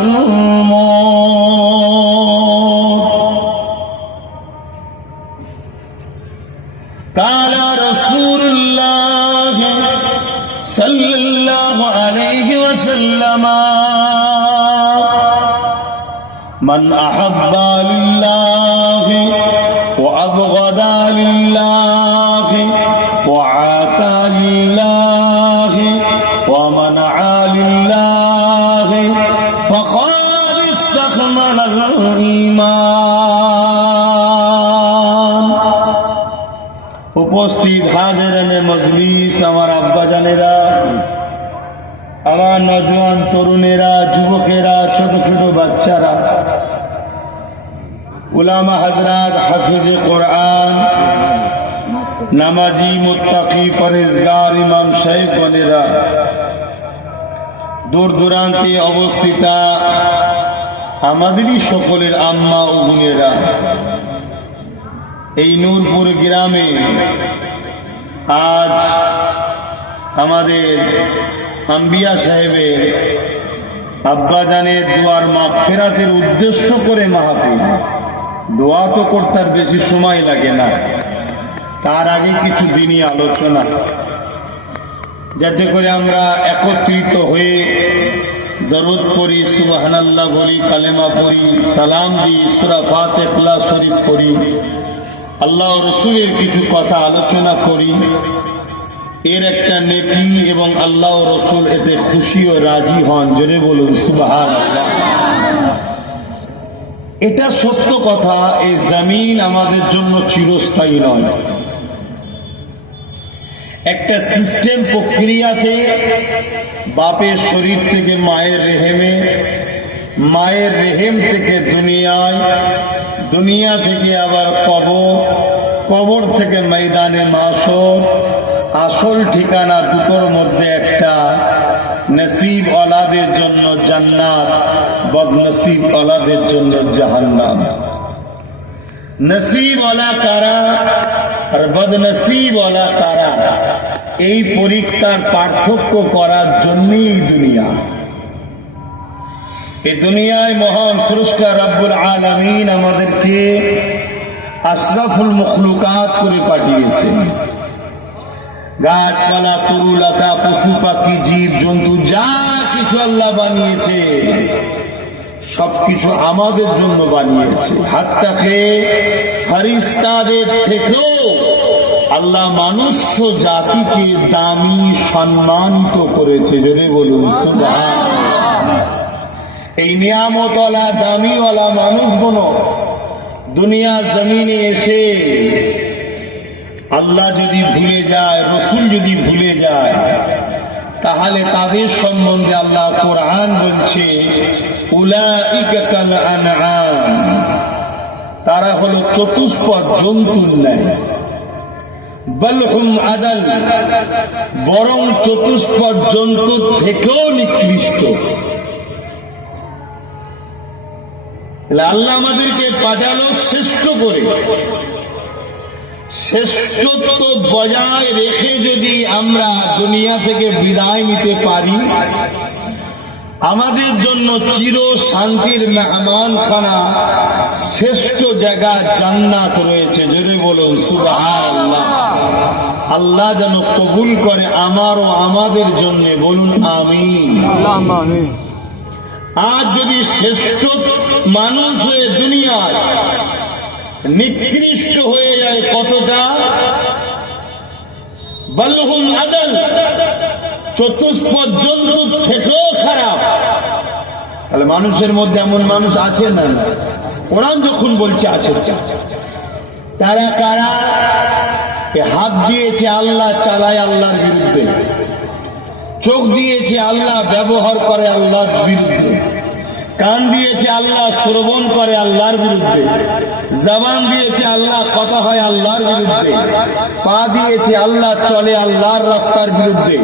الموت قال رسول الله صلى الله عليه وسلم من أحب لله وأبغض لله وعاتى لله ومنع لله فقد استكمل الإيمان উপস্থিত হাজিরানে মজলিস, আমার আব্বা জানেরা, আমার নজওয়ান তরুণেরা, যুবকেরা, ছোট ছোট বাচ্চারা, উলামা হযরত, হাফিজে কোরআন, নামাজি, মুত্তাকি, পরহেজগার ইমাম সাহেবগণেরা, দূর দূরান্তে অবস্থিতা আমাদেরই সকলের আম্মা ও বোনেরা, এই নূরপুর গ্রামে আজ আমাদের আম্বিয়া সাহেবের আব্বাজানের দোয়ার মাগফিরাতের উদ্দেশ্য করে মাহফিল। দোয়া তো করতে আর বেশি সময় লাগে না, তার আগে কিছু দিনই আলোচনা, যাতে করে আমরা একত্রিত হয়ে দরুদ পড়ি, সুবহানাল্লাহ বলি, কালেমা পড়ি, সালাম দিই, সূরা ফাতিহা, ইখলাস শরীফ পড়ি, আল্লাহ ও রসুলের কিছু কথা আলোচনা করি। এর একটা নেকি এবং আল্লাহ ও রসুল এতে খুশি ও রাজি হন। জোরে বলুন সুবহানাল্লাহ। এটা সত্য কথা, এই জমিন আমাদের জন্য চিরস্থায়ী নয়। একটা সিস্টেম প্রক্রিয়াতে বাপের শরীর থেকে মায়ের রেহেমে, মায়ের রেহেম থেকে দুনিয়ায়, দুনিয়া থেকে আবার কবর, কবর থেকে ময়দানে মাশর, আসল ঠিকানা দুটোর মধ্যে একটা, নসিব ওলাদের জন্য জান্নাত, বদনসিব ওলাদের জন্য জাহান্নাম। নসিব ওলা কারা আর বদনসিব ওলা কারা, এই পরীক্ষার পার্থক্য করার জন্যই এই দুনিয়া। এই দুনিয়ায় মহান স্রষ্টা রব্বুল আলামিন আমাদেরকে আশরাফুল মখলুকাত করে পাঠিয়েছে। গাছপালা, তরুলতা, পশু পাখি, জীব জন্তু, যা কিছু আল্লাহ বানিয়েছে সবকিছু আমাদের জন্য বানিয়েছে। হাত্তাকে ফেরেশতাদের থেকেও আল্লাহ মানুষ জাতিকে দামি সম্মানিত করেছে। জোরে বলুন সুবহানাল্লাহ। এই নিয়ামতওয়ালা, দামিওয়ালা মানুষগুলো দুনিয়া জমিনে এসে আল্লাহ যদি ভুলে যায়, রসুল যদি ভুলে যায়, তাহলে তাদের সম্বন্ধে আল্লাহ কোরআন বলছে উলাইকা কাল আনআম, তারা হলো চতুষ্পদ জন্তুর ন্যায়। বল হুম আদাল, বরং চতুষ্পদ জন্তুর থেকেও নিকৃষ্ট। আল্লাহ আমাদেরকে পাঠালো শ্রেষ্ঠ করে। শ্রেষ্ঠত্ব বজায় রেখে যদি আমরা দুনিয়া থেকে বিদায় নিতে পারি, আমাদের জন্য চির শান্তির মেহমানখানা, শ্রেষ্ঠ জায়গা জান্নাত রয়েছে। জোরে বলুন সুবহানাল্লাহ। আল্লাহ যেন কবুল করে আমার ও আমাদের জন্য, বলুন আমিন। আজ যদি শ্রেষ্ঠ মানুষ হয়ে দুনিয়ায় নিকৃষ্ট হয়ে যায় কতটা, বলহুম আদল, চতুষ্পদ জন্তুর থেকেও খারাপ। তাহলে মানুষের মধ্যে এমন মানুষ আছে না? কোরআন যখন বলছে আছে। তারা কারা? হাত দিয়েছে আল্লাহ, চালায় আল্লাহর বিরুদ্ধে। চোখ দিয়েছে আল্লাহ, ব্যবহার করে আল্লাহর বিরুদ্ধে। কান দিয়েছে আল্লাহ, শ্রবণ করে আল্লাহর বিরুদ্ধে। জবান দিয়েছে আল্লাহ, কথা হয় আল্লাহর বিরুদ্ধে। পা দিয়েছে আল্লাহ, চলে আল্লাহর রাস্তার বিরুদ্ধে।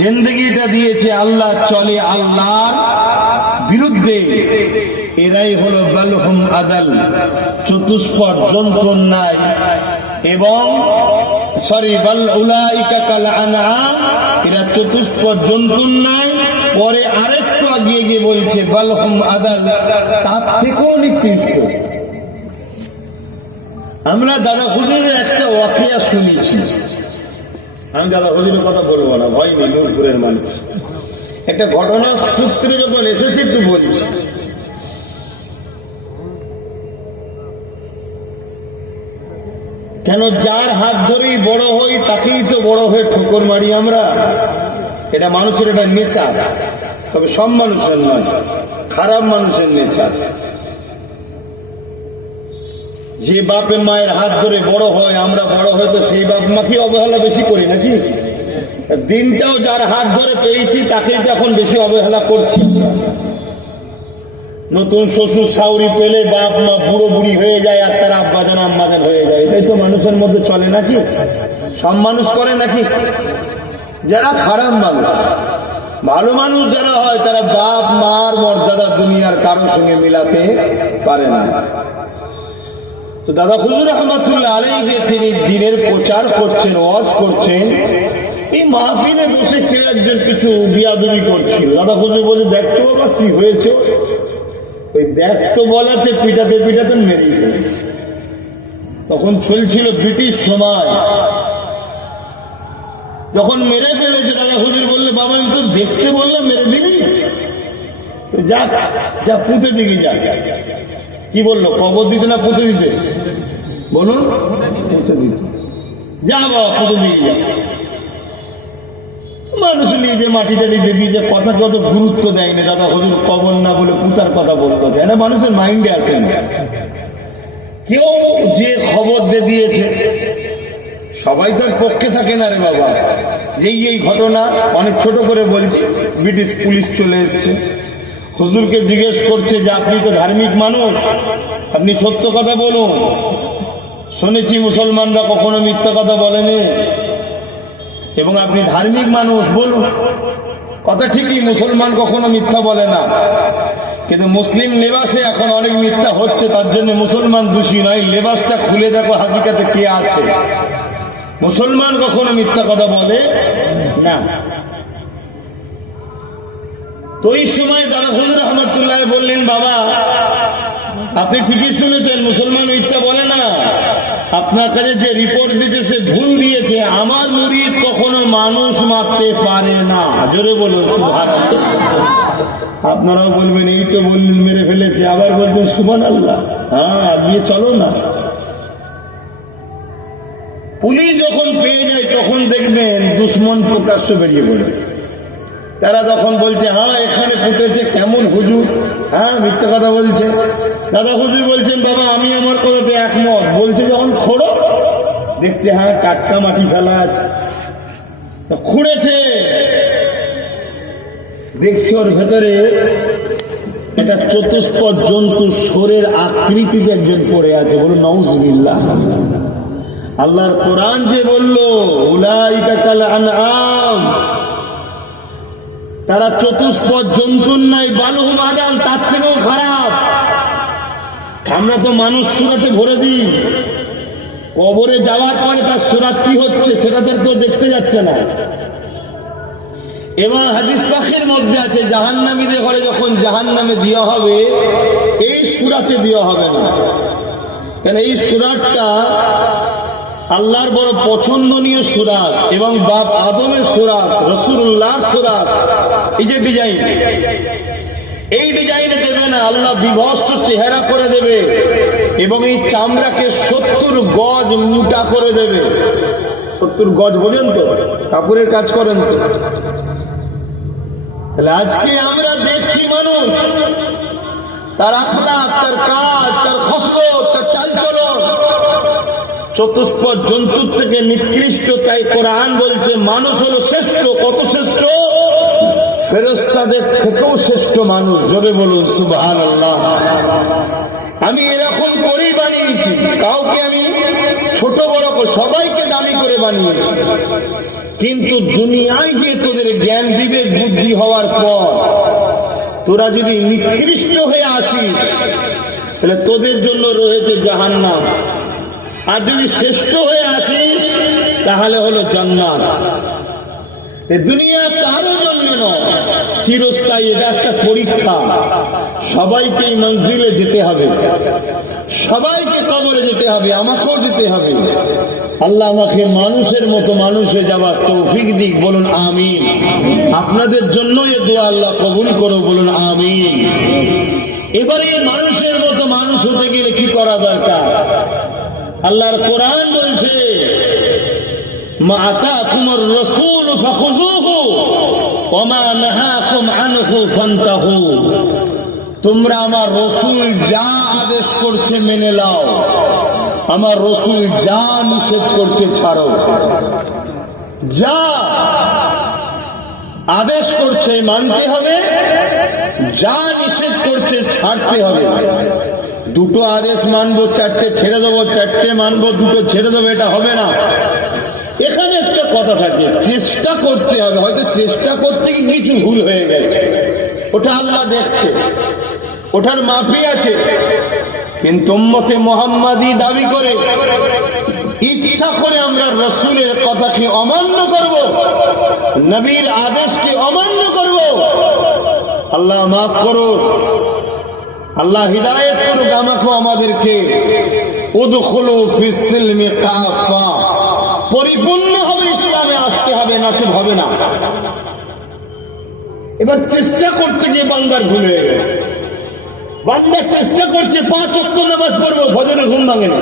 জিন্দেগিটা দিয়েছে আল্লাহ, চলে আল্লাহর বিরুদ্ধে। এরাই হলো বালহুম আদাল, চতুষ্পদ জন্তুর ন্যায়। এবং বাল উলাইকা কাল আনআম, এরা চতুষ্পদ জন্তুর ন্যায় পরে আরেকটু আগিয়ে গিয়ে বলছে বালহুম আদাল, তার থেকেও নিকৃষ্ট। আমরা দাদা হুজুরের একটা ওয়াকিয়া শুনেছি, আমি দাদা হুজুরের কথা বলবো না, ভয় নেই, নূরপুরের মানুষ। একটা ঘটনা সূত্রে যখন এসেছে একটু বলছি। কেন যার হাত ধরেই বড় হই তাকেই তো বড় হয়ে ঠোকর মারি আমরা। এটা মানুষের একটা নেচার, তবে সব মানুষের নয়, খারাপ মানুষের নেচার। যে বাপে মায়ের হাত ধরে বড় হয়, আমরা বড় হয় তো সেই বাপ মাকে অবহেলা বেশি করি নাকি? দিনটাও যার হাত ধরে পেয়েছি তাকেই তো এখন বেশি অবহেলা করছি। নতুন শ্বশুর শাউরি পেলে বাপ মা বুড়ো বুড়ি হয়ে যায় আর তার আব্বাজান আম্মাজান হয়ে যায়। এটাই তো মানুষের মধ্যে চলে নাকি? সব মানুষ করে নাকি? যারা খারাপ মানুষ, ভালো মানুষ যারা হয় তারা বাপ মার মর্যাদা দুনিয়ার কারোর সঙ্গে মিলাতে পারে না। তো দাদা হুজুর রহমাতুল্লাহ আলাইহি তিনি দ্বীনের প্রচার করছেন, ওয়াজ করছেন। এই মাহফিলে বসে কেউ একজন কিছু বিয়াদবি করছিল। দাদা হুজুর বলে, দেখতো বাবা কি হয়েছে। ওই দেখতো বলাতে পিটাতে পিটাতে মেরে ফেলেছে। তখন চলছিল ব্রিটিশ সময়, যখন মেরে ফেলেছে দাদা হুজুর বললে, বাবা আমি তো দেখতে বললাম মেরে দিলি, যা যা পুঁতে দিকে যা। কি বললো, কবর দিতে না পুঁতে দিতে? বলুন, পুঁতে দিতে। যা বাবা পুঁতে দিকে যা। মানুষ নিয়ে যে মাটিটা নিতে দিয়েছে, কথা কত গুরুত্ব দেয়নি। দাদা হুজুর কবর না বলে পুতার কথা বলবো, এটা মানুষের মাইন্ডে আসে না। কেউ যে খবর দিয়েছে, সবাই তার পক্ষে থাকে না রে বাবা। এই ঘটনা অনেক ছোট করে বলছি, ব্রিটিশ পুলিশ চলে এসছে, হুজুরকে জিজ্ঞেস করছে যে আপনি তো ধার্মিক মানুষ, আপনি সত্য কথা বলুন। শুনেছি মুসলমানরা কখনো মিথ্যা কথা বলেনি, এবং আপনি ধার্মিক মানুষ, বলুন। কথা ঠিকই, মুসলমান কখনো মিথ্যা বলে না, কিন্তু মুসলিম লেবাসে এখন অনেক মিথ্যা হচ্ছে, তার জন্য মুসলমান দোষী নয়। লেবাসটা খুলে দেখো হাকিকাতে কে আছে। মুসলমান কখনো মিথ্যা কথা বলে না। তো এই সময় দাদা হুজুর রহমাতুল্লাহ বললেন, বাবা আপনি ঠিকই শুনেছেন, মুসলমান মিথ্যা বলে না। আপনার কাছে যে রিপোর্ট দিতে সে ভুল দিয়েছে। আমার মুরিদ কখনো মানুষ মারতে পারে না। জোরে বলুন সুবহানাল্লাহ। আপনারাও বলবেন, এই তো বললেন মেরে ফেলেছে, আবার বলবেন সুবহানাল্লাহ। হ্যাঁ, দিয়ে চলো না। পুলিশ যখন পেয়ে যায় তখন দেখবেন দুশ্মন প্রকাশ্য বেরিয়ে পড়ে। তারা তখন বলছে, হ্যাঁ এখানে পুঁতেছে, কেমন হুজুর, হ্যাঁ মিথ্যা কথা বলছে। দাদা হুজুর বলছেন, বাবা আমি আমার কথাতে একমত। বলছে যখন খোঁড়ো, দেখছে হ্যাঁ টাটকা মাটি ফেলা আছে, খুঁড়েছে, দেখছে ওর ভেতরে একটা চতুষ্পদ জন্তু শরীর আকৃতিতে একজন পড়ে আছে। বলুন নাউজুবিল্লাহ। আল্লাহর কোরআন যে বললো, উলাইকা কাল আনআম, তারা চতুষ্পদ জন্তুর নাই, বালহুম আদাল, তার থেকেও খারাপ। আমরা তো মানুষ সুরাতে ভরে দিই, কবরে যাওয়ার পরে তার সুরাত কি হচ্ছে সেটা তো কেউ দেখতে যাচ্ছে না। এবং হাদিস পাকের মধ্যে আছে, জাহান্নামীদের ঘরে যখন জাহান্নামে দেওয়া হবে, এই সুরাতে দেওয়া হবে না। কেন, এই সুরাতটা আল্লাহর বড় পছন্দনীয় সুরাত, এবং বাপ আদমের সুরাত, রাসূলুল্লাহর সুরাত। এই যে ডিজাইন, এই ডিজাইনে দেবে না, আল্লাহ বিভস্ত চেহারা করে দেবে, এবং এই চামড়াকে 70 গজ মোটা করে দেবে। 70 গজ বোঝেন তো, কাপড়ের কাজ করেন তো। তাহলে আজকে আমরা দেখছি মানুষ, তার আখলাক, তার কাজ, তার খসলত, তার চালচলন চতুষ্পদ জন্তুর থেকে নিকৃষ্ট। তাই কোরআন বলছে মানুষ হলো শ্রেষ্ঠ। কত শ্রেষ্ঠ? ফেরেশতাদের থেকেও শ্রেষ্ঠ মানুষ। জোরে বলুন সুবহানাল্লাহ। আমি এরকম করেই বানিয়েছি, কাউকে আমি ছোট বড় সবাইকে দামি করে বানিয়েছি। কিন্তু দুনিয়ায় গিয়ে তোদের জ্ঞান বিবেক বুদ্ধি হওয়ার পর তোরা যদি নিকৃষ্ট হয়ে আসিস, তাহলে তোদের জন্য রয়েছে জাহান্নাম। আর যদি শ্রেষ্ঠ হয়ে আসিস তাহলে হলো জান্নাত। এ দুনিয়া কারো জন্য নয়, চিরস্থায়ী। এটা একটা পরীক্ষা। সবাইকে এই মঞ্জিলে যেতে হবে, সবাইকে কবরে যেতে হবে, আমাকেও যেতে হবে। আল্লাহ আমাকে মানুষের মতো মানুষে যাওয়ার তৌফিক দিক, বলুন আমিন। আপনাদের জন্য এ দোয়া আল্লাহ কবুল করো, বলুন আমিন। এবারে মানুষের মতো মানুষ হতে গেলে কি করা দরকার? আল্লাহর কোরআন বলছে, মা আতাকুমুর রাসূল ফাখুযুহু ওয়া মা নাহাকুম আনহু ফান্তাহু। তোমরা আমার রাসূল যা আদেশ করছে মেনে নাও, আমার রাসূল যা নিষেধ করছে ছাড়ো। যা আদেশ করছে মানতে হবে, যা নিষেধ করছে ছাড়তে হবে। দুটো আদেশ মানবো, চারটে ছেড়ে দেবো, চারটে মানবো, দুটো ছেড়ে দেবো, এটা হবে না। এখানে একটা কথা থাকে, চেষ্টা করতে হবে। হয়তো চেষ্টা করতে গিয়ে কিছু ভুল হয়ে গেছে, ওটা আল্লাহ দেখছে, ওটার মাফি আছে। কিন্তু উম্মতে মুহাম্মাদি দাবি করে ইচ্ছা করে আমরা রাসূলের কথাকে অমান্য করব, নবীর আদেশকে অমান্য করব। আল্লাহ মাফ করুন, আল্লাহ হিদায়াত করুক আমাকে আমাদেরকে। উদখুলু ফিস সিলমি কাফা, পরিপূর্ণভাবে ইসলামে আসতে হবে, নচেত হবে না। এবার চেষ্টা করতে গিয়ে বান্দার ভুল হয়ে গেল। বান্দা চেষ্টা করছে 5 ওয়াক্ত নামাজ পড়বো, ফজরে ঘুম ভাঙে না।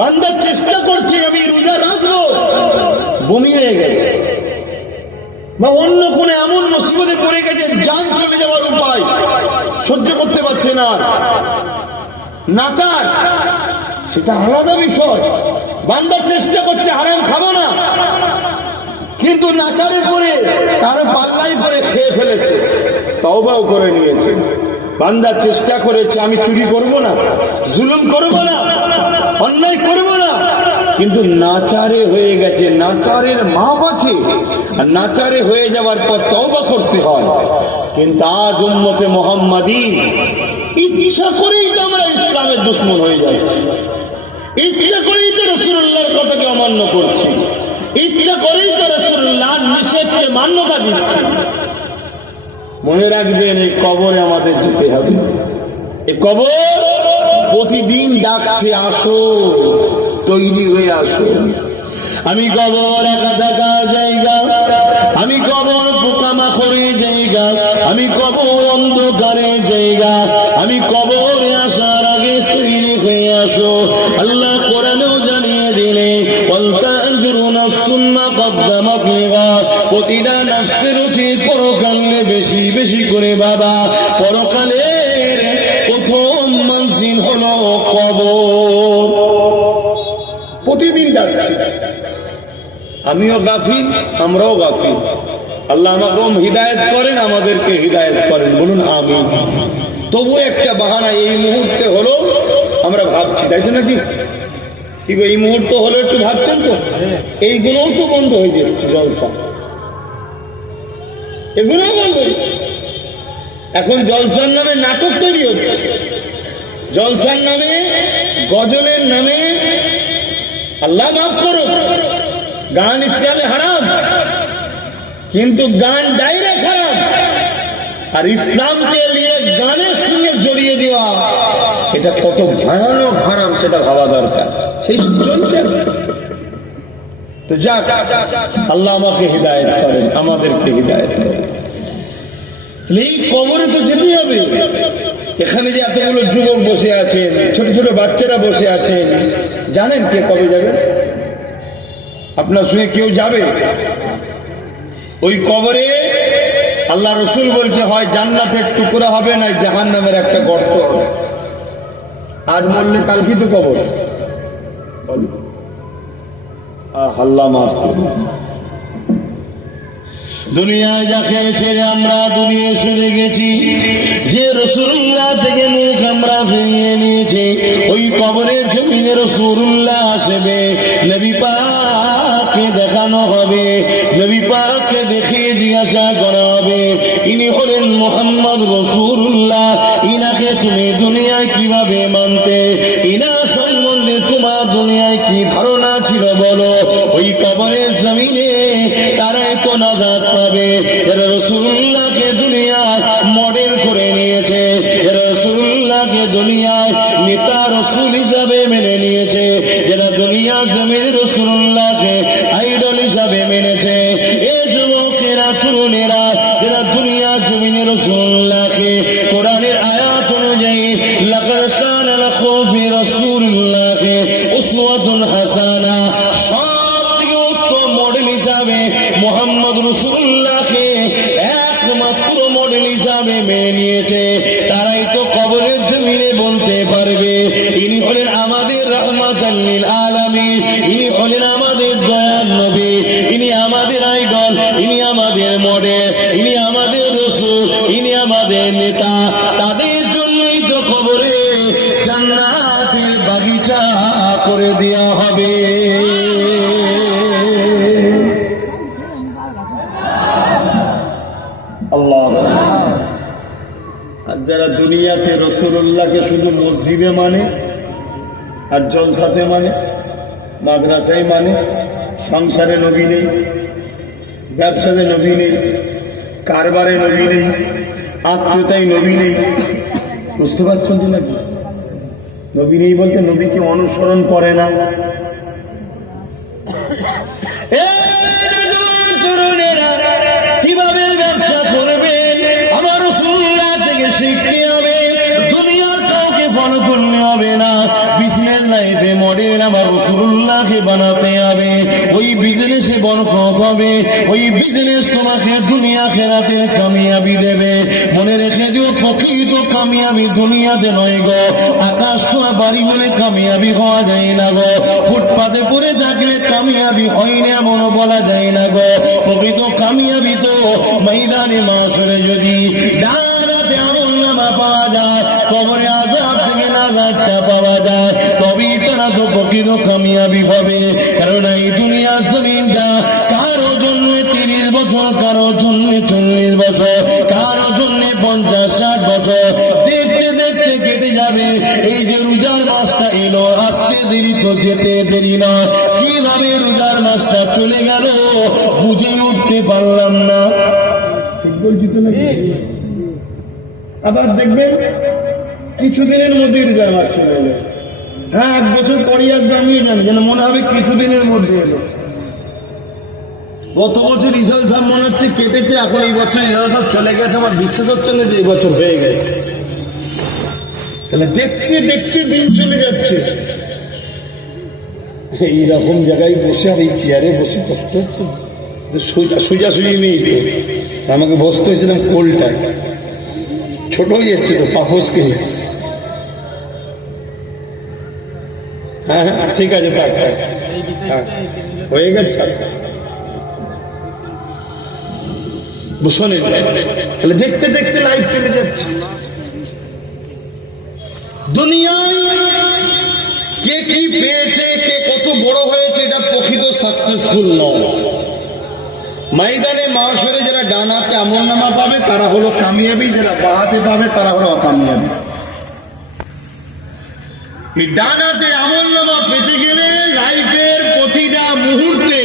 বান্দা চেষ্টা করছে আমি রোজা রাখবো, বমি হয়ে গেছে, বা অন্য কোন এমন মুসিবতে পড়ে গেছে জান চলে যাওয়ার উপায় সহ্য করতে পারছে না। নাচার সেটা আলাদা বিষয়। বান্দা চেষ্টা করছে হারাম খাবো না, কিন্তু নাচারে পড়ে তার পাল্লাই পরে খেয়ে ফেলেছে, তওবাও করে নিয়েছে। বান্দা চেষ্টা করেছে আমি চুরি করব না, জুলুম করব না, অন্যায় করব না, কিন্তু নাচারে হয়ে গেছে। নাচারের মাপ আছে, আর নাচারে হয়ে যাওয়ার পর তওবা করতে হয়। কিন্তু আজ উম্মতে মুহাম্মাদি ইচ্ছা করেই তো আমরা ইসলামের দুশমন হয়ে যাচ্ছি, ইচ্ছা করেই তো রাসূলুল্লাহর কথাকে অমান্য করছি, ইচ্ছা করেই তো রাসূলুল্লাহর নিষেধকে মান্যতা দিচ্ছি। মনে রাখবেন, এই কবরে আমাদের যেতে হবে। এই কবর প্রতিদিন ডাকছে, আসো, তৈরি হয়ে আসো। আমি কবর একা থাকার জায়গা, আমি কবর পোকামাকড়ের জায়গা, আমি কবর অন্ধকারের জায়গা, আমি কবরে আসার আগে তৈরি হয়ে আসো। আল্লাহ কোরআনেও জানিয়ে দিলে, প্রতিটা নফসের উচিত পরকালে বেশি বেশি করে বাবা, পরকালের প্রথম মঞ্জিল হলো কবর। প্রতিদিন ডাকছি, আমিও গাফিল, আমরাও গাফিল। আল্লাহ আমাকেও হিদায়াত করেন, আমাদেরকে হিদায়াত করেন, বলুন আমিন। তবু একটা বাহানা এই মুহূর্তে হলো, আমরা ভাবছি, তাই তো নাকি? কি এই মুহূর্তে হলো, একটু ভাবছেন তো? এইগুলোও তো বন্ধ হয়ে যাচ্ছে, জলসা এগুলো বন্ধ হয়ে যাচ্ছে। এখন জলসার নামে নাটক তৈরি হচ্ছে, জলসার নামে, গজলের নামে। আল্লাহ মাফ করুক, গান ইসলামে হারাম, কিন্তু গান ডাইরেক্ট হারাম। আর ইসলামকে নিয়ে গানের সঙ্গে জড়িয়ে দেওয়া, এটা কত ভয়ানক হারাম সেটা ভাবা দরকার। সেই চলছে তো। যাক, আল্লাহ আমাকে হিদায়াত করেন, আমাদেরকে হিদায়াত করেন। এই কবরে তো যেতে হবে। এখানে যে এতগুলো যুবক বসে আছেন, ছোট ছোট বাচ্চারা বসে আছেন, জানেন কে কবে যাবে? আপনার সঙ্গে কেউ যাবে ওই কবরে? আল্লাহ রসুল বলছে, হয় জান্নাতের টুকরা হবে, না জাহান্নামের একটা গর্ত হবে। আজ মরলে কালকে তো কবর। আল্লাহ মাফ করুন। দুনিয়ায় যাকে ছেড়ে আমরা দুনিয়ায় চলে গেছি, যে রাসূলুল্লাহ থেকে মুখ আমরা ফিরিয়ে নিয়েছি, ওই কবরের জমিনে রাসূলুল্লাহ আসবে, নবী পাককে দেখানো হবে, নবী পাককে দেখিয়ে জিজ্ঞাসা করা হবে, ইনি হলেন মুহাম্মদ রাসূলুল্লাহ, ইনাকে তুমি দুনিয়ায় কিভাবে মানতে, ইনা সম্বন্ধে তোমার দুনিয়ায় কি ধারণা ছিল বলো। ওই কবরের জমিনে তারা তো না নাজাত পাবে। যারা রাসূলুল্লাহকে দুনিয়ায় মডেল করে নিয়েছে, যারা রাসূলুল্লাহকে দুনিয়ায় নেতা রাসূল হিসাবে মেনে নিয়েছে, যারা দুনিয়া জমিনে রাসূলুল্লাহকে আইডল হিসাবে মেনেছে, এ যুবকেরা তরুণেরা যারা দুনিয়া জমিনে রাসূলুল্লাহকে কোরআনের আয়াত অনুযায়ী লাকাদ কানা লাকুম ফি রাসূলিল্লাহি উসওয়াতুন হাসানা সবথেকে উত্তম মডেল হিসাবে মুহাম্মদ রাসূলুল্লাহকে একমাত্র মডেল হিসাবে মেনে নিয়েছে, তারাই তো কবরের জমিনে বলতে পারবে ইনি হলেন আমাদের রাহমাতাল লিল আলামিন, ইনি হলেন আমাদের দয়ার নবী, ইনি আমাদের আইডল, ইনি আমাদের মডেল, ইনি আমাদের রাসূল, ইনি আমাদের নেতা। তাদের জন্যই তো কবরে জান্নাতের বাগিচা করে দেয়া হবে। আল্লাহ। আর যারা দুনিয়াতে রাসূলুল্লাহকে শুধু মসজিদে মানে আর জলসাতে মানে, মাদ্রাসায় মানে, সংসারে নবী নেই, ব্যবসাতে নবী নেই, কারবারে নবী নেই, আত্মীয়তায় নবী নেই, বুঝতে পারছেন তো নাকি? নবী নেই বলতে নবীকে অনুসরণ করে না। কিভাবে ব্যবসা করবেন আমার রাসূলুল্লাহ থেকে শিখতে হবে, দুনিয়ার কাউকে ফলো করলে হবে না। বিজনেস লাইফে মডেল আমার রাসূলুল্লাহকে বানাতে হবে, ওই বিজনেসে বরকত হবে, ওই বিজনেস তোমাকে দুনিয়া আখিরাতের কামিয়াবি দেবে। মনে রেখে দিও প্রকৃত কামিয়াবি দুনিয়াতে নয় গো, আকাশ ছোঁয়া বাড়ি হলে কামিয়াবি হওয়া যায় না গো, ফুটপাতে পড়ে থাকলে কামিয়াবি হয় না এমনও বলা যায় না গো। প্রকৃত কামিয়াবি তো ময়দানে মাশরে যদি ডানাতে আমলনামা পাওয়া যায়, কবরে আযাব থেকে নাজাতটা পাওয়া যায়, তবেই তারা তো প্রকৃত কামিয়াবি হবে। কারণ এই দুনিয়া জমিনটা কারো জন্য 30 বছর, কারো জন্য 40 বছর, কারো জন্য 50-60 বছর দেখতে দেখতে কেটে যাবে। এই যে রোজার মাসটা এলো, আসতে দেরি তো যেতে দেরি নয়, কিভাবে রোজার মাসটা চলে গেল বুঝে উঠতে পারলাম না। ঠিক বলছি তো নাকি? আবার দেখবেন কিছুদিনের মধ্যে রোজার মাস চলে এলো, হ্যাঁ 1 বছর পরে আসবে আমিও জানি, যেন মনে হবে কিছুদিনের মধ্যে এলো। গত বছর ইসাল সাহেব মনে হচ্ছে কেটেছে, এখন এই বছর ইসাল সাহেব চলে গেছে, আমার বিশ্বাস হচ্ছে না যে এই বছর হয়ে গেছে। তাহলে দেখতে দেখতে দিন চলে যাচ্ছে। এইরকম জায়গায় বসে আর এই চেয়ারে বসে কষ্ট হচ্ছে, সোজাসুজি নেই তো, আমাকে বসতে হয়েছিলাম কোলটায়, ছোট হয়ে যাচ্ছে তো, পাফসকে যাচ্ছে। হ্যাঁ হ্যাঁ ঠিক আছে, থাক থাক, হ্যাঁ হয়ে গেছে। শোনে তাহলে দেখতে দেখতে লাইফ চলে যাচ্ছে। দুনিয়ায় কে কি পেয়েছে, কে কত বড় হয়েছে, এটা প্রকৃত সাকসেসফুল নয়। ময়দানে মাশরে যারা ডানাতে আমলনামা পাবে তারা হলো কামিয়াবি, যারা বাহাতে পাবে তারা হলো অকামিয়াবি। এই ডানাতে আমলনামা পেতে গেলে লাইফের প্রতিটা মুহূর্তে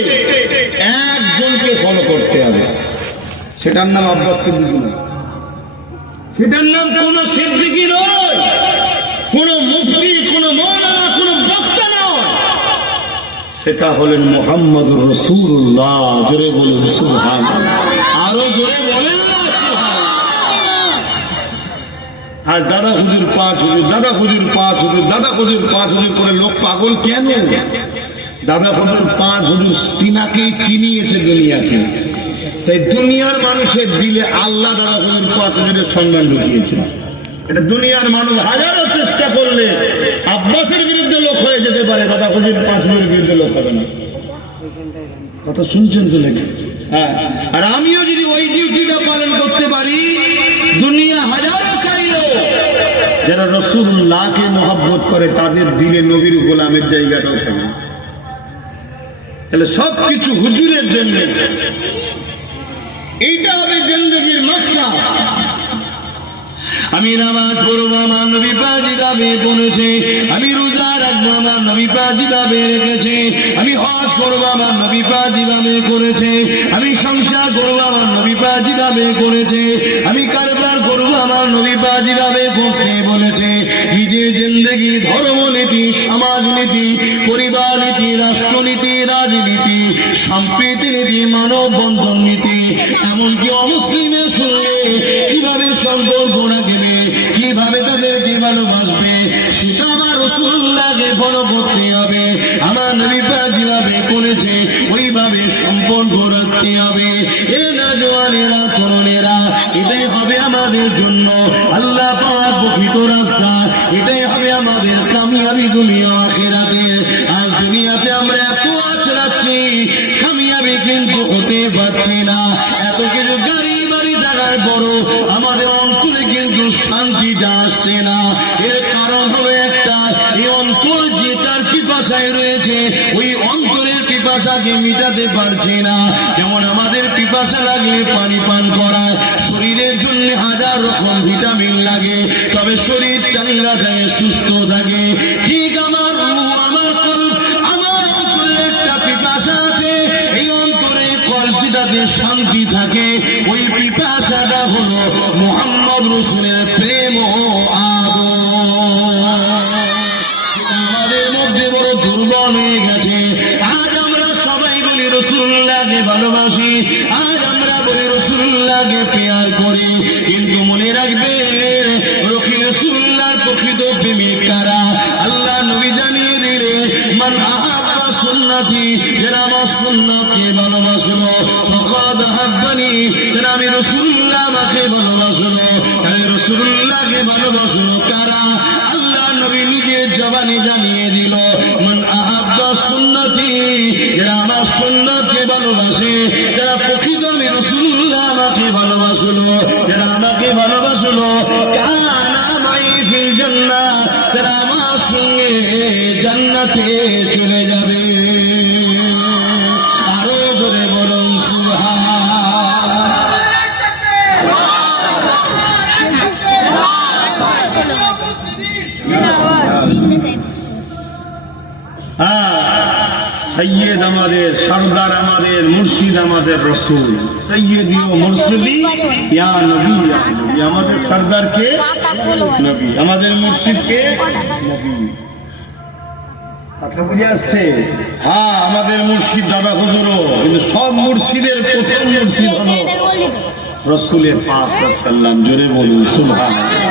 একজনকে ফলো করতে হবে, সেটার নাম আব্বাস সিদ্দিকী নয়, সেটার নাম কোন সিদ্দিকী নয়, কোন মুফতি, কোন মৌলানা, কোন বক্তা নয়, সেটা হলেন মুহাম্মদুর রাসূলুল্লাহ। জোরে বলুন সুবহানাল্লাহ, আরো জোরে বলেন না সুবহানাল্লাহ। আজ দাদা হুজুর 5 হুজুর, দাদা হুজুর 5 হুজুর, দাদা হুজুর 5 হুজুর করে লোক পাগল কেন? দাদা হুজুর 5 হুজুর তিনাকেই চিনিয়েছে দুনিয়াকে, তাই দুনিয়ার মানুষের দিলে আল্লাহ দাদা হুজুর 5 হুজুরের সম্মান ঢুকিয়েছে। এটা দুনিয়ার মানুষ হাজারো চেষ্টা করলে আব্বাসের বিরুদ্ধে লোক হয়ে যেতে পারে, দাদা হুজুর 5 হুজুরের বিরুদ্ধে লোক হবে না। কথা শুনছেন তো নাকি? হ্যাঁ, আর আমিও যদি ওই ডিউটিটা পালন করতে পারি, দুনিয়া হাজারো চাইলেও যারা রাসূলুল্লাহকে মহব্বত করে তাদের দিলে নবীর গোলামের জায়গাটাও থাকে। তাহলে সবকিছু হুজুরের জন্য, এইটা হবে জিন্দেগির মাকসাদ। আমি নামাজ পড়বো আমার নবী পাক যেভাবে পড়েছে, আমি রোজা রাখবো আমার নবী পাক যেভাবে রেখেছে, আমি হজ করবো আমার নবী পাক যেভাবে করেছে, আমি সংসার করবো আমার নবী পাক যেভাবে করেছে, আমি কারবার করবো আমার নবী পাক যেভাবে করতে বলেছে। নিজের জিন্দেগি, ধর্মনীতি, সমাজনীতি, পরিবার নীতি, রাষ্ট্রনীতি, রাজনীতি, সম্প্রীতি নীতি, মানব বন্ধন নীতি, এমনকি অমুসলিমের সঙ্গে কিভাবে সম্পর্ক রাখবে, কিভাবে তাদেরকে ভালোবাসবে, সেটা আমার রাসূলুল্লাহকে ফলো করতে হবে। আমার নবী পাক যেভাবে করেছে ওইভাবে সম্পর্ক রাখতে হবে। এ নওজওয়ানেরা, তরুণেরা, এটাই হবে আমাদের জন্য আল্লাহ পাক প্রকৃত রাস্তা, এটাই হবে আমাদের কামিয়াবি দুনিয়া আখিরাতে। আজ দুনিয়াতে আমরা এত আচরাচ্ছি, কামিয়াবি কিন্তু হতে পারছি না। এত কিছু গাড়ি বাড়ি থাকার পরও আমাদের অন্তরে কিন্তু শান্তিটা আসছে না। এর কারণ হলো একটা, এই অন্তর যেটার পিপাসায় রয়েছে ওই অন্তরের পিপাসাকে মিটাতে পারছে না। যেমন আমাদের পিপাসা লাগলে পানি পান করা, শরীরের জন্য হাজার রকম ভিটামিন লাগে, তবে শরীর চাঙ্গা থাকে, সুস্থ থাকে। ঠিক আমার রূহ, আমার কল্প, আমার অন্তরে একটা পিপাসা আছে, এই অন্তরে কলচিটাতে শান্তি থাকে। ওই পিপাসাটা হলো মুহাম্মদ রাসূলের প্রেম ও আদর। আমাদের মধ্যে বড় দুর্বল হয়ে গেছে। আজ আমরা সবাই বলি রাসূলুল্লাহকে ভালোবাসি, আজ আমরা বলি রাসূলুল্লাহকে প্যার করি, কিন্তু মনে রাখবে রাসূলুল্লাহর প্রকৃত প্রেমিক কারা? আল্লাহ নবী জানিয়ে দিলে, মান আহাব্বা সুন্নতি, যারা আমার সুন্নতকে ভালোবাসলো, ফাকাদ আহাব্বানি, যারা আমি রাসূলুল্লাহ আমাকে ভালোবাসলো। তাই রাসূলুল্লাহকে ভালোবাসলো কারা? আল্লাহ নবী নিজের জবানে জানিয়ে দিল, মান আহাব্বা সুন্নতি, যারা আমার সুন্নতকে ভালোবাসে, যারা প্রকৃত আমি রাসূলুল্লাহ আমাকে ভালোবাসলো, যারা আমাকে ভালোবাসলো, কানা মাই ফিল জান্নাহ, তারা আমার সঙ্গে জান্নাতে চলে যাবে। আরো জোরে বলুন সৈয়দ আমাদের, সরদার আমাদের, মুর্শিদ আমাদের রসুল। সৈয়দ ও মুর্শিদি ইয়া নবী, ইয়া নবী। আমাদের সরদার কে? নবী। আমাদের মুর্শিদ কে? নবী। কথা বুঝে আসছে? হ্যাঁ, আমাদের মুর্শিদ দাদা হুজুরও, কিন্তু সব মুর্শিদের প্রথম মুর্শিদ হলো রসুলের পাক সাল্লাল্লাহু। জোরে বলুন সুবহানাল্লাহ।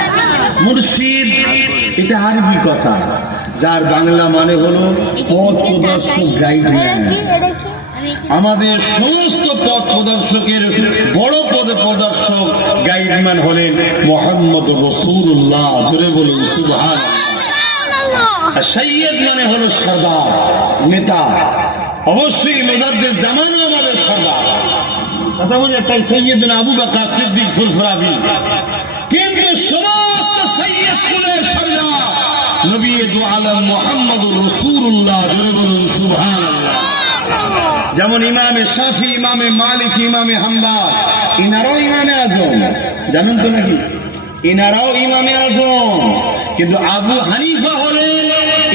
মুর্শিদ এটা আরবি কথা, যার বাংলা মানে হলো পথ প্রদর্শক, গাইডম্যান। আমাদের সমস্ত পথ প্রদর্শকের বড় পদ প্রদর্শক, গাইডম্যান হলেন মুহাম্মদ রাসূলুল্লাহ। জোরে বলুন সুবহানাল্লাহ। সৈয়দ মানে হলো সরদার, নেতা। অবশ্যই মুজাদ্দিদ জামানও আমাদের সরদার, কথা বুঝে? তাই সৈয়দনা আবু বকর সিদ্দিক ফুরফুরাবি, কিন্তু সমস্ত সৈয়দ কুলের সরদার নবী দু আলম মুহাম্মদুর রাসূলুল্লাহ। জোরে বলুন সুবহানাল্লাহ। যেমন ইমামে শাফি, ইমামে মালিক, ইমামে হাম্বল, ইনারাও ইমামে আজম, জানেন তো নাকি? ইনারাও ইমামে আজম, কিন্তু আবু হানিফা হলেন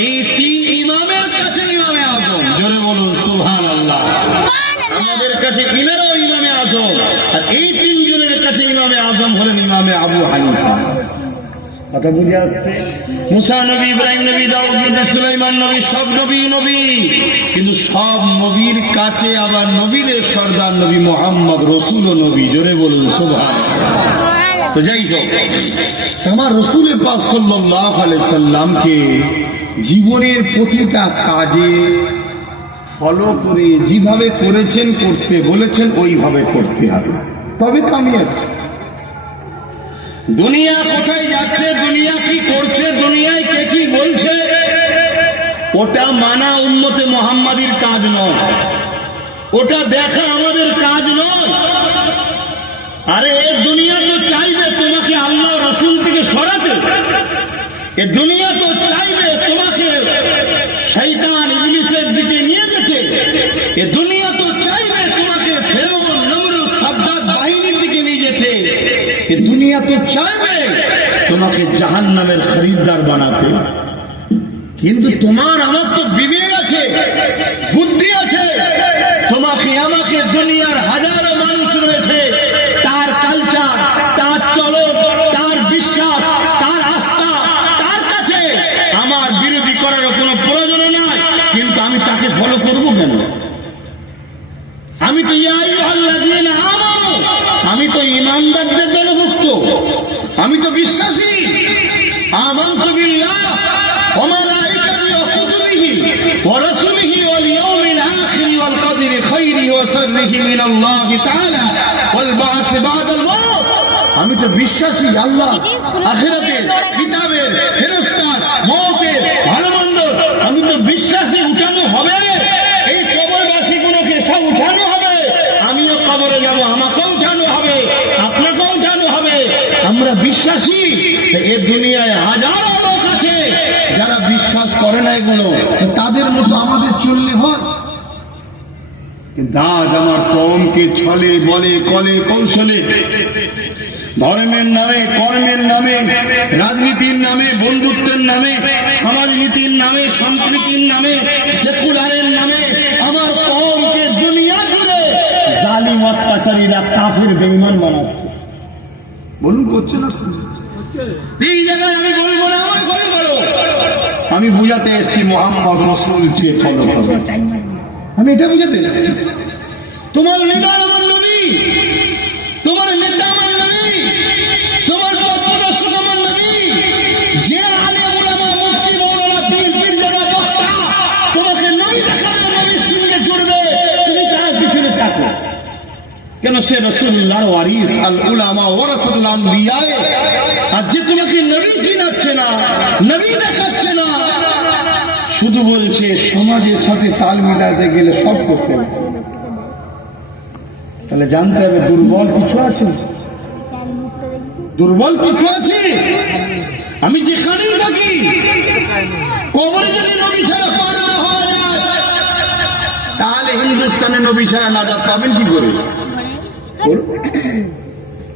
এই তিন ইমামের কাছে ইমামে আজম। জোরে বলুন সুবহানাল্লাহ। আমাদের কাছে ইনারাও ইমামে আজম, আর এই তিনজনের কাছে ইমামে আজম হলেন ইমামে আবু হানিফা। কথা বুঝে আসছে? মুসা নবী, ইব্রাহিম নবী, দাউদ নবী, সুলাইমান নবী, সব নবী নবী, কিন্তু সব নবীর কাছে আবার নবীদের সর্দার নবী মুহাম্মদ রাসূল নবী। জোরে বলুন সুবহানাল্লাহ। তো যাই হোক, আমার রাসূল পাক সাল্লাল্লাহু আলাইহি সাল্লামকে জীবনের প্রতিটা কাজে ফলো করে যেভাবে করেছেন, করতে বলেছেন, ওইভাবে করতে হবে, তবে কামিয়াবি। দুনিয়া কোথায় যাচ্ছে, দুনিয়া কি করছে, দুনিয়ায় কে কি বলছে, ওটা মানা উম্মতে মুহাম্মাদির কাজ নয়, ওটা দেখা আমাদের কাজ নয়। আরে এ দুনিয়া তো চাইবে তোমাকে আল্লাহ রাসূল থেকে সরাতে, এ দুনিয়া তো চাইবে তোমাকে শয়তান ইবলিসের দিকে নিয়ে যেতে, এ দুনিয়া তো চাইবে তোমাকে ফেরাউন, নমরুদ, সাদ্দাত বাহিনীর দিকে নিয়ে যেতে, এ দুনিয়া তো চাইবে তোমাকে জাহান্নামের খরিদ্দার বানাতে। কিন্তু তোমার আমার তো বিবেক আছে, বুদ্ধি আছে। তোমাকে আমাকে দুনিয়ার হাজারো মানুষ রয়েছে, তার কালচার, তার চলন, তার বিশ্বাস, তার আস্থা, তার কাছে আমার বিরোধী করার কোনো প্রয়োজন নাই। কিন্তু আমি তাকে ফলো করব কেন? আমি তো আমি তো ইমানদারদের দলভুক্ত, আমি তো বিশ্বাসী। আমানতু বিল্লাহ ওয়া মালাইকাতিহি ওয়া কুতুবিহি ওয়া রাসূলিহি ওয়াল ইয়াউমিল আখির ওয়াল কদরি খাইরিহি ওয়া শাররিহি মিনাল্লাহি তাআলা ওয়াল বা'স বা'দাল মাউত। আমি তো বিশ্বাসী আল্লাহ, আখিরাতের, কিতাবের, ফেরেশতার, মওতের, ভালো মন্দ। আমি তো বিশ্বাসী উঠানো হবে, এই কবরবাসীগুলোকে সব উঠানো হবে। আমিও কবরে যাব, আমাকেও উঠানো হবে, আপনাকেও উঠানো হবে। আমরা বিশ্বাসী। এই দুনিয়ায় হাজারো লোক আছে যারা বিশ্বাস করে না এগুলো, তাদের মতো আমাদের চললে হয়। কিন্তু আজ আমার কওমকে ছলে বলে কলে কৌশলে, ধর্মের নামে, কর্মের নামে, রাজনীতির নামে, বন্ধুত্বের নামে, সমাজনীতির নামে, সম্প্রীতির নামে, সেকুলারের নামে আমার কওমকে দুনিয়া জুড়ে জালিম অত্যাচারীরা কাফের বেঈমান বানাচ্ছে। বলুন করছে না? এই জায়গায় আমি বলবো না, আমার ঘরে বলো। আমি বুঝাতে এসেছি মুহাম্মদ রাসূলকে ফলো করো। আমি এটা বুঝাতে এসেছি। তোমার লিডার আমার নবী, তোমার নেতা আমার নবী, তোমার পথপ্রদর্শক আমার নবী। যে আলেম উলামা, মুফতি, মাওলানা, পীর, পীরজাদা, বক্তা তোমাকে নবী দেখাবে, নবীর সঙ্গে জুড়বে, তুমি তার পিছনে থাকো কেন? সে রাসূলুল্লাহর ওয়ারিস, আল উলামা ওয়ারাসাতুল আম্বিয়া। আর যে তোমাকে নবী চিনাচ্ছে না, নবী দেখাচ্ছে না, শুধু বলছে সমাজের সাথে তাল মিলাতে গেলে সব করতে হবে, তাহলে জানতে হবে দুর্বল কিছু আছে, দুর্বল কিছু আছে। আমি যেখানেই থাকি, কবরে যদি নবী ছাড়া পার না হওয়া যায়, তাহলে হিন্দুস্তানে নবী ছাড়া নাজাত পাবেন কি করে?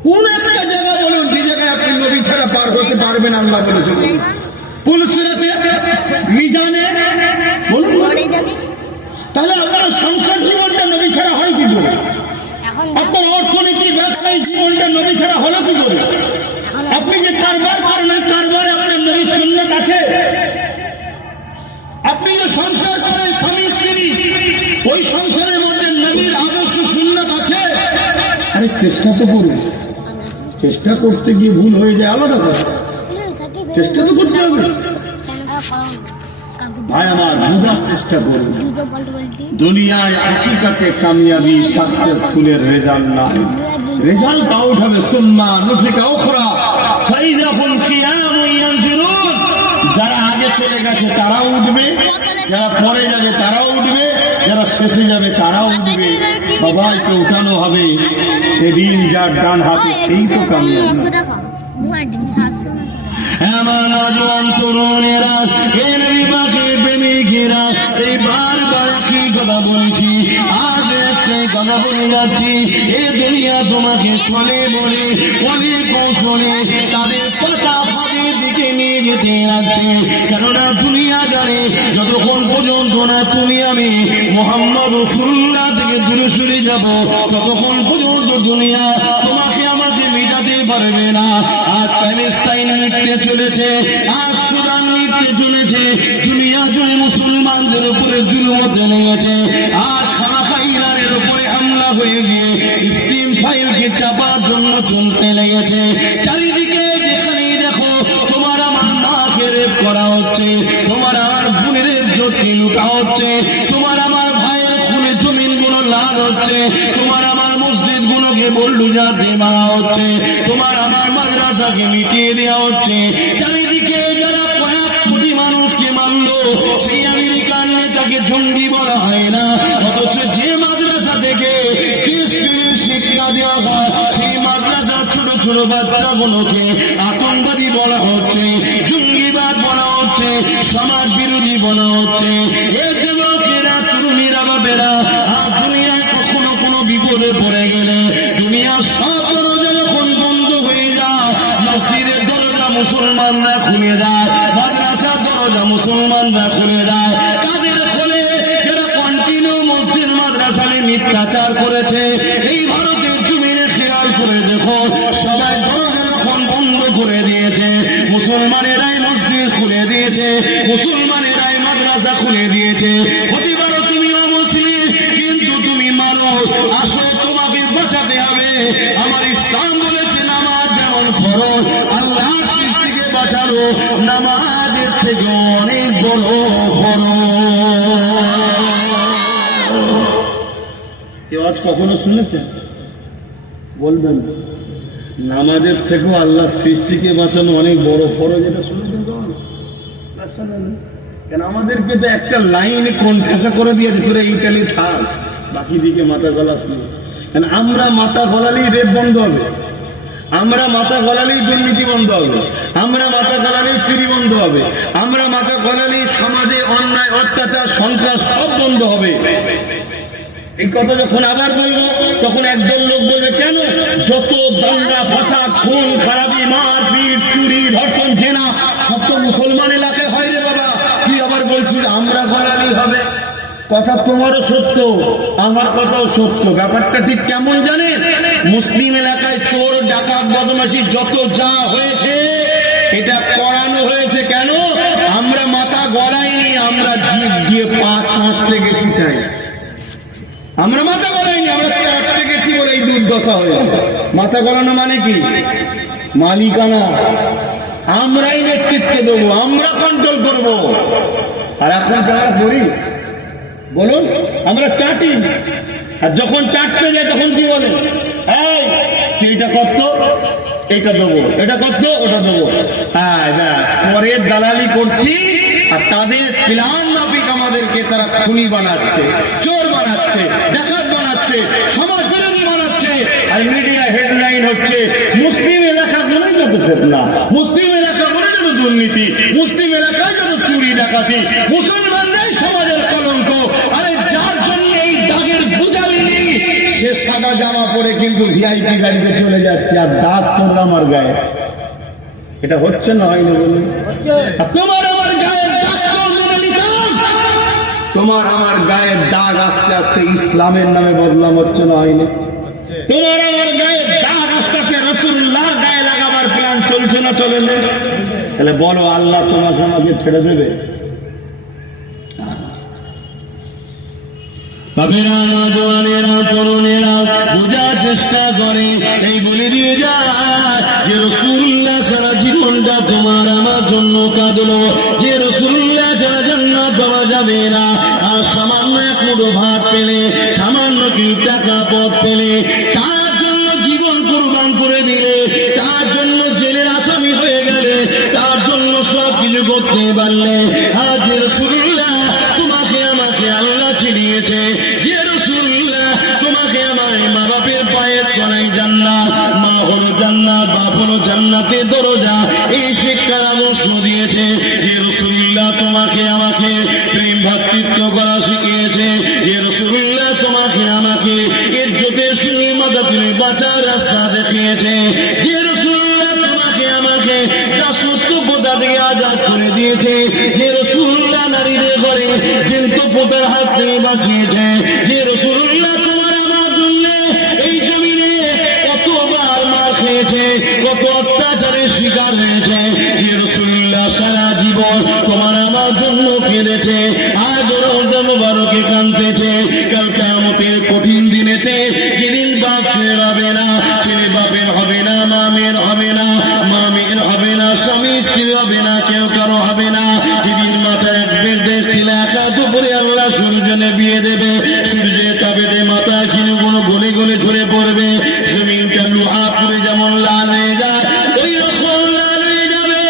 কোন একটা জায়গা বলুন যে জায়গায় আপনি নবী ছাড়া পার হতে পারবেন? আল্লাহ বলেছেন পুলসিরাতে, মিজানে বলুন। তাহলে আপনার সংসার জীবনটা নবী ছাড়া হয় কি করে? আপনার অর্থনীতি, ব্যবসায়ী জীবনটা নবী ছাড়া হলো কি করে? আপনি যে কারবার করেন, ওই কারবারে আপনার নবীর সুন্নাত আছে? আপনি যে সংসার করেন স্বামী স্ত্রী, ওই সংসারের মধ্যে নবীর আদর্শ সুন্নাত আছে? আরে চেষ্টা তো করুন, চেষ্টা করতে গিয়ে ভুল হয়ে যায় আলাদা কথা, চেষ্টা তো করতে হবে। ভাই আমার, বুঝার চেষ্টা করুন। দুনিয়ায় হাকিকাতে কামিয়াবি, সাকসেসফুলের রেজাল্ট নাই, রেজাল্ট আউট হবে সুম্মা নুফিকা উখরা ফাইযা হুম কিয়ামুন ইয়ানজিরুন। যারা আগে চলে গেছে তারাও উঠবে, যারা পরে যাবে তারাও উঠবে, যারা শেষে যাবে তারাও উঠবে, সবাইকে উঠানো হবে। সেদিন যার ডান হাতে সেই তো কামিয়াবি। আমার নজওয়ান তরুণেরা, এ নবী পাকের প্রেমিকেরা, এই বারবার কি কথা বলছি, আজ একটাই কথা বলে যাচ্ছি। এ দুনিয়া তোমাকে চলে বলে বলে কৌশলে তাদের পাতা ফাঁদের দিকে নিয়ে যেতে লাগছে। কেননা দুনিয়া জানে যতক্ষণ পর্যন্ত না তুমি আমি মুহাম্মদ রাসূলুল্লাহ থেকে দূরে সরে যাব, ততক্ষণ পর্যন্ত দুনিয়া তোমাকে আমাকে মেটাতে পারবে না। আজ প্যালেস্তাইন মিটতে চলেছে, আজ সুদান মিটতে চলেছে, দুনিয়া জুড়ে মুসলমানদের উপরে জুলুম হতে লেগেছে। আজ খানাখা ইরানের উপরে হামলা হয়ে গিয়ে স্টিম ফাইলকে চাপার জন্য চলতে লেগেছে। চারিদিকে যেখানেই দেখো তোমার আমার মাকে রেপ করা হচ্ছে, তোমার আমার বোনের ইজ্জতকে লুটা হচ্ছে, তোমার আমার ভাইয়ের খুনে জমিনগুলো লাল হচ্ছে, তোমার আমার মসজিদ গুলোকে বুলডোজার দিয়ে মারা হচ্ছে, তোমার আমার মাদ্রাসাকে মিটিয়ে দেওয়া হচ্ছে। চারিদিকে যারা কয়েক কোটি মানুষকে মারলো, সেই আমেরিকান নেতাকে জঙ্গি বলা হয় না, অথচ যে মাদ্রাসা থেকে দেশপ্রেমের শিক্ষা দেওয়া হয়, সেই মাদ্রাসার ছোট ছোট বাচ্চাগুলোকে আতঙ্কবাদী বলা হচ্ছে, জঙ্গিবাদ বলা হচ্ছে, সমাজ বিরোধী বলা হচ্ছে। এ যুবকেরা, তরুণীরা, বাবেরা, আর দুনিয়ায় কখনো কোনো বিপদে পড়ে গেলে দুনিয়ার সব দরজা যখন বন্ধ হয়ে যায়, মসজিদের দরজা মুসলমানরা খুলে দেয়, মাদ্রাসার দরজা মুসলমানরা খুলে দেয়। কাদের খোলে? যারা কন্টিনিউ মসজিদ মাদ্রাসা নিয়ে মিথ্যাচার করেছে। এই ভারতের জমিনে খেয়াল করে দেখো, সবাই দরজা যখন বন্ধ করে দিয়েছে, মুসলমানেরাই মসজিদ খুলে দিয়েছে, মুসলমানেরাই মাদ্রাসা খুলে দিয়েছে। হতে পারো তুমি অমুসলিম, কিন্তু তুমি মানুষ। আসো, তোমাকে বাঁচাতে হবে। আমার ইসলাম বলেছে নামাজ যেমন ফরজ, আল্লাহর সৃষ্টিকে বাঁচানো নামাজের থেকে অনেক বড় আজ কখনো শুনেছেন? বলবেন নামাজের থেকেও আল্লাহ সৃষ্টিকে বাঁচানো অনেক বড় ফরজ। এটা শুনেছেন তো? কেন আমাদেরকে তো একটা লাইনে কণ্ঠাসা করে দিয়েছে, তোরা ইটালি থাক, বাকি দিকে মাথা গলা শুনে। কেন আমরা মাথা গলালেই রেপ বন্ধ হবে, আমরা মাথা গলালেই দুর্নীতি বন্ধ হবে, আমরা মাথা গলালেই চুরি বন্ধ হবে, আমরা মাথা গলালেই সমাজে অন্যায় অত্যাচার সন্ত্রাস সব বন্ধ হবে। এই কথা যখন আবার বলবো, তখন একজন লোক বলবে কেন যত দাঙ্গা ফাসাদ খুন খারাপি মারপিট চুরি ধর্ষণ জেনা সব তো মুসলমান এলাকায় হয় রে বাবা, তুই আবার বলছিস আমরা গলালি হবে? কথা তোমারও সত্য, আমার কথাও সত্য। ব্যাপারটা ঠিক কেমন জানেন? মুসলিম এলাকায় চোর ডাকাত বদমাশি যত যা হয়েছে, এটা করানো হয়েছে কেন? আমরা মাথা গলাইনি, আমরা জিভ দিয়ে পা চাঁটতে গেছি তাই। আমরা মাথা গলাইনি, আমরা চাটতে গেছি বলে এই দুর্দশা হয়ে। মাথা গলানো মানে কি? মালিকানা। আমরাই নেতৃত্ব দেবো, আমরা কন্ট্রোল করব। আর এখন যারা করি বলুন, আমরা চাটি, আর যখন চাটতে যাই তখন কি বলে, এই এইটা কত, এটা দেবো, এটা কত, ওটা দেবো। হ্যাঁ ব্যাস, পরের দালালি করছি, আর তাদের প্ল্যান মাফিক আমাদেরকে তারা খুনি বানাচ্ছে, চোর বানাচ্ছে, ডাকাত বানাচ্ছে, সমাজ বিরোধী বানাচ্ছে। আর মিডিয়া হেডলাইন হচ্ছে মুসলিম এলাকা বলে যত ফেতনা, মুসলিম এলাকা বলে যত দুর্নীতি, মুসলিম এলাকায় যত চুরি ডাকাতি, মুসলমানরাই সমাজের কলঙ্ক। আরে যার জন্য এই দাগের বুঝালি নেই, সে সাদা জামা পরে কিন্তু ভিআইপি গাড়িতে চলে যাচ্ছে, আর দাগ পড়লো আমার গায়ে। এটা হচ্ছে না, হয়নি বলুন? তোমার আমার গায়ের দাগ মনে নিতাম, তোমার আমার গায়ের দাগ আস্তে আস্তে ইসলামের নামে বদনাম হচ্ছে না, হয়নি? তোমার আমার গায়ের দাগ আস্তে আস্তে রাসূলুল্লাহর গায়ে লাগাবার প্ল্যান চলছে না, চলে না? তাহলে বলো, আল্লাহ তোমাকে আমাকে ছেড়ে দেবে? বাবেরা, জওয়ানেরা, তরুণেরা বোঝার চেষ্টা করে, এই বলে দিয়ে যায় যে রাসূলুল্লাহ সারা জীবনটা তোমার আমার জন্য কাঁদলো, যে রাসূলুল্লাহ ছাড়া জান্নাত পাওয়া যাবে না। আর সামান্য এক মুঠো ভাত পেলে, সামান্য কি টাকা পথ পেলে, তার জন্য জীবন কুরবান করে দিলে, তার জন্য জেলের আসামি হয়ে গেলে, তার জন্য সব কিছু করতে পারলে। আর যে রাসূলুল্লাহ তোমাকে আমাকে আল্লাহ চিনিয়েছে, যে রাসূলুল্লাহ তোমাকে আমার মা বাপের পায়ের তলায় জান্নাত, মা হলো জান্নাত, বাপ হলো জান্নাতের দরজা, এই শিক্ষার আদর্শ দিয়েছে। যে রাসূলুল্লাহ তোমাকে আমাকে প্রেম ভ্রাতৃত্ব করা শিখিয়েছে, যে রাসূলুল্লাহ তোমাকে আমাকে ইজ্জতের সঙ্গে মাথা তুলে বাঁচার রাস্তা দেখিয়েছে, যে রাসূলুল্লাহ তোমাকে আমাকে দাসত্ব প্রথা থেকে আজাদ করে দিয়েছে, যে রাসূলুল্লাহ নারীদের ঘরে জিন্ত প্রথার হাত থেকে বাঁচিয়েছে, যে রাসূলুল্লাহ তোমার আমার জন্য এই জমিনে কতবার মার খেয়েছে, কত অত্যাচারের শিকার হয়েছে, যে রাসূলুল্লাহ সারা জীবন তোমার আমার জন্য কেঁদেছে, আজ রোজা মুবারকে কাঁদতেছে। কাল কিয়ামতের কঠিন দিনেতে, যেদিন বাপ ছেলে হবে না, ছেলে বাপের হবে না, মামের হবে না, মামের হবে না, স্বামী স্ত্রী হবে না, কেউ কারো হবে না। যেদিন মাথায় এক বেশ ছিল, একা দুপুরে আল্লাহ সূর্যনে বিয়ে দেবে, সূর্যের তাপেতে মাথা খিনুগুলো গলে গলে ঝরে পড়বে, জমিনটা লোহা পুড়ে যেমন লাল হয়ে যায়, ওই রকম লাল হয়ে যাবে।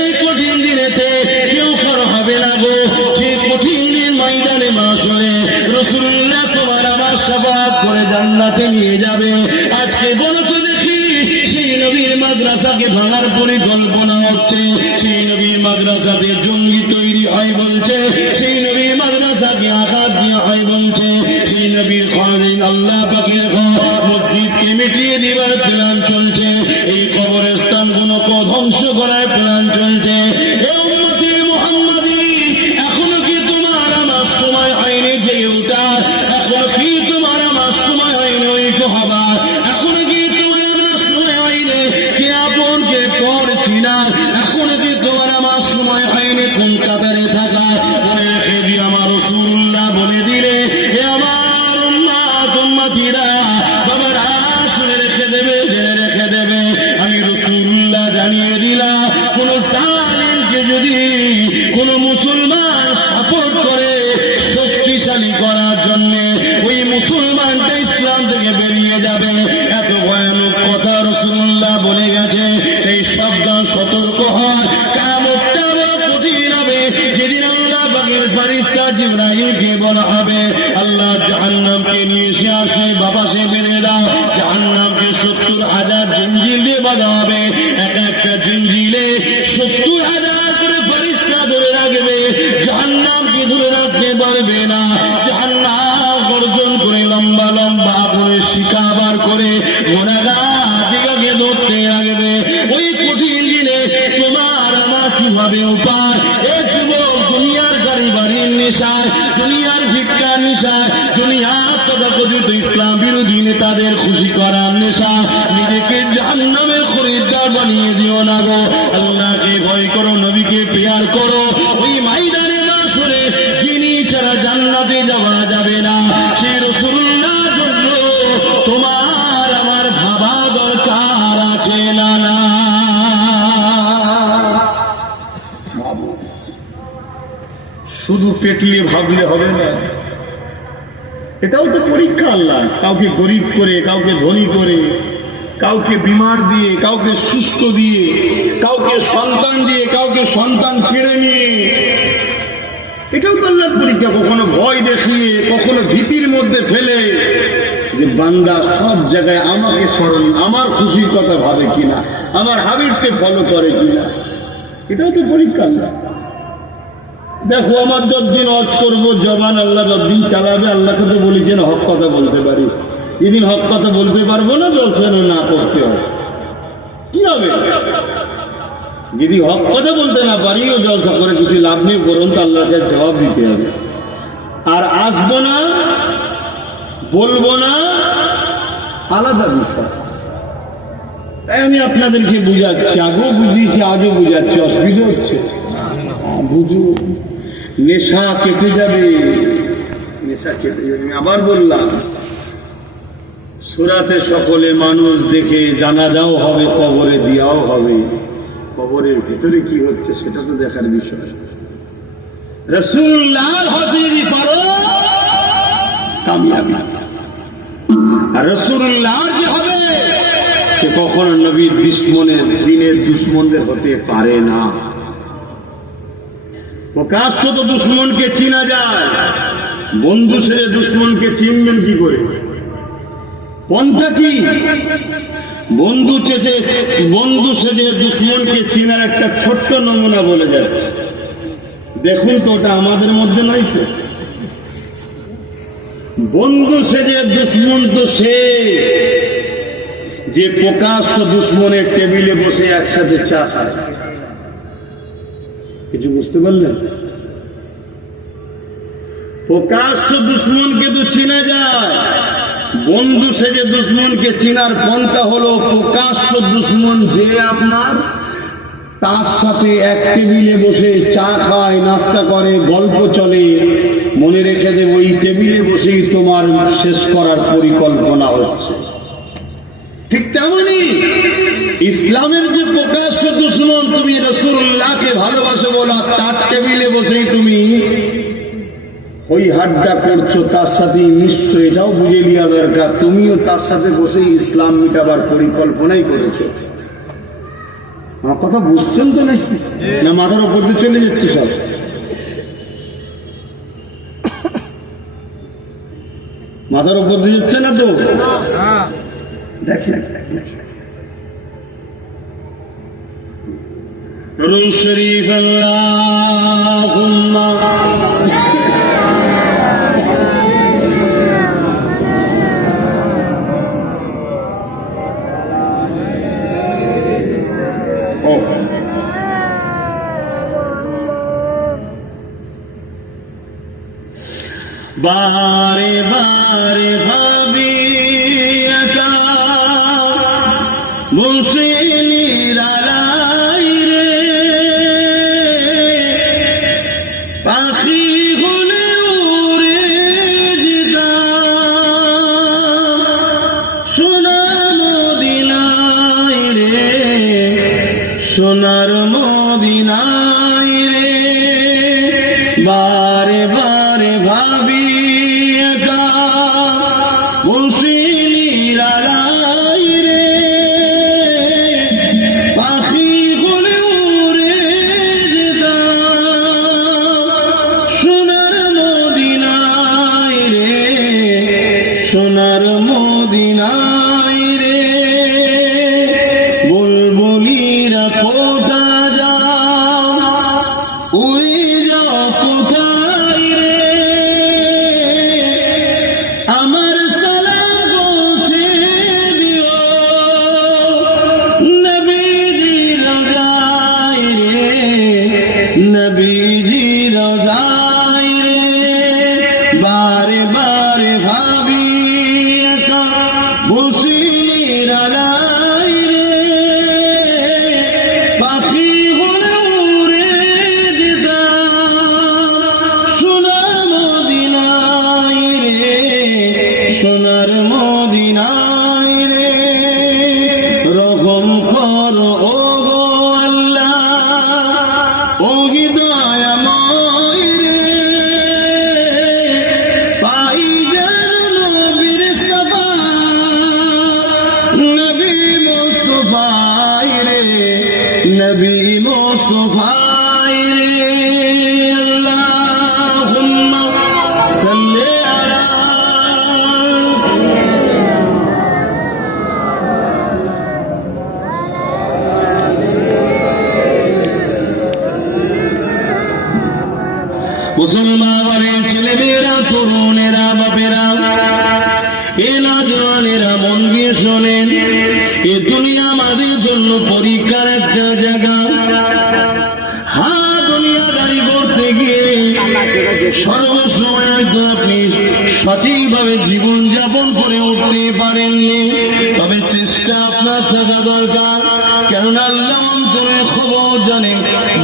এই কঠিন দিনেতে কেউ কারো হবে না গো। যে কঠিন দিন ময়দানে মাশরে রাসূলুল্লাহ তোমার আমার শাফাআত করে জান্নাতে নিয়ে যাবে। আজকে বলো তো দেখি, সেই নবীর মাদ্রাসাকে ভাঙার পরিকল্পনা হচ্ছে, সেই নবীর মাদ্রাসাতে জঙ্গি তৈরি হয় বলছে, সেই নবীর মাদ্রাসাকে আঘাত দেওয়া হয় বলছে, সেই নবীর খরদিন আল্লাহ পাকের মসজিদকে মিটিয়ে দেবার প্ল্যান চলছে, এই কবরস্থানগুলোকে ধ্বংস করার প্ল্যান যদি তোমার আমার সময় হয়নি কোন কাতারে থাকা মনে রেখে দিয়ে আমার রাসূলুল্লাহ বলে দিলে এ আমার উম্মত উম্মতিরা বাবারা শুনে রেখে দেবে জেনে রেখে দেবে আমি রাসূলুল্লাহ জানিয়ে দিলাম কোন জালিমকে যদি কোন মুসলমান সাপোর্ট করে শক্তিশালী করার জন্য ওই মুসলমানটা ইসলাম থেকে বেরিয়ে যাবে এত ভয়ানক কথা রাসূলুল্লাহ বলে গেছে এই সাবধান সতর্ক হওয়ার কিয়ামতটা বড় কঠিন হবে যেদিন আল্লাহ পাকের ফেরেশতা জিবরাইলকে বলা হবে আল্লাহ জাহান্নামকে নিয়ে এসে আর সেই বাবাসে বেঁধে দাও জাহান্নামকে 70,000 জিঞ্জির দিয়ে বাঁধা হবে এক একটা জিঞ্জিরে 70,000 করে ফেরেশতা ধরে রাখবে জাহান্নামকে ধরে রাখতে পারবে না জাহান্নাম গর্জন করে লম্বা লম্বা করে শিকাবার করে গুনাহগারকে ধরতে লাগবে ওই কঠিন দিনে তোমার আমার কি হবে উপায় এ যুবক দুনিয়ার গাড়ি বাড়ির নেশায় দুনিয়ার ভিক্ষার নেশায় দুনিয়ার তথাকথিত ইসলাম বিরোধী নেতাদের খুশি করার নেশা নিজেকে জাহান্নামের খরিদ্দার বানিয়ে দিও না গো আল্লাহকে ভয় করো নবীকে প্রেয়ার করো ওই ময়দানে মাশরে যিনি ছাড়া জান্নাতে যাওয়া যাবে না সেই রাসূলুল্লাহর জন্য তোমার আমার ভাবা দরকার আছে না না শুধু পেটলে ভাবলে হবে না, এটাও তো পরীক্ষা আল্লাহ। কাউকে গরিব করে, কাউকে ধনী করে, কাউকে বিমার দিয়ে, কাউকে সুস্থ দিয়ে, কাউকে সন্তান দিয়ে, কাউকে সন্তান কেড়ে নিয়ে, এটাও তো আল্লাহর পরীক্ষা। কখনো ভয় দেখিয়ে, কখনো ভীতির মধ্যে ফেলে, যে বান্দা সব জায়গায় আমাকে স্মরণ, আমার খুশির কথা ভাবে কিনা, আমার হাবিবকে ফলো করে কিনা, এটাও তো পরীক্ষা আল্লাহ। দেখো আমার যতদিন অজ করবো জবান আল্লাহ যতদিন চালাবে, আল্লাহকে তো বলেছেন হক কথা বলতে পারি, যেদিন হক কথা বলতে পারবো না জলসা না করতে হবে, কি হবে? যদি হক কথা বলতে না পারি ও জলসা করে কিছু লাভ নেই, বরং তো আল্লাহকে জবাব দিতে হবে। আর আসবো না, বলবো না, আলাদা বিষয়। তাই আমি আপনাদেরকে বুঝাচ্ছি, আগেও বুঝিয়েছি, আজও বুঝাচ্ছি, অসুবিধা হচ্ছে বুঝু, নেশা কেটে যাবে, নেশা কেটে যাবে। আবার বললাম সূরাতে সকলে মানুষ দেখে, জানাজাও হবে, কবরে দিয়াও হবে, কবরের ভেতরে কি হচ্ছে সেটা তো দেখার বিষয়। রাসূলুল্লাহর হাজিরি পারো কামিয়াবি, আর রাসূলুল্লাহর যে হবে সে কখনো নবীর দুশমনের, দিনের দুশমনদের হতে পারে না। প্রকাশ্য তো দুশ্মনকে চিনা যায়, বন্ধু সেজে দুশ্মনকে চিনবেন কি করে? পন্থা কি? বন্ধু সেজে দুশ্মনকে চিনার একটা ছোট্ট নমুনা বলে যাচ্ছে, দেখুন তো ওটা আমাদের মধ্যে নাই তো। বন্ধু সেজে দুশ্মন তো সে যে প্রকাশ্য দুশ্মনের টেবিলে বসে একসাথে চা খায়। কিছু বুঝতে পারলেন? প্রকাশ্য দুশ্মনকে তো চিনা যায়, বন্ধু সেজে দুশ্মনকে চিনার পন্থা হলো প্রকাশ্য দুশ্মন যে আপনার, তার সাথে এক টেবিলে বসে চা খায়, নাস্তা করে, গল্প চলে, মনে রেখে দেব ওই টেবিলে বসেই তোমার শেষ করার পরিকল্পনা হচ্ছে। ঠিক তেমনি ইসলামের যে প্রকাশ্য দুশ্মন, তুমি রাসূলুল্লাহকে ভালোবাসো বলা, তার টেবিলে বসেই তুমি ওই হাড্ডা করছো, তার সাথে নিশ্চয় এটাও বুঝে নেওয়া দরকার, তুমিও তার সাথে বসেই ইসলাম মিটাবার পরিকল্পনাই করেছো। আমার কথা বুঝছেন তো নাকি? না মাথার উপর দিয়ে চলে যাচ্ছে সব? মাথার উপর দিয়ে যাচ্ছে না তো? দেখেন দরুদ শরীফ আল্লাহুম্মা বারে বারে ভাবি একা বসে নিরালাই রে, মদিনায় রে বারে বারে ভাবি একা মুর্শিদের আড়াই রে পাখি বলে উড়ে যেতাম সোনার মদিনায় রে সোনার মদিনায় রে বুলবুলিরা কোথা যাও উড়ে যাও কোথায় রে আমার সালাম পৌঁছে দিও নবীজি রোজায় রে নবীজি রোজায় রে বারে বারে ভাবি একা মুর্শিদের আড়াই রে পাখি বলে উড়ে যেতাম সোনার মদিনায় রে সোনার মদিনায় রে রকম করো ও গো আল্লাহ ও হৃদয়াময় রে পাই যেন নবীর সভা নবী মুস্তাফায় রে নবী মুস্তাফায় রে আল্লাহুম্মা সাল্লি আলা মুসলমানের ছেলেমেয়েরা তরুণেরা বাপেরা এ নজওয়ানেরা মন দিয়ে শোনেন এ দুনিয়া আমাদের জন্য পরীক্ষার একটা জায়গা দুনিয়াদারি করতে গিয়ে সর্বসময় হয়তো আপনি সঠিকভাবে জীবন যাপন করে উঠতে পারেননি তবে চেষ্টা আপনার থাকা দরকার কেননা আল্লাহ অন্তরের খবর জানে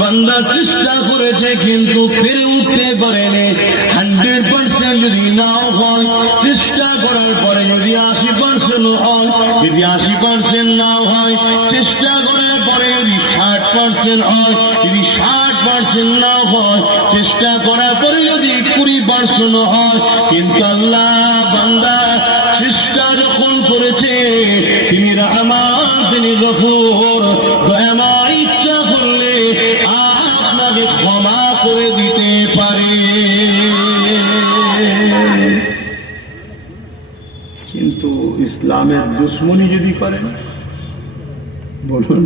বান্দা চেষ্টা করেছে কিন্তু পেরে উঠতে পারেনি 100% যদি নাও হয় চেষ্টা করার পরে যদি 80% হয় যদি 80% নাও হয় চেষ্টা করার পরে যদি 60% হয় যদি 60% নাও হয় চেষ্টা করার পরে যদি 20% হয় কিন্তু আল্লাহ বান্দা চেষ্টা যখন করেছে তিনি রহমান তিনি গফুর দয়াময় ইচ্ছা করলে আপনাকে ক্ষমা করে দিতে পারে কিন্তু ইসলামের দুশ্মনী যদি করেন বলুন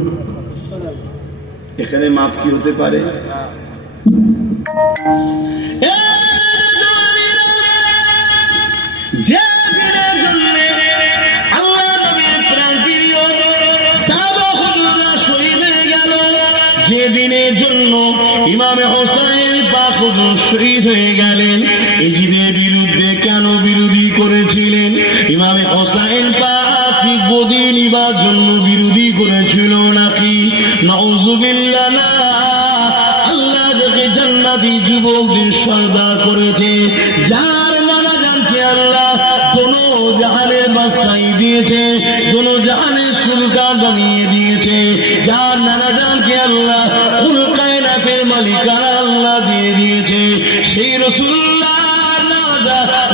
এখানে মাপ কি হতে পারে যে দিনের জন্য আল্লাহ নবীর প্রাণ প্রিয় সাহাবারা শহীদ হয়ে গেল যে দিনের জন্য ইমামে হোসেন পাক হুজুর শহীদ হয়ে গেলেন এজিদের বিরুদ্ধে কেন বিরোধী করেছিলেন ইমামে হোসেন পাক কি গদি নিবার জন্য বিরোধী করেছিল নাকি নাউজুবিল্লাহ না আল্লাহ যাকে জান্নাতি যুবকদের সর্দার করেছে যার নানা জানকে আল্লাহ দোনো জাহানের বাদশাহী দিয়েছে দোনো জাহানের সুলতান বানিয়ে দিয়েছে যার নানা জানকে আল্লাহ কুল কায়নাতের মালিকানা আল্লাহ দিয়ে দিয়েছে সেই রাসূলুল্লাহ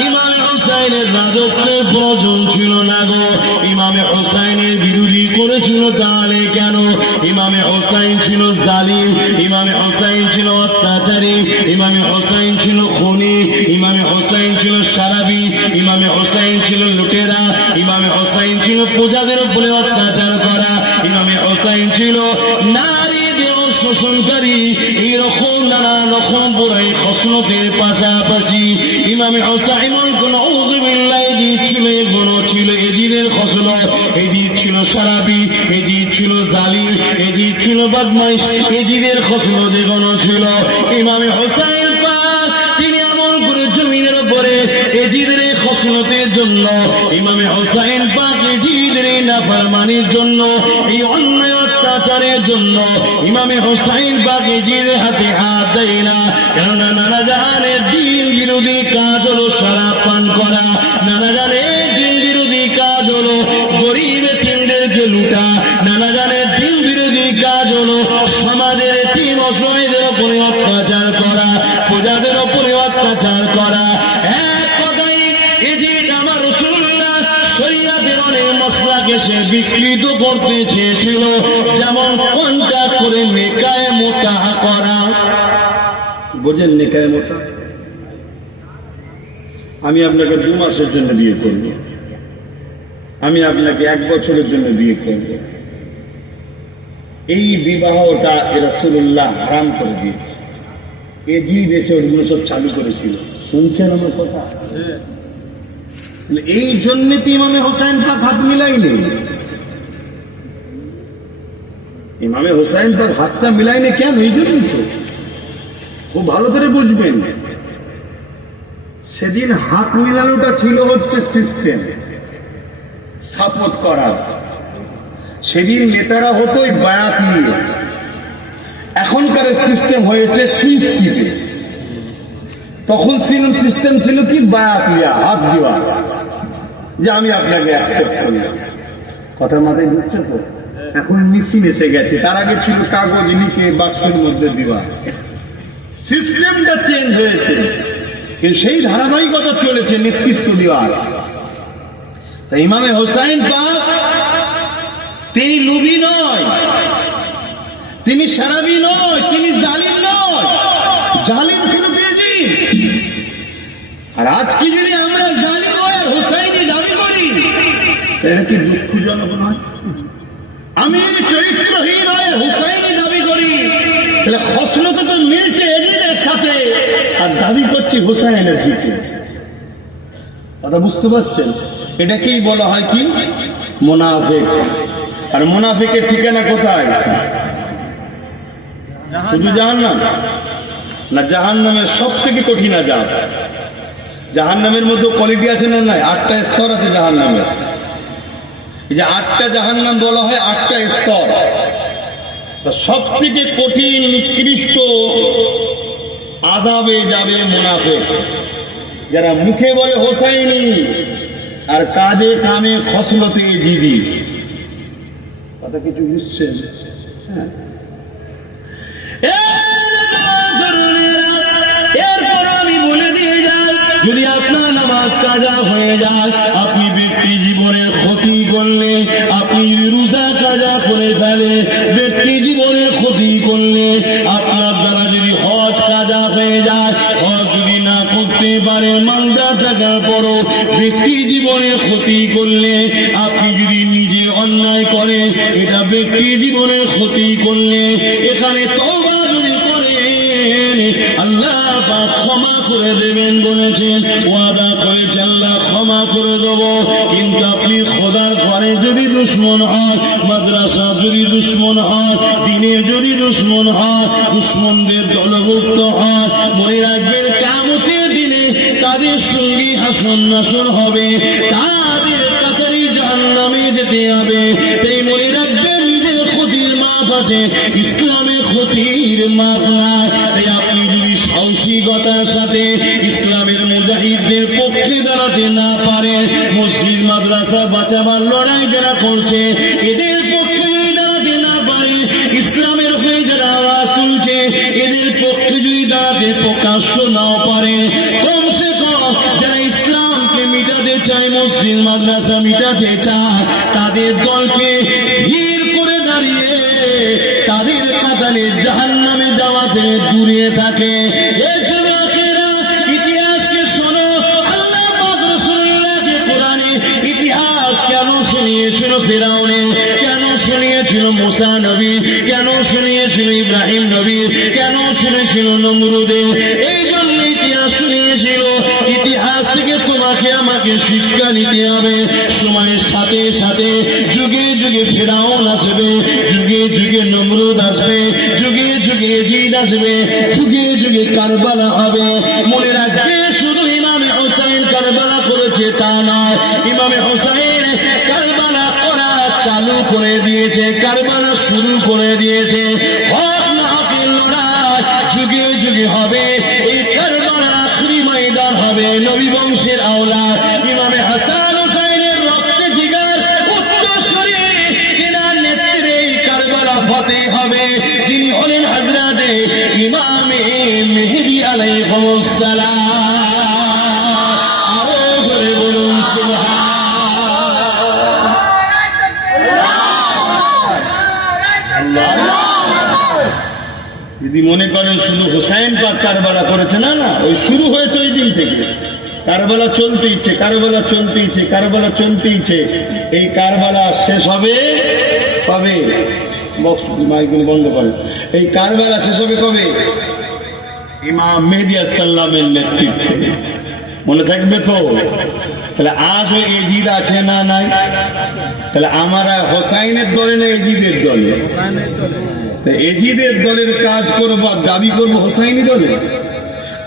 ইমামে হোসেনের রাজত্বের প্রয়োজন ছিল না গো ইমামে হোসেনের বিরোধী করেছিল তাহলে কেন ইমামে হোসেন ছিল জালিম ইমামে হোসেন ছিল অত্যাচারী ইমামে হোসেন ছিল খুনি ইমামে হোসেন ছিল সারাবি ইমামে হোসেন ছিল লুটেরা ইমামে হোসেন ছিল প্রজাদের উপরে অত্যাচার করা ইমামে হোসেন ছিল নারী দেহ শোষণকারী এইরকম নানা রকম বুড়াই খসলতের পাশাপাশি ইমামে হোসেন নাউযুবিল্লাহ এজিদ ছিল এগুলো ছিল এজিদের খসলত এজিদ ছিল সারাবি এজিদ ছিল জালিম এজিদ ছিল বদমাইশ এজিদের খসলত এগুলো ছিল ইমামে হোসেন পাক তিনি আমল করে জমিনের উপরে এজিদের খসলতের জন্য ইমামে হোসেন পাক এজিদের নাফরমানির জন্য এই অন্যায় অত্যাচারের জন্য ইমামে হোসেন পাক এজিদের হাতে হাত দেয় না কেননা নানা জাহানের দিন বিরোধী কাজ হলো শরাব পান করা নানা জানের দিন বিরোধী কাজ হলো গরিব এতিমদেরকে লুটা নানা জানের দিন বিরোধী কাজ হলো সমাজের এতিম অসহায়দের উপরে অত্যাচার করা, প্রজাদের উপরে অত্যাচার করা। এক কথাই এজিদ আমার রাসূলুল্লাহ শরীয়তের অনেক মসলাকে সে বিকৃত করতে চেয়েছিল, যেমন কন্টাক্ট করে নেকায়ে মোতাহ করা। বোঝেন নেকায়ে মোতাহ? আমি আপনাকে 2 মাসের জন্য বিয়ে করব, আমি আপনাকে 1 বছরের জন্য বিয়ে করব, এই বিবাহটা রাসূলুল্লাহ হারাম করে দিয়েছে। এজিদ এসে ওগুলো সব চালু করেছিল। শুনছেন আমার কথা? এই জন্য তো ইমামে হোসেন পাক হাত মিলাইনি, ইমামে হোসেন তার হাতটা মিলাইনি কেন? এই জন্য তো খুব ভালো করে বুঝবেন, সেদিন হাত মিলানোটা ছিল হচ্ছে সিস্টেম সাপোর্ট করা। সেদিন নেতারা হতোই বায়াত নিয়ে, এখনকার সিস্টেম হয়েছে সুইচ টিপে। তখন সিস্টেম ছিল কি? বায়াত লিয়া, হাত দেওয়া, যে আমি আপনাকে অ্যাকসেপ্ট করলাম। কথা মাথায় ঢুকছে তো? এখন মেশিন এসে গেছে, তার আগে ছিল কাগজ লিখে বাক্সের মধ্যে দেওয়া। সিস্টেমটা চেঞ্জ হয়েছে, কিন্তু সেই ধারাবাহিকতা চলেছে নেতৃত্ব দেওয়ার। তাই ইমামে হোসাইন পাক তিনি লুবি নয়, তিনি সারাবি নয়, তিনি জালিম নয়। জালিম ছিল ইয়াজিদ। আর আজকে যদি আমরা জালিম হই আর হোসাইনি দাবি করি, এটা কি দুঃখজনক নয়? আমি চরিত্রহীন হয়ে হোসাইনি দাবি করি, তাহলে খসলত তো মিলছে এজিদের সাথে, আর দাবি করছি হোসাইনের দিকে। কথা বুঝতে পারছেন? এটাকেই বলা হয় কি? মুনাফিক। আর মুনাফিকের ঠিকানা কোথায়? শুধু জাহান্নাম না, জাহান্নামের সব থেকে কঠিন আযাব। জাহান্নামের মধ্যে কোয়ালিটি আছে না? নাই, 8টা স্তর আছে জাহান্নামের। এই যে 8টা জাহান্নাম বলা হয় 8টা স্তর। সব থেকে কঠিন নিকৃষ্ট আযাবে যাবে মুনাফিক, যারা মুখে বলে হোসাইনি আর কাজে কামে খসলতে এজিদি। কথা কিছু বুঝছেন? এরপর আমি বলে দিয়ে যাই, যদি আপনার নামাজ কাজা হয়ে যায়, আপনি ব্যক্তি জীবনের ক্ষতি করলে, আপনি যদি রোজা কাজা করে ফেলে, ব্যক্তি জীবনের ক্ষতি করলে, আপনার দ্বারা যদি হজ কাজা হয়ে যায়, হজ যদি না করতে পারে, মালদা টাকার পরও ব্যক্তি জীবনের ক্ষতি করলে, আপনি যদি নিজে অন্যায় করে, এটা ব্যক্তি জীবনের ক্ষতি করলে, এখানে তওবা যদি করেন, আল্লাহ পাক ক্ষমা করে দেবেন বলেছেন, ওয়াদা করেছে আল্লাহ ক্ষমা করে দেব। কিন্তু আপনি খোদার ঘরে যদি দুশ্মন হয়, মাদ্রাসা যদি দুশ্মন হয়, দিনের যদি দুশ্মন হয়, দুশ্মনদের দলভুক্ত হয়, মনে রাখবেন কিয়ামতের দিনে তাদের সঙ্গে হাসর নাসর হবে, তাদের কাতারি জাহান্নামে যেতে হবে। তাই মনে রাখবেন নিজের ক্ষতির মাপ আছে, ইসলামের ক্ষতির মাপ না। তাই আপনি যদি সাহসিকতার সাথে ইসলামের মুজাহিদদের পক্ষে দাঁড়াতে না পারে, মসজিদ মাদ্রাসা বাঁচাবার লড়াই যারা করছে এদের পক্ষে যদি দাঁড়াতে না পারে, ইসলামের হয়ে যারা আওয়াজ তুলছে এদের পক্ষে যদি দাঁড়াতে প্রকাশ্য নাও পারে, কমসে কম যারা ইসলামকে মিটাতে চায়, মসজিদ মাদ্রাসা মিটাতে চায়, তাদের দলকে ভিড় করে দাঁড়িয়ে তাদের কাতারে জাহান্নামে যাওয়াতে দূরে থাকে। এই যুবকেরা ইতিহাসকে শোনো, আল্লাহ পাক রাসূলুল্লাহকে কোরআনে ইতিহাস কেন শুনিয়েছিল ফিরাউনে, কেন শুনিয়েছিল মুসা নবী, কেন শুনিয়েছিল ইব্রাহিম নবী, কেন শুনেছিল নমরুদে, এই জন্য ইতিহাস শুনিয়েছিল। ইতিহাস থেকে তোমাকে আমাকে শিক্ষা নিতে হবে। সময়ের সাথে সাথে যুগে যুগে ফিরাউন আসবে, যুগে যুগে নমরুদ আসবে, যুগে যুগে এজিদ আসবে, যুগে যুগে কারবালা হবে। মনে রাখবে, শুধু ইমামে হোসেন কারবালা করেছে তা নয়, ইমামে হোসেন কারবালা করা চালু করে দিয়েছে, কারবালা শুরু করে দিয়েছে। হক না হকের লড়াই যুগে যুগে হবে। এই কারবালার আখরি ময়দান হবে নবী বংশের আওলাদ ইমামে হাসান হুসাইনের রক্তে জিগার উত্তরসূরি, এনার নেতৃত্বে এই কারবালা ফতেহ হবে। আলাইহিমুসসালাম। আরো জোরে বলুন সুবহানাল্লাহ। যদি মনে করেন শুধু হুসাইন পাক কারবালা করেছে, না না, ওই শুরু হয়েছে ওই দিন থেকে। কারবালা চলতেইছে, কারবালা চলতেইছে, কারবালা চলতেইছে। এই কারবালা শেষ হবে কবে? বক্স মাইকগুলো বন্ধ করে। এই কারবালা শেষ হবে কবে? ইমাম মেহেদী আলাইহিসসালামের নেতৃত্বে। মনে থাকবে তো? তাহলে আজও এজিদ আছে না নাই? তাহলে আমরা হোসাইনের দলে না এজিদের দলে? এজিদের দলের কাজ করবো আর দাবি করবো হোসাইনি দলে?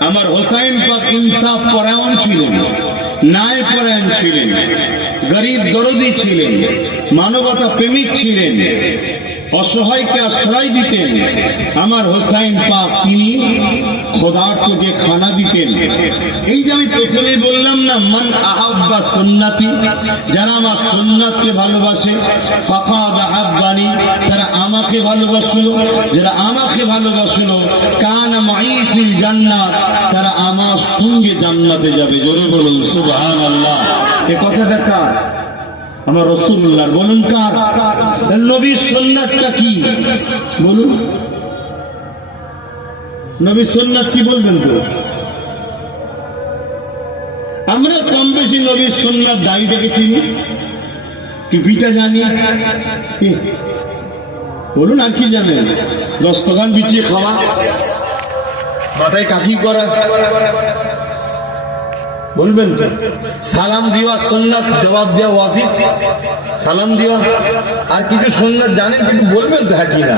আমার হোসাইন পাক ইনসাফ পরায়ণ ছিলেন, ন্যায় পরায়ণ ছিলেন, গরিব দরদি ছিলেন, মানবতা প্রেমিক ছিলেন, অসহায়কে আশ্রয় দিতেন। আমার হোসাইন পাক তিনি খোদার্থকে খানা দিতেন। এই যে আমি প্রথমে বললাম না, মান আহাব্বা সুন্নাতি, যারা আমার সুন্নাতকে ভালোবাসে, ফাকাদ আহাব্বানি, তারা আমাকে ভালোবাসলো। যারা আমাকে ভালোবাসলো, কানা মাই ফিল জান্নাত, তারা আমার সঙ্গে জান্নাতে যাবে। জোরে বলুন সুবহানাল্লাহ। এ কথাটা কার? আমার রাসূলুল্লাহর। বলুন কার? নবীর সুন্নাতটা কি বলুন? নবীর সুন্নাত কি বলবেন তো? আমরা কম বেশি নবীর সুন্নাত দাড়িটাকে চিনি, টুপিটা জানি, বলুন আর কি জানেন? দস্তখান বিছিয়ে খাওয়া, মাথায় কাকি করা, বলবেন তো? সালাম দেওয়া সুন্নাত, জবাব দেওয়া ওয়াজিব। সালাম দেওয়া আর কিছু সুন্নাত জানেন কিন্তু বলবেন তো হ্যাঁ কি না?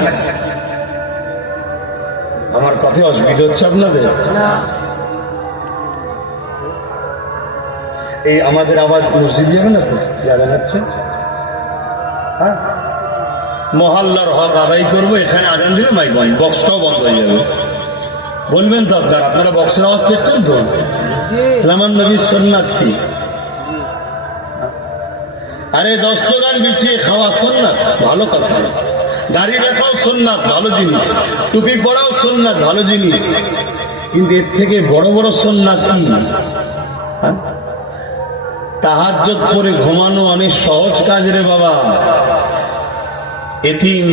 আমার কথায় অসুবিধা হচ্ছে আপনাদের? এই আমাদের আওয়াজ মসজিদ যাবে না তো? যাবে হচ্ছে হ্যাঁ, মহল্লার হক আদায় করবো, এখানে আজান দিলে মাইক বক্সটাও বন্ধ হয়ে যাবে। বলবেন তো আপনারা বক্সের আওয়াজ পেয়েছেন তো? আমার নবীর সুন্নাত কি? আরে দস্তখান বিছিয়ে খাওয়া সুন্নাত, ভালো কথা। দাড়ি রাখাও সুন্নাত, ভালো জিনিস। টুপি পরাও সুন্নাত, ভালো জিনিস। কিন্তু এর থেকে বড় বড় সুন্নাত কি? তাহাজ্জুদ করে ঘুমানো অনেক সহজ কাজ রে বাবা। এতিম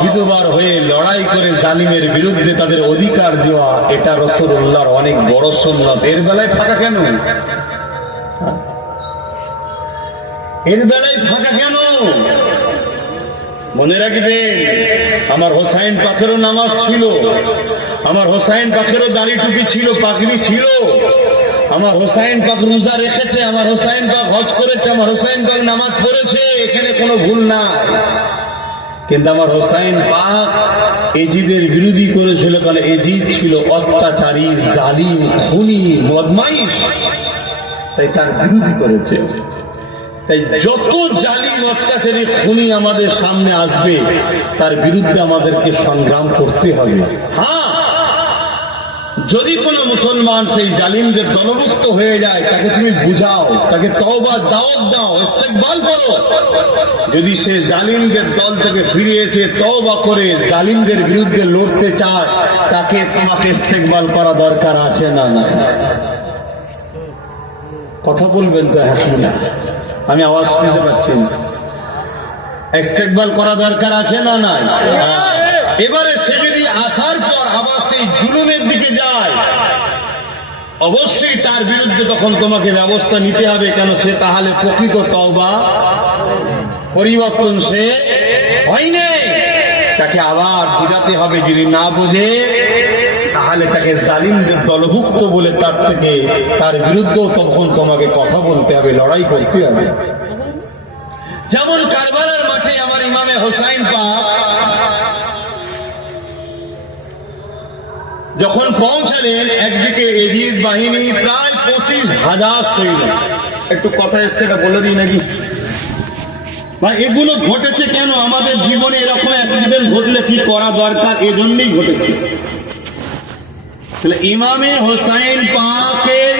বিধবার হয়ে লড়াই করে জালিমের বিরুদ্ধে তাদের অধিকার দেওয়া, এটা রাসূলুল্লাহর অনেক বড় সুন্নাত। এর বেলায় ফাঁকা কেন? এর বেলায় ফাঁকা কেন? মনে রাখবেন, আমার হোসাইন পাকেরও নামাজ ছিল, আমার হোসাইন পাকেরও দাড়ি টুপি ছিল, পাগড়ি ছিল, আমার হোসাইন পাক রোজা রেখেছে, আমার হোসাইন পাক হজ করেছে, আমার হোসাইন পাক নামাজ পড়েছে, এখানে কোনো ভুল না। কিন্তু আমার হোসাইন পাক এজিদের বিরোধী করেছিল, কারণ এজিদ ছিল অত্যাচারী, জালিম, খুনি, বদমাইশ, তাই তার বিরোধী করেছে। তাই যত জালিম, অত্যাচারী, খুনি আমাদের সামনে আসবে, তার বিরুদ্ধে আমাদেরকে সংগ্রাম করতে হবে। হ্যাঁ, যদি কোনো মুসলমান সেই জালিমদের দলভুক্ত হয়ে যায়, তাকে তুমি বুঝাও, তাকে তওবা দাওয়াত দাও, ইস্তেকবাল করো। যদি সে জালিমদের দল থেকে ফিরে এসে তওবা করে জালিমদের বিরুদ্ধে লড়তে চায়, তাকে তোমাকে ইস্তেকবাল করা দরকার আছে না? না, কথা বলবেন তো? হ্যাঁ না? আমি আওয়াজ শুনতে পাচ্ছি না। ইস্তেকবাল করা দরকার আছে না? না। এবারে সে যদি আসার পর আবার সেই জুলুমের দিকে যায়, অবশ্যই তার বিরুদ্ধে তখন তোমাকে ব্যবস্থা নিতে হবে। কেন? সে তাহলে প্রকৃত তওবা পরিবর্তন সে হয়নি, তাকে আবার বুঝাতে হবে। যদি না বুঝে, তাহলে তাকে জালিমদের দলভুক্ত বলে তার বিরুদ্ধেও তখন তোমাকে কথা বলতে হবে, লড়াই করতে হবে। যেমন কারবালার মাঠে আমার ইমামে হোসাইন পাক যখন পৌঁছালেন, একদিকে এজিদ বাহিনী প্রায় 25,000 সৈন্য। একটু কথা এসছে, এটা বলে দিই নাকি? বা এগুলো ঘটেছে কেন? আমাদের জীবনে এরকম অ্যাক্সিডেন্ট ঘটলে কি করা দরকার, এজন্যই ঘটেছে। তাহলে ইমামে হোসাইন পাকের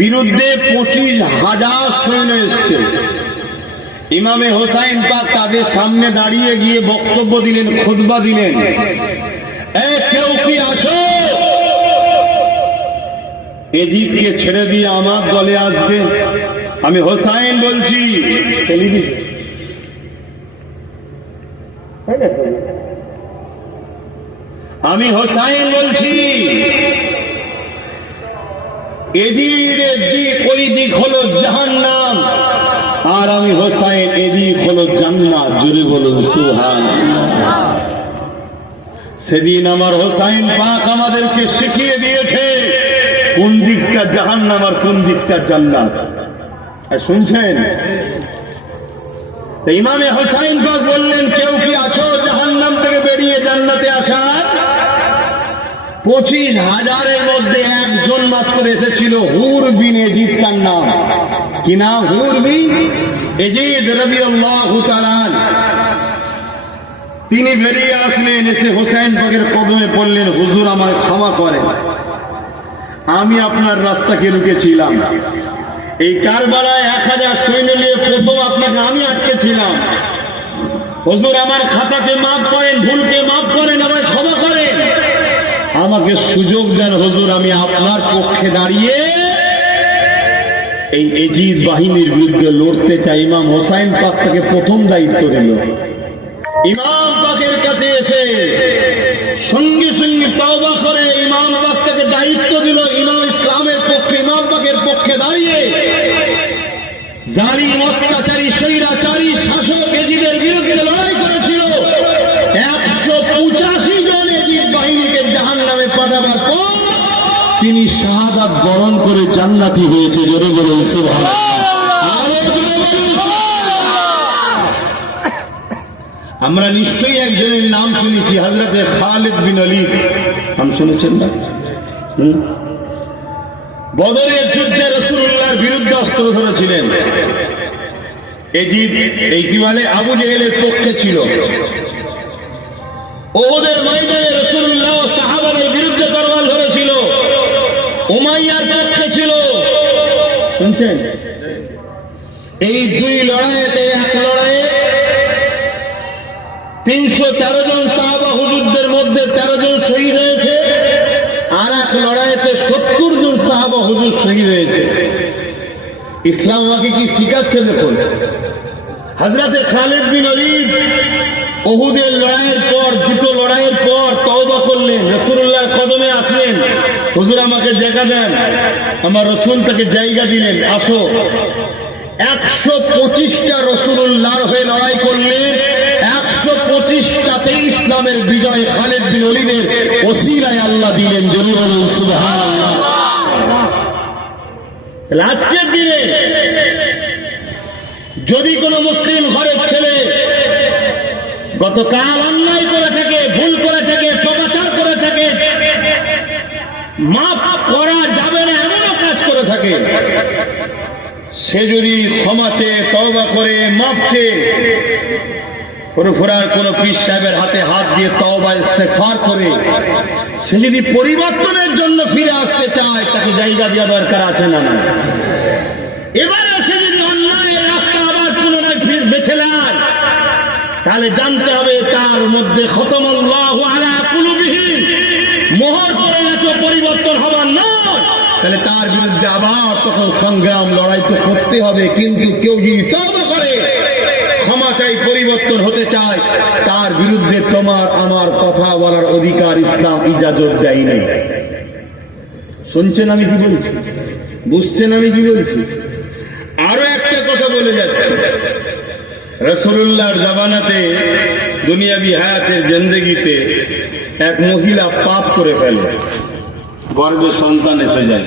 বিরুদ্ধে 25,000 সৈন্য এসছে। ইমামে হোসাইন পাক তাদের সামনে দাঁড়িয়ে গিয়ে বক্তব্য দিলেন, খুতবা দিলেন। কেউ কি আছো? এজিদকে ছেড়ে দিয়ে আমার দলে আসবে? আমি হোসাইন বলছি। আমি হোসাইন বলছি, এজিদের দিক ওই দিক হলো জাহান্নাম, আর আমি হোসাইন এদিক হলো জান্নাত। জোরে বলুন সুবহানাল্লাহ। সেদিন আমার হোসাইন পাক আমাদেরকে শিখিয়ে দিয়েছে কোন দিকটা জাহান্নাম আর কোন দিকটা জান্নাত। শুনছেন? ইমামে হোসাইন পাক বললেন, কেউ কি আছো জাহান্নাম থেকে বেরিয়ে জান্নাতে আসার? 25,000-এর মধ্যে একজন মাত্র এসেছিল, হুর বিন এজিদ তার নাম। কি নাম? হুর বিন এজিদ রাদিয়াল্লাহু তাআলা। তিনি বেরিয়ে আসলেন, এসে হোসেন পাকের কদমে পড়লেন, হুজুর আমায় ক্ষমা করেন, আমি আপনার রাস্তাকে রুকেছিলাম। এই কারবালায় 1000 সৈন্য নিয়ে প্রথম আপনাকে আমি আটকেছিলাম। হুজুর আমার খাতাকে মাফ করেন, ভুলকে মাফ করেন, আমায় ক্ষমা করেন, আমাকে সুযোগ দেন হুজুর, আমি আপনার পক্ষে দাঁড়িয়ে এই এজিদ বাহিনীর বিরুদ্ধে লড়তে চাই। ইমাম হোসাইন পাক তাকে প্রথম দায়িত্ব দিল। ইমাম পাকের কাছে এসে সঙ্গে সঙ্গে তওবা করে ইমাম পাক তাকে দায়িত্ব দিল। ইমাম ইসলামের পক্ষে, ইমাম পাকের পক্ষে দাঁড়িয়ে জালিম অত্যাচারী স্বৈরাচারী শাসক এজিদের বিরুদ্ধে লড়াই করেছিল। 185 জন এজিদ বাহিনীকে জাহান্নামে পাঠাবার পর তিনি শাহাদাত বরণ করে জান্নাতি হয়েছে। জোরে বলুন সুবহানাল্লাহ। আমরা নিশ্চয়ই একজনের নাম শুনেছি, হযরতে খালিদ বিন ওলীদ। নাম শুনেছেন না? বদরের যুদ্ধে রাসূলুল্লাহর বিরুদ্ধে অস্ত্র ধরেছিলেন। এজিদ এই কি বলে আবু জেহেলের পক্ষে ছিল। উহুদের ময়দানে রাসূলুল্লাহ ও সাহাবাদের বিরুদ্ধে তরবাল ধরেছিল, উমাইয়ার পক্ষে ছিল। শুনছেন? এই দুই লড়াইতে, এক লড়াইয়ে 313 জন সাহাবা হুজুরদের মধ্যে 13 জন শহীদ হয়েছে, আর এক লড়াইতে 70 জন সাহাবা হুজুর শহীদ হয়েছে। ইসলাম আমাকে কি শিখাচ্ছে দেখুন। হযরতে খালিদ বিন ওলীদ উহুদের লড়াইয়ের পর, দুটো লড়াইয়ের পর তওবা করলেন, রাসূলুল্লাহর কদমে আসলেন, হুজুর আমাকে জায়গা দেন। আমার রাসূল তাকে জায়গা দিলেন, আসো। 125টা রাসূলুল্লাহর হয়ে লড়াই করলেন, 125টাতে ইসলামের বিজয় খালিদ বিন ওলীদের ওসিলায় আল্লাহ দিলেন। জোরে বলুন সুবহানাল্লাহ। আজকের দিনে যদি কোনো মুসলিম ঘরের ছেলে গতকাল অন্যায় করে থাকে, ভুল করে থাকে, প্রচার করে থাকে, মাফ করা যাবে না এমনও কাজ করে থাকে, সে যদি ক্ষমা চেয়ে, তওবা করে, মাফ চেয়ে, ফুরফুরার কোন পীর সাহেবের হাতে হাত দিয়ে তওবা ইস্তেগফার করে সে যদি পরিবর্তনের জন্য ফিরে আসতে চায়, তাকে জায়গা দেওয়া দরকার আছে না? এবারে সে যদি অন্যায়ের রাস্তা আবার পুনরায় বেছে নেয়, তাহলে জানতে হবে তার মধ্যে খতমাল্লাহু আলা কুলুবিহিম, মোহর পড়ে গেছে, পরিবর্তন হবার নয়। তাহলে তার বিরুদ্ধে আবার তখন সংগ্রাম, লড়াই তো করতে হবে। কিন্তু কেউ যদি তওবা করে, ক্ষমা চাই, পরিবর্তন হতে চায়, তার বিরুদ্ধে তোমার আমার কথা বলার অধিকার ইসলাম ইজাজত দেয় নাই। শুনছেন আমি কি বলছি? বুঝছেন আমি কি বলছি? আরো একটা কথা বলে যাচ্ছে, রাসূলুল্লাহর জামানাতে, দুনিয়াবি হায়াতের জিন্দেগিতে এক মহিলা পাপ করে ফেলে, গর্ভে সন্তান এসে যায়,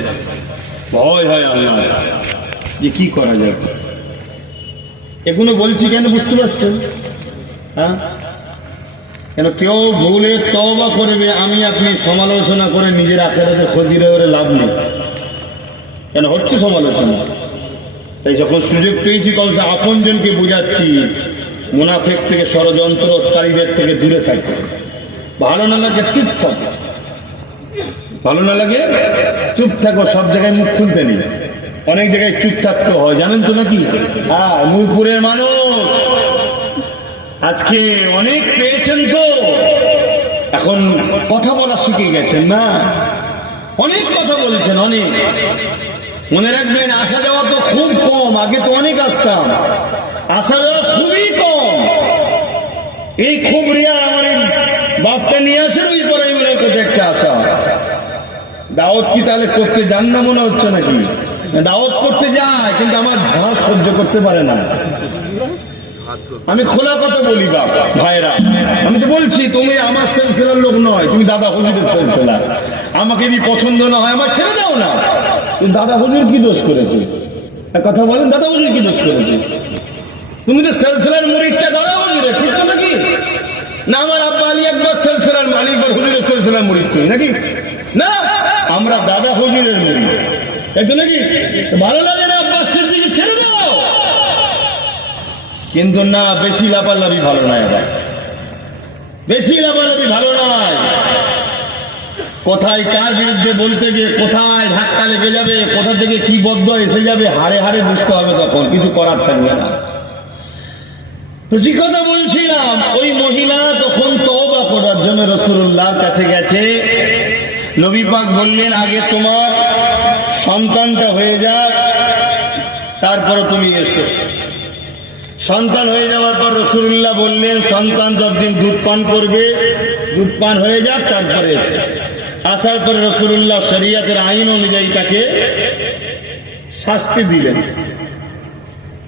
ভয় হয় আল্লাহ যে কি করা যায়। এখনো বলছি কেন, বুঝতে পারছেন? হ্যাঁ, কেন কেউ ভুলে তওবা করবে, আমি আপনি সমালোচনা করে নিজের আখিরাতে ক্ষতি করে লাভ নেই। কেন হচ্ছে সমালোচনা? তাই যখন সুযোগ পেয়েছি, কমসে আপনজনকে বুঝাচ্ছি, মুনাফিক থেকে, ষড়যন্ত্রকারীদের থেকে দূরে থাকবে। ভালো না লাগে চুপ থাকো, ভালো না লাগে চুপ থাকো, সব জায়গায় মুখ খুলতে নেই, অনেক জায়গায় চুপ থাকতে হয়, জানেন তো নাকি? হ্যাঁ, নূরপুরের মানুষ আজকে অনেক পেয়েছেন, তো এখন কথা বলা শিখে গেছেন না? অনেক কথা বলছেন, অনেক। মনে রাখবেন, আসা যাওয়া তো খুব কম, আগে তো অনেক আসতাম, আসা যাওয়া খুবই কম। এই খুবরিয়া আমার বাপটা নিয়ে আসেন, ওই পরে মনে করতে একটা আসা। দাওয়াত কি তাহলে করতে যান না মনে হচ্ছে নাকি? দাওয়াত করতে যায়, কিন্তু আমার ঝাঁস সহ্য করতে পারে না। আমি খোলা কথা বলি বাপ ভাইরা, আমি তো বলছি তুমি আমার সিলসিলার লোক নয়, তুমি দাদা হুজুরের সিলসিলা। আমাকে যদি পছন্দ না হয় আমার ছেড়ে দাও না। তুমি দাদা হুজুর কি দোষ করেছে? এক কথা বলেন, দাদা হুজুর কি দোষ করেছে? তুমি তো সিলসিলার মুরিদটা দাদা হুজুরের, ঠিক তো নাকি? না আমার আব্বা আলী একবার সিলসিলার মালিক আর হুজুরের সিলসিলার মুরিদ তুই নাকি? না, আমরা দাদা হুজুরের মুরিদ, তাই তো নাকি? ভালো লাগে না আব্বাস সিদ্দিককে ছেড়ে দাও, কিন্তু না, বেশি লাফালাফি ভালো নয়। আবার বেশি লাফালাফি ভালো নয়। কোথায় কার বিরুদ্ধে বলতে গিয়ে কোথায় ধাক্কা লেগে যাবে, কোথা থেকে কি বদ্ধ এসে যাবে, হাড়ে হাড়ে বুঝতে হবে, তখন কিছু করার থাকবে না। তো যে কথা বলছিলাম, ওই মহিলা তখন তওবা করার জন্য রাসূলুল্লাহর কাছে গেছে। নবী পাক বললেন, আগে তোমার সন্তানটা হয়ে যাক, তারপরে তুমি এসো। সন্তান হয়ে যাওয়ার পর রাসূলুল্লাহ বললেন, সন্তান যতদিন দুধ পান করবে, দুধ পান হয়ে যাক, তারপরে এসো। আসার পরে রাসূলুল্লাহ শরীয়তের আইন অনুযায়ী তাকে শাস্তি দিলেন।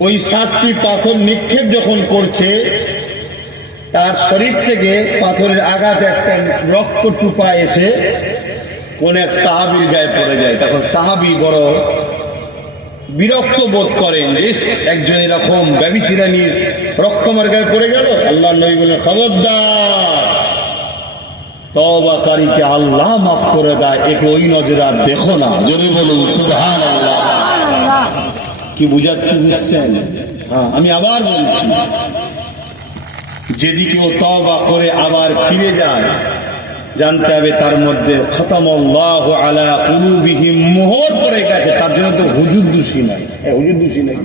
ওই শাস্তি পাথর নিক্ষেপ যখন করছে, তার শরীর থেকে পাথরের আঘাতে একটা রক্ত টুপা এসে কোন এক সাহাবীর গায়ে পড়ে যায়। তখন সাহাবী বড় বিরক্ত বোধ করেন, একজন এরকম ব্যভিচারিণীর রক্ত আমার গায়ে পড়ে গেল। আল্লাহর নবী বলেন, খবরদার, তওবাকারীকে আল্লাহ মাফ করে দেয়, একে ওই নজরে আর দেখো না। যদি বলুন সুবহানাল্লাহ। কি বুঝাচ্ছি, বুঝছেন? হ্যাঁ, আমি আবার বলছি, যেদিকে ও তওবা করে আবার ফিরে যায়, জানতে হবে তার মধ্যে খতামাল্লাহু আলা কুলুবিহিম, মোহর পড়ে গেছে। তার জন্য তো হুজুর দোষী নাই, হুজুর দোষী নাই।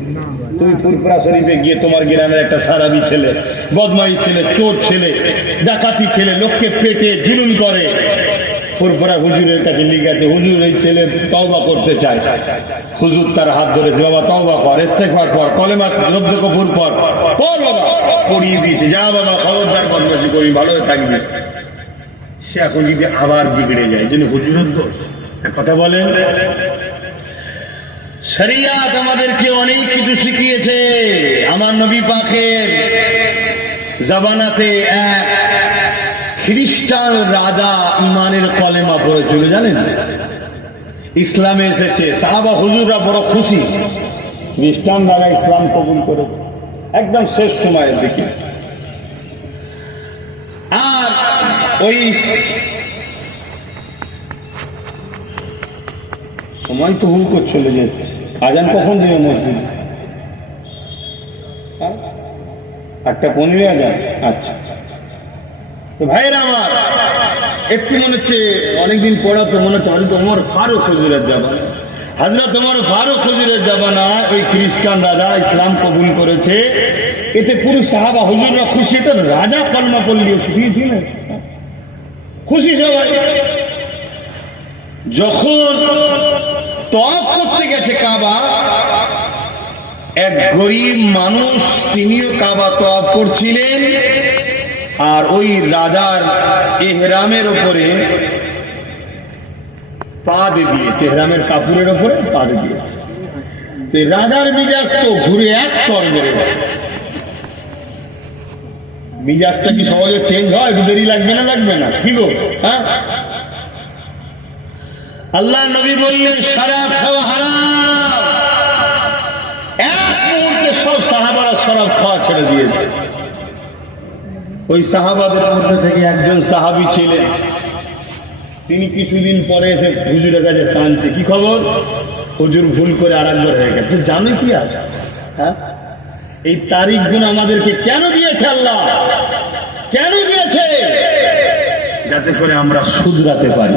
তুমি ফুরফুরা শরীফে গিয়ে তোমার গ্রামের একটা সারাবি ছেলে, বদমাইশ ছেলে, চোর ছেলে, ডাকাতি ছেলে, লোককে পেটে জুলুম করে, ফুরফুরা হুজুরের কাছে লিখাতে, হুজুর এই ছেলে তওবা করতে চায়। হুজুর তার হাত ধরেছে, বাবা তওবা কর, ইস্তেগফার পড়, কলেমা রব্বে গফুর পড়, পড় বাবা, পড়িয়ে দিয়েছে। যা বাবা, খবরদার বদমাশি করি, ভালো হয়ে থাকবি। সে এখন যদি আবার বিগড়ে যায়, যেন হুজুরের দোষ। কথা বলেন, শরিয়াত আমাদেরকে অনেক কিছু শিখিয়েছে। আমার নবী পাকের জামানাতে এক খ্রিস্টান রাজা ইমানের কলেমা পড়েছিল, জানেন? ইসলামে এসেছে, সাহাবা হুজুররা বড় খুশি, খ্রিস্টান রাজা ইসলাম কবুল করেছে, একদম শেষ সময়ের দিকে। আর ওই সময় তো হুক চলে যাচ্ছে, আজান কখন দেবে মসজিদ? 8:15 আজান। আচ্ছা, তো ভাইয়েরা আমার, একটু মনে হচ্ছে অনেকদিন পড়া, তো মনে হচ্ছে হযরত ওমর ফারুক হুজুরের জামানা, হযরত ওমর ফারুক হুজুরের জামানায় ওই খ্রিস্টান রাজা ইসলাম কবুল করেছে। এতে পুরো সাহাবা হুজুররা খুশি, তো রাজা কলমা পড়লিও শিখিয়েছিলেন, খুশি সবাই। যখন তওয়াফ করতে গেছে কাবা, এক গরীব মানুষ, তিনিও কাবা তওয়াফ করছিলেন, আর ওই রাজার ইহরামের উপরে পা দিয়েছে, ইহরামের কাপড়ের উপরে পা দিয়েছে। তো রাজার মিজাজ তো ঘুরে এক চর মেরেছে। মিজাজটা কি সহজে চেঞ্জ হয়? একটু দেরি লাগবে না, লাগবে না? কি গো, হ্যাঁ? আল্লাহ নবী বললেন, শরাব খাওয়া হারাম। এক মুহূর্তে সব সাহাবারা শরাব খাওয়া ছেড়ে দিয়েছে। ওই সাহাবাদের মধ্যে থেকে একজন সাহাবী ছিলেন, তিনি কিছুদিন পরে এসে হুজুরের কাছে কাঁদছে, কি খবর? হুজুর ভুল করে আরেকবার হয়ে গেছে। জানো কি আছে? হ্যাঁ, এই তারিখগুলো আমাদেরকে কেন দিয়েছে আল্লাহ? কেন দিয়েছে? যাতে করে আমরা শুধরাতে পারি।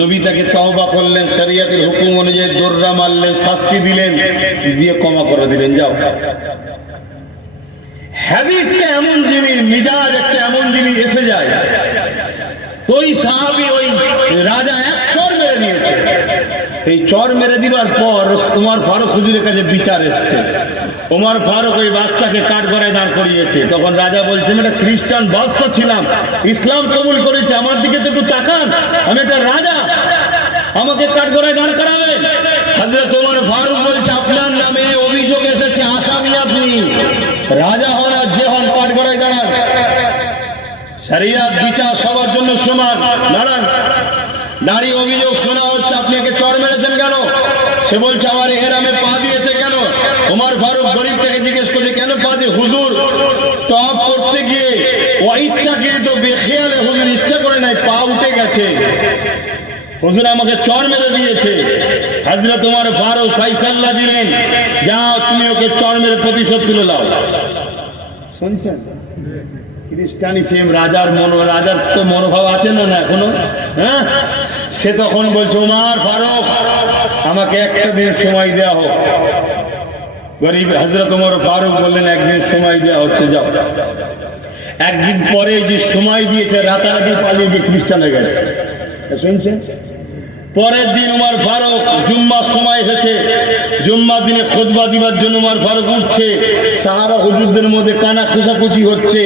নবী তাকে তওবা করলেন, শরীয়তের হুকুম অনুযায়ী দোররা মারলেন, শাস্তি দিলেন, দিয়ে ক্ষমা করে দিলেন, যাও। হ্যাবিটটা এমন জিনিস, মিজাজ একটা এমন জিনিস এসে যায়। তো ওই সাহাবী, ওই রাজা এক চর মেরে দিয়েছে। এই চর মেরে দিবার পর ওমর ফারুক হুজুরের কাছে বিচার এসছে। ওমর ফারুক ওই বাদশাকে কাঠগড়ায় দাঁড় করিয়েছে। তখন রাজা বলছেন, এটা খ্রিস্টান বাদশা ছিলাম, ইসলাম কবুল করেছে, আমার দিকে তো একটু তাকান, আমি একটা রাজা, আমাকে কাঠগড়ায় দাঁড় করাবে? হযরত ওমর ফারুক বলছে, আপনার নামে অভিযোগ এসেছে, আসামি আপনি, রাজা হন আর যে হন, কাঠগড়ায় দাঁড়ান, শরিয়াত বিচার সবার জন্য সমান, দাঁড়ান। নারী অভিযোগ শোনা হচ্ছে, আপনি একে চড় মেরেছেন কেন? সে বলছে, আমার এহরামে পা দিয়েছে কেন? ওমর ফারুক গরিব থেকে জিজ্ঞেস করছে, কেন পা দিয়ে? হুজুর তওয়াফ করতে গিয়ে অইচ্ছাকৃত বেখেয়ালে, হুজুর ইচ্ছা করে নাই, পা উঠে গেছে, হুজুর আমাকে চড় মেরে দিয়েছে। হযরত ওমর ফারুক ফয়সালা দিলেন, যাও তুমি ওকে চড় মেরে প্রতিশোধ তুলে নাও। শুনছেন? খ্রিস্টানিজম রাজার রাজার তো মনোভাব আছে না এখনো? হ্যাঁ, সে তখন বলছে, ওমর ফারুক আমাকে একটা দিন সময় দেওয়া হোক। গরিব হযরত ওমর ফারুক বললেন, একদিন সময় দেওয়া হচ্ছে, যাও। একদিন পরে যে সময় দিয়েছে, রাতারাতি পালিয়ে গিয়ে খ্রিস্টান হয়ে গেছে। শুনছেন? পরের দিন ওমর ফারুক, জুম্মার সময় এসেছে, জুম্মার দিনে খুতবা দিবার জন্য ওমর ফারুক উঠছে, সাহাবা হুজুরদের মধ্যে কানা খোঁচাখুচি হচ্ছে।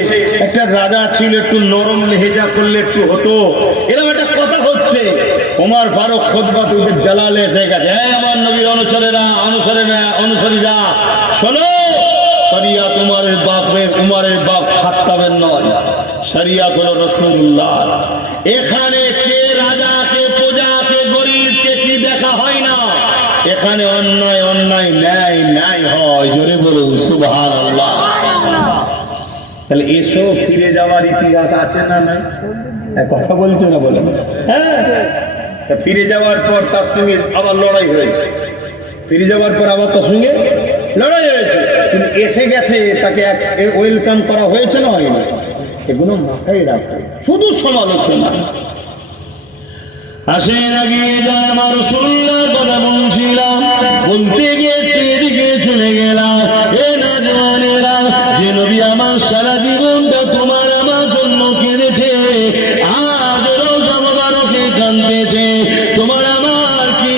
একটা রাজা ছিল, একটু নরম লেহেজা করলে একটু হতো, এরকম একটা কথা হচ্ছে। ওমর ফারুক খুতবা তুলে জালালে এসে গেছে, আমার নবীর অনুসারীরা শোনো, শরিয়াত উমরের বাপ খাত্তাবের নয়, শরিয়াত হলো রাসূলুল্লাহ। এখানে কে রাজা, কে প্রজা, কে গরিব, কে কি দেখা হয় না, এখানে অন্যায় অন্যায়, ন্যায় ন্যায় হয়। জোরে বলুন সুবহানাল্লাহ। তাহলে এসো, ফিরে যাওয়ার ইতিহাস আছে না নাই? কথা বলছো না? বলে হ্যাঁ, ফিরে যাওয়ার পর তার সঙ্গে আবার লড়াই হয়েছে, ফিরে যাওয়ার পর আবার তার সঙ্গে লড়াই হয়েছে, কিন্তু এসে গেছে, তাকে ওয়েলকাম করা হয়েছে না হয়নি? এগুলো মাথায় রাখো, শুধু সমালোচনা। আসেন আগে যা আমার রাসূলুল্লাহ কথা বলছিলাম, বলতে গিয়ে এদিকে চলে গেলাম। এ নওজওয়ানেরা, যে নবী আমার সারা জীবনটা তোমার আমার জন্য কেঁদেছে, আজ রোজা মোবারকে কাঁদতেছে, তোমার আমার কি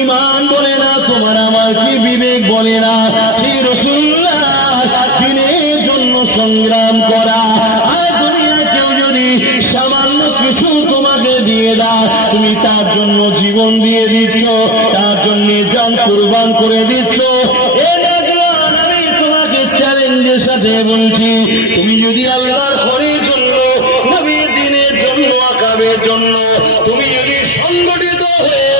ঈমান বলে না, তোমার আমার কি বিবেক বলে না, সেই রাসূলুল্লাহ দ্বীনের জন্য সংগ্রাম করা। আর দুনিয়ায় কেউ যদি সামান্য কিছু তোমাকে দিয়ে দাও, তুমি তার জন্য জীবন দিয়ে দিচ্ছ, তার জন্য জান কুরবান করে দিচ্ছ। এ নওজওয়ান, আমি তোমাকে চ্যালেঞ্জের সাথে বলছি, তুমি যদি আল্লাহর ঘরের জন্য, নবীর দ্বীনের জন্য, আকাবের জন্য তুমি যদি সংগঠিত হয়ে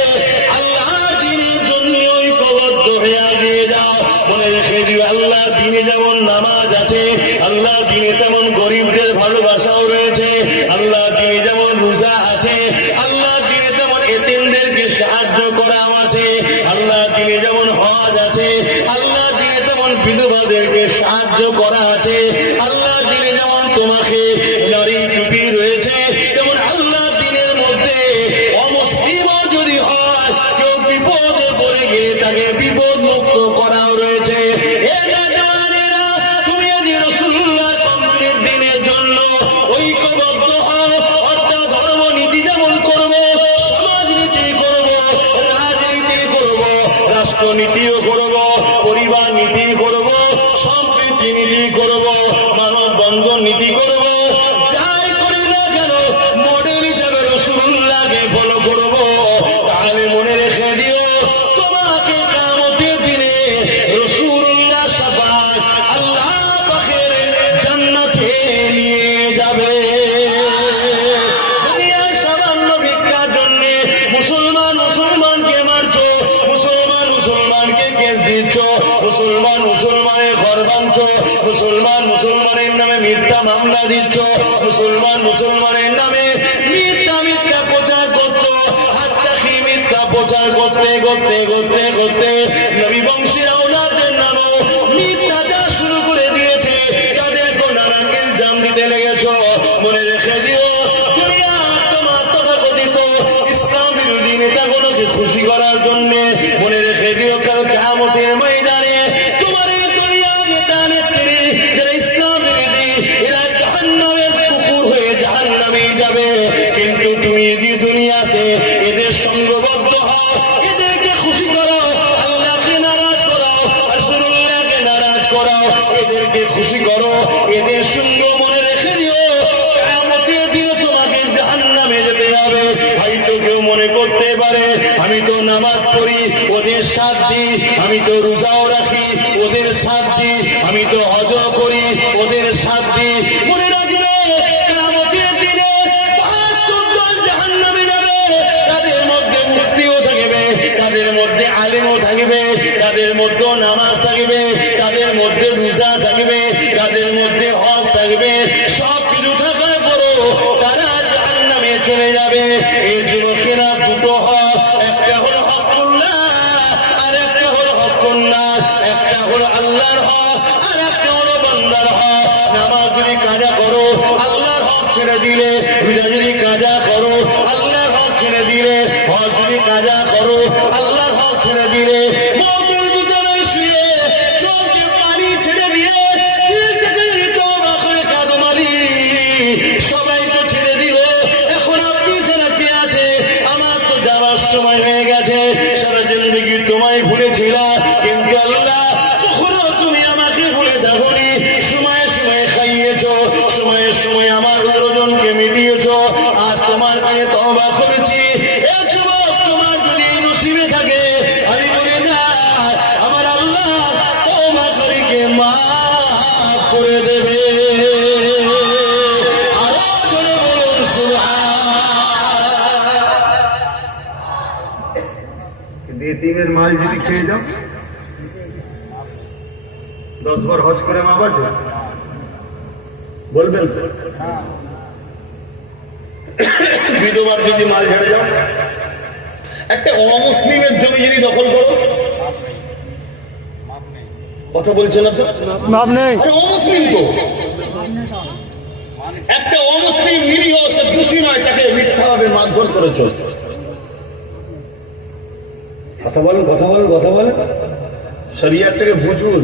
আল্লাহর দ্বীনের জন্য ঐক্যবদ্ধ হয়ে এগিয়ে যাও, মনে রেখে দিও, আল্লাহর দ্বীনে যেমন নামাজ আছে, আল্লাহর দ্বীনে তেমন গরিবদের ভালোবাসাও রয়েছে, আল্লাহর দ্বীনে যেমন রোজা আছে, আল্লাহর দ্বীনে তেমন এতিমদেরকে সাহায্য করাও আছে, আল্লাহর দ্বীনে যেমন হজ আছে, আল্লাহর দ্বীনে তেমন বিধবাদেরকে সাহায্য করা আছে, আল্লাহর দ্বীনে যেমন তোমাকে নারী টুপি রয়েছে, তেমন আল্লাহর দ্বীনের মধ্যে অমুসলিম যদি হয়, কেউ বিপদে পড়ে গিয়ে তাকে বিপদ মুক্ত করাও রয়েছে। এ নওজওয়ানেরা, তুমি যদি রাসূলুল্লাহর কবরের দ্বীনের জন্য ঐক্যবদ্ধ হও, অর্থাৎ ধর্মনীতি যেমন করব, সমাজনীতি করব, রাজনীতি করব, রাষ্ট্রনীতিও করব, পরিবার নীতি করব, সম্প্রীতি নীতি করব, মানব বন্ধন নীতি করব, যাই করি না কেন মডেল হিসেবে রাসূলুল্লাহকে ফলো করব। তাহলে মনে রেখে দিও, তোমাকে কিয়ামতের দিনে রাসূলুল্লাহ শাফাআত আল্লাহ পাকের জান্নাতে নিয়ে যাবে। দুনিয়ায় সামান্য ভিক্ষার জন্য মুসলমানকে মারছো, মুসলমানকে কেস দিচ্ছ, মুসলমানের ঘর ভাঙছো, মুসলমানের নামে মিথ্যা মামলা দিচ্ছ, মুসলমানের নামে মিথ্যা প্রচার করছো। হাত্তাকি মিথ্যা প্রচার করতে করতে করতে করতে নবী বংশের আওলাদের নামও মিথ্যাচার শুরু করে দিয়েছে, তাদেরকে নানান ইলজাম দিতে লেগেছো। মনে রেখে দিও, দুনিয়া তোমার তথাকথিত ইসলাম বিরোধী নেতাগুলোকে খুশি করার জন্য, মনে রেখে দিও, কাল কিয়ামতের ময়দানে তোমার এই দুনিয়ার নেতা নেত্রী যারা ইসলাম বিরোধী, এরা জাহান্নামের কুকুর হয়ে জাহান্নামে যাবে। হয়তো কেউ মনে করতে পারে আমি তো নামাজ পড়ি ওদের সাথ দিই, আমি তো রোজাও রাখি ওদের সাথ দিই, আমি তো হজও করি ওদের সাথ দিই। মনে রাখবে কিয়ামতের দিনে ৭২ জন জাহান্নামে যাবে, তাদের মধ্যে মুক্তিও থাকবে, তাদের মধ্যে আলেমও থাকবে, তাদের মধ্যে নামাজ থাকবে, তাদের মধ্যে রোজা থাকবে, তাদের মধ্যে হজ থাকবে, সব কিছু থাকার পরও তারা জাহান্নামে চলে যাবে। এই যুবকেরা দুটো হক, একটা হলো হকুল্লাহ আর একটা হলো হকুন্নাস, একটা হলো আল্লাহর হক আর একটা হলো বান্দার হক। নামাজ যদি কাজা করো আল্লাহর হক ছেড়ে দিলে, রোজা যদি কাজা করো আল্লাহর হক ছেড়ে দিলে, হজ যদি কাজা করো আল্লাহর হক ছেড়ে দিলে, মওতের বিছানায় শুয়ে চোখে পানি ছেড়ে দিয়ে দিল থেকে যদি তওবা করে কাঁদো মালিক, সবাই তো ছেড়ে দিল, এখন আপনি ছাড়া কে আছে? আমার তো যাওয়ার সময় হয়ে গেছে, সারা জিন্দেগি তোমায় ভুলেছিলাম, কিন্তু আল্লাহ কখনো তুমি আমাকে ভুলে দেখোনি। সময়ে সময়ে খাইয়েছো, সময়ে সময়ে আমার রোজনকে মিটিয়েছো, আর তোমার কাছে তওবা করেছি। এ যুবক, তোমার যদি এই নসিবে থাকে আমি বলে যাই আমার আল্লাহ তওবা করিকে মাফ করে দেবে। আরো জোরে বলুন সুবহান। এতিমের মাল যদি খেয়ে যাও, 10 বার হজ করে মা বাঁচে বলবেন? বিধবার যদি মাল ঝেড়ে যাও, একটা অমুসলিমের জমি যদি দখল করো, কথা বলছেন না? মাপ নেই। অমুসলিম তো একটা অমুসলিম নিরীহ, সে দোষী নয়, তাকে মিথ্যাভাবে মারধর করেছ। কথা বলেন, কথা বলেন, কথা বলেন, শরিয়াতটাকে বুঝুন।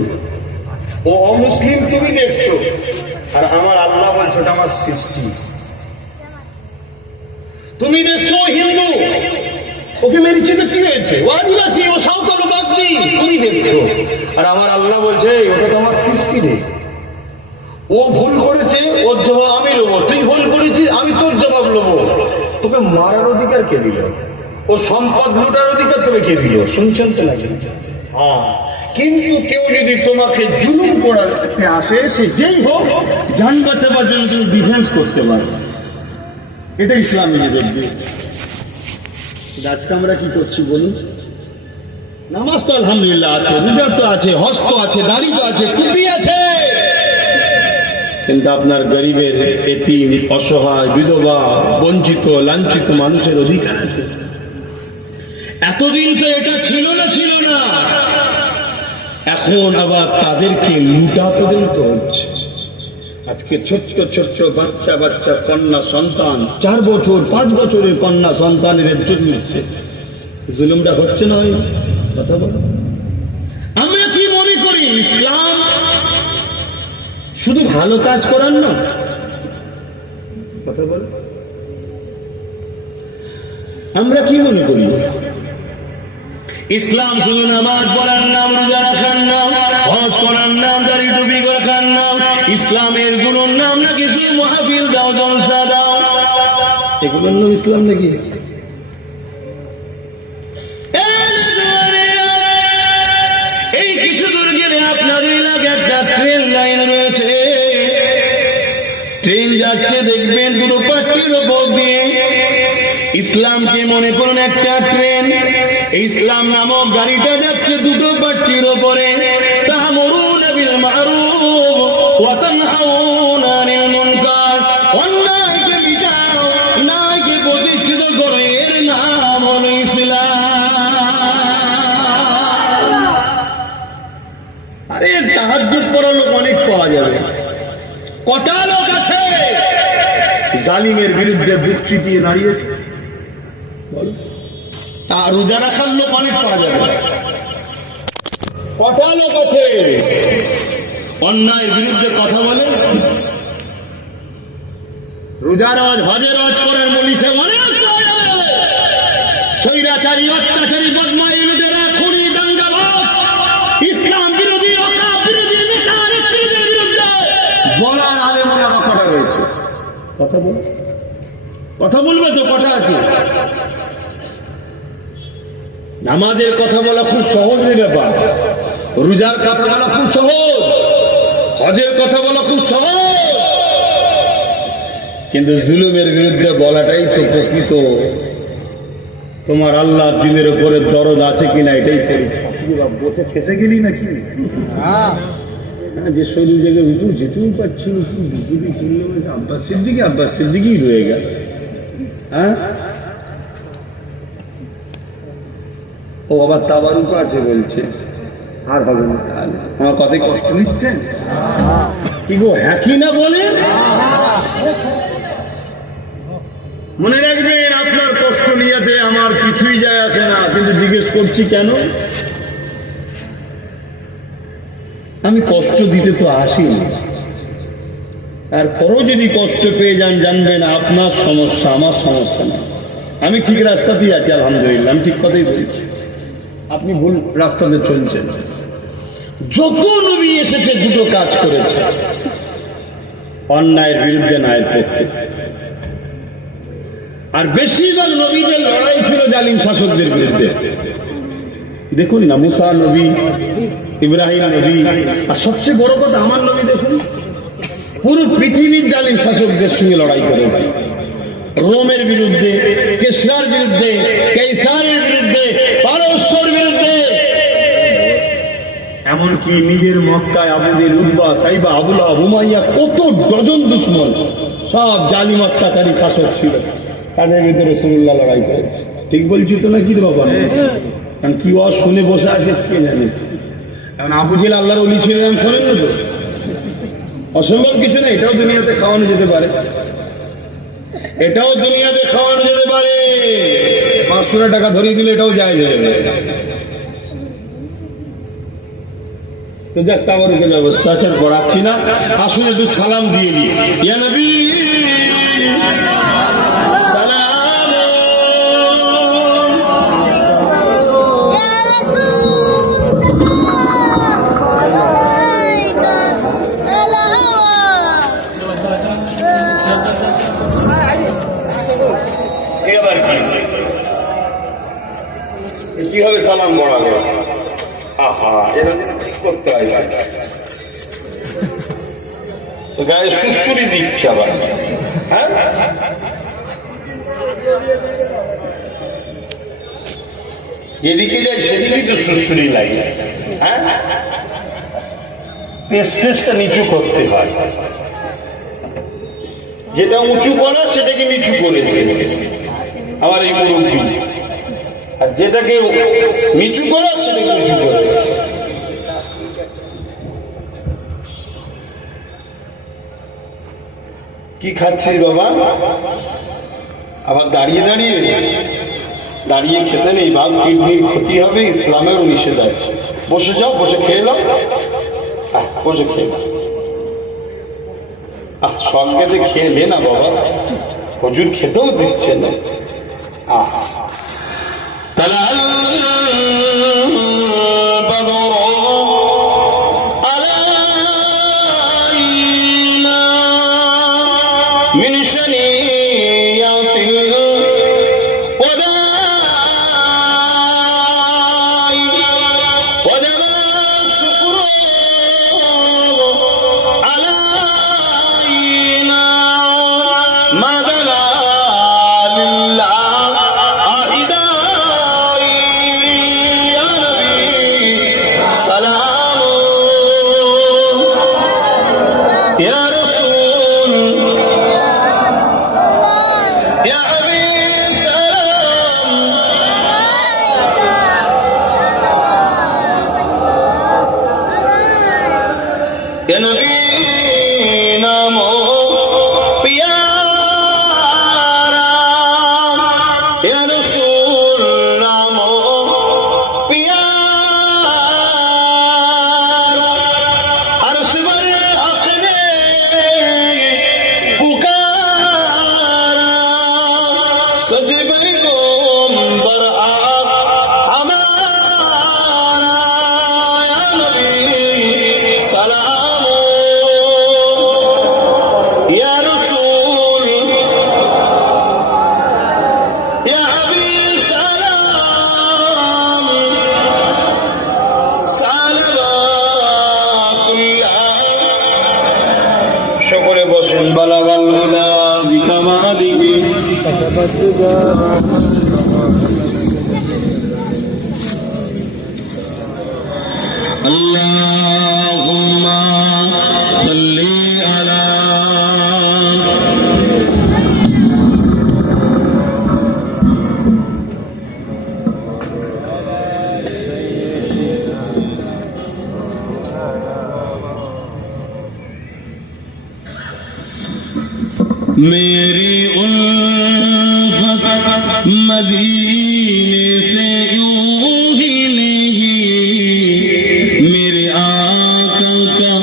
ও অমুসলিম তুমি দেখছো, আর আমার আল্লাহ বলছো এটা আমার সৃষ্টি। তুমি দেখছো হিন্দু, ওকে মেরেছে তো কি হয়েছে? ও আদিবাসী, ও সাঁওতাল, বাগদি, তুমি দেখছো, আর আমার আল্লাহ বলছে ওটা তো আমার সৃষ্টি নেই। ও ভুল করেছে, ওর জবাব আমি নেবো, তুই ভুল করেছিস আমি তোর জবাব নেবো। তোকে মারার অধিকার কে দিল? ও সম্পদ লুটার অধিকার তোকে কে দিল? শুনছেন তো নাকি? হ্যাঁ, কিন্তু কেউ যদি তোমাকে জুলুম করাতে আসে, সে যেই হোক, জান বাঁচাবার জন্য তুমি ডিফেন্স করতে পারবে, এটা ইসলামী নিবেদ। আজকে আমরা কি করছি বলুন? নামাজ তো আলহামদুলিল্লাহ আছে, রোজা তো আছে, হজ তো আছে, দাড়ি তো আছে, টুপি আছে, কিন্তু আপনার গরিবের, এতিম, অসহায়, বিধবা, বঞ্চিত, লাঞ্ছিত মানুষের অধিকার আছে। এতদিন তো এটা ছিল না, ছিল না, এখন আবার তাদেরকে লুটা পর্যন্ত হচ্ছে। আজকে ছোট্ট ছোট্ট বাচ্চা বাচ্চা কন্যা সন্তান, 4 বছর 5 বছরের কন্যা সন্তানের ইজ্জত নিচ্ছে। জুলুমটা হচ্ছে না? কথা বলো। আমরা কি মনে করি ইসলাম শুধু ভালো কাজ করার না? কথা বলো। আমরা কি মনে করি ইসলাম শুধু নামাজ পড়ার নাম, রোজা রাখার নাম, হজ করার নাম, দাড়ি টুপি রাখার নাম, ইসলামের গুলোর নাম নাকি শুধু মাহফিল দাও, জলসা দাও, এগুলোর নাম ইসলাম নাকি? এই কিছু দূর গেলে আপনার এলাকায় একটা ট্রেন লাইন রয়েছে, ট্রেন যাচ্ছে দেখবেন দুটো পাট্টির ওপর দিয়ে। ইসলামকে মনে করুন একটা ট্রেন, ইসলাম নামক গাড়িটা যাচ্ছে দুটো পাট্টির ওপরে। তা'মুরুনা বিল মা'রুফ ওয়া তানহাউনা আনিল মুনকার, অন্যায়কে মিটাও, ন্যায়কে প্রতিষ্ঠিত করো, এর নাম হলো ইসলাম। আরে তাহাজ্জুদ পড়া লোক অনেক পাওয়া যাবে, কটা লোক আছে জালিমের বিরুদ্ধে বুক চিতিয়ে দাঁড়িয়েছে? আর রোজা রাখার লোক অনেক পাওয়া যাবে, কটা লোক আছে অন্যায়ের বিরুদ্ধে কথা বলে? রোজার আওয়াজ, হজের আওয়াজ করার মনীষে অনেক পাওয়া যাবে। স্বৈরাচারী, অত্যাচারী, বদমাই, লুটেরা, খুনি, দাঙ্গাবাজ, ইসলাম বিরোধী, ওয়াকাফ বিরোধী, নেতা নেত্রীদের বিরুদ্ধে বলার আলেমরা কটা রয়েছে? কথা বল, কথা বলবে তো, কটা আছে? নামাজের কথা বলা খুব সহজ ব্যাপার, রোজার কথা বলা খুব সহজ, হজের কথা বলা খুব সহজ, কিন্তু জুলুমের বিরুদ্ধে বলাটাই তো প্রকৃত তোমার আল্লাহ দিনের উপরে দরদ আছে কিনা এটাই পরীক্ষা। বসে ফেসে গেলি নাকি? যে শরীর জায়গায় উঠু যেতেও পারছি আব্বাস সিদ্দিকি রয়ে গেল। হ্যাঁ, ও আবার তাবারুকও আছে বলছে, আর হবে না। তাহলে আমার কথাই কষ্ট নিচ্ছেন কি গো? হ্যাঁ কি না বলে? মনে রাখবেন, আপনার কষ্ট নিয়েতে আমার কিছুই যায় আসে না, কিন্তু জিজ্ঞেস করছি কেন? আমি কষ্ট দিতে তো আসিনি, তারপরও যদি কষ্ট পেয়ে যান, জানবেন আপনার সমস্যা, আমার সমস্যা না। আমি ঠিক রাস্তাতেই আছি, আলহামদুলিল্লাহ, আমি ঠিক কথাই বলছি, আপনি ভুল রাস্তাতে চলছেন। যত নবী এসেছে দুটো কাজ করেছে, অন্যায়ের বিরুদ্ধে ন্যায়ের পক্ষে। আর বেশিরভাগ নবীদের লড়াই ছিল জালিম শাসকদের বিরুদ্ধে। দেখুন না, মুসা নবী, ইব্রাহিম নবী, আর সবচেয়ে বড় কথা আমার নবী দেখুন, পুরো পৃথিবীর জালিম শাসকদের সঙ্গে লড়াই করেছে। রোমের বিরুদ্ধে, কেসরার বিরুদ্ধে, কেসারের বিরুদ্ধে, পারস্যের বিরুদ্ধে, এমনকি নিজের মক্কায় আবু জেহেল, উতবা, সাইবা, আবু লাহাব, উমাইয়া, কত ডজন দুশ্মন, সব জালিম অত্যাচারী শাসক ছিল, তাদের ভিতরে রাসূলুল্লাহ লড়াই করেছে। ঠিক বলছি তো নাকি বাবা? কারণ কি ও শুনে বসে আছিস কে জানে? কারণ আবু জেহেল আল্লাহর ওলি ছিলেন, আমি শোনেন না তো, অসম্ভব কিছু না, এটাও দুনিয়াতে খাওয়ানো যেতে পারে, এটাও দুনিয়াতে খাওয়ানো যেতে পারে। 500 টাকা ধরিয়ে দিলে এটাও যায় যাবে। তো যাক, তাবারুকের ব্যবস্থা আছে, পড়াচ্ছি না, আসুন একটু সালাম দিয়ে নি। ইয়া নবী কিভাবে সালাম পড়াবে? আহা, এটা ঠিক করতে হয়, তো গায়ে সুসুরি দিচ্ছে আবার। হ্যাঁ, যেদিকে যায় সেদিকেই তো সুসুরি লাগে। হ্যাঁ, স্টেজটা নিচু করতে হয়, যেটা উঁচু করা সেটাকে নিচু করেছে আমার এই মুরব্বী, আর যেটাকে নিচু করা সেটাকে নিচু করে। কি খাচ্ছিস বাবা? আবার দাঁড়িয়ে দাঁড়িয়ে দাঁড়িয়ে খেতে নেই বাপ, কিডনির ক্ষতি হবে, ইসলামেরও নিষেধ আছে। বসে যাও, বসে খেয়ে নাও, বসে খেয়ে নাও। সঙ্গেতে খেয়ে নে না বাবা, হুজুর খেতেও দিচ্ছে না। Ya Rasul अल्लाहुम्मा सल्ली अला मेरी उल्फत मदीने से यूं ही नहीं, मेरे आका का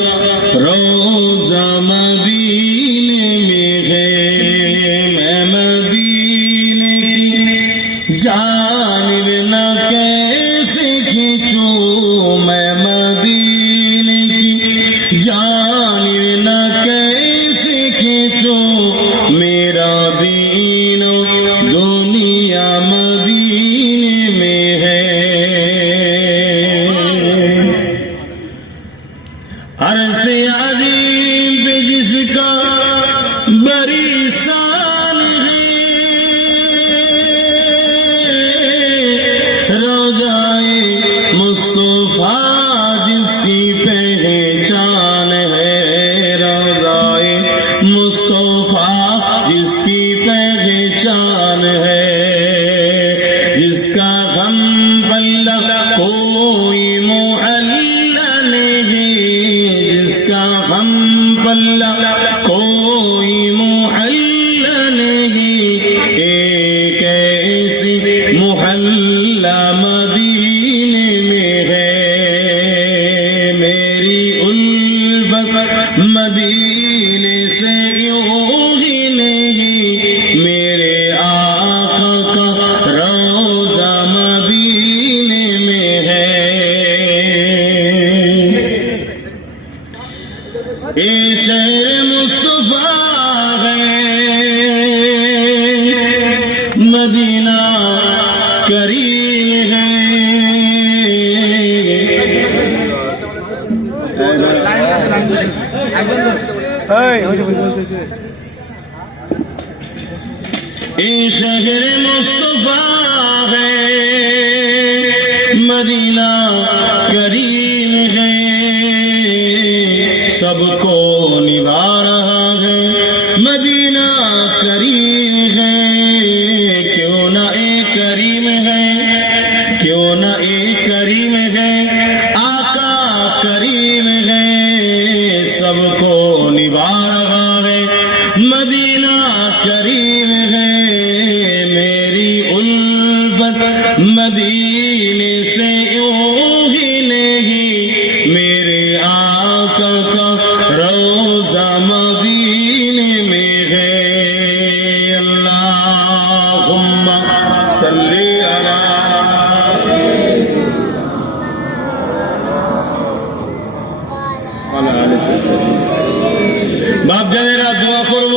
रोज़ा मदीने में है। मैं मदीने की जानिब न कैसे खींचूं, मैं मदीने की जानिब न कैसे खींचूं, मेरा दीन दुनिया मदीने में है। अरसे अजीम पे जिसका बड़ी शान है, रोज़ाए मुस्तफा जिसकी पहचान है, रोज़ाए मुस्तफा जिसकी पहचान है, जिसका गम पल्ला कोई मुअल्ला नहीं, जिसका गम पल्ला कोई मुअल्ला नहीं, एक ऐसी मुहल्ला मदीने में है। मेरी उल्फत मदीने से यूं ही नहीं, मेरे आका का रोज़ा मदीने में है। ये शहर मुस्तफा है, मदीना करीम है। ये शहर मुस्तफा है, मदीना करीम है, सबको निभा रहा है, मदीना करीम है। क्यों ना एक करीम है, क्यों ना एक करीम है, आका करीम है, सबको निभा रहा है, मदीना करीम है। मेरी उल्फत मदीने से यूं ही नहीं, मेरे आका का रोज़ा मदीने में है। अल्लाहुम्मा सल्ली अला বাপজানেরা দোয়া করব